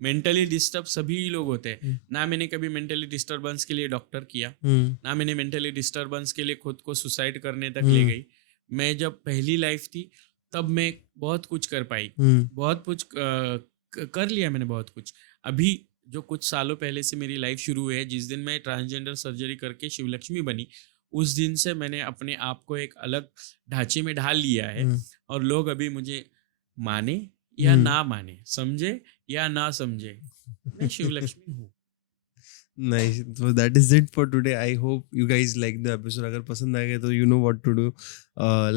मेंटली डिस्टर्ब सभी लोग होते हैं ना। मैंने कभी मेंटली डिस्टर्बेंस के लिए डॉक्टर किया, ना मैंने मेंटली डिस्टर्बेंस के लिए खुद को सुसाइड करने तक ले गई। मैं जब पहली लाइफ थी तब मैं बहुत कुछ कर पाई, बहुत कुछ कर लिया मैंने बहुत कुछ। अभी जो कुछ सालों पहले से मेरी लाइफ शुरू हुई है, जिस दिन मैं ट्रांसजेंडर सर्जरी करके शिवलक्ष्मी बनी, उस दिन से मैंने अपने आप को एक अलग ढांचे में ढाल लिया है। हम्म, और लोग अभी मुझे माने या हम्म। ना माने, समझे या ना समझे, मैं शिवलक्ष्मी हूँ। Nice. So that is it for today. I hope you guys like the episode. अगर पसंद आ गया तो you know what to do.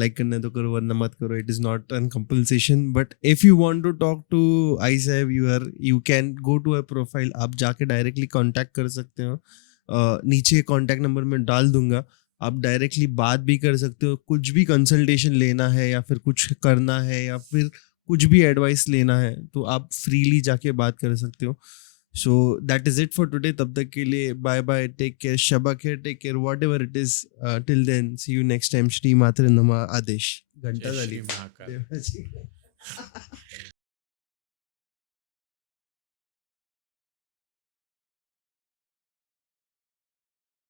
Like करना है तो करो, वरना मत करो. It is not an compulsion. But if you want to talk to Aisab, you can go to her profile. आप जाके directly contact कर सकते हो. नीचे contact number मैं डाल दूंगा. आप डायरेक्टली बात भी कर सकते हो. कुछ भी कंसल्टेशन लेना है या फिर कुछ करना है या फिर कुछ भी एडवाइस लेना है तो आप फ्रीली जाके बात कर सकते हो. So that is it for today. तब तक के लिए bye bye. Take care. Shaba care. Take care. Whatever it is. Till then, see you next time. Shri Matre Nama Adesh. घंटा जय झाली. श्री महाकाल। देवाची.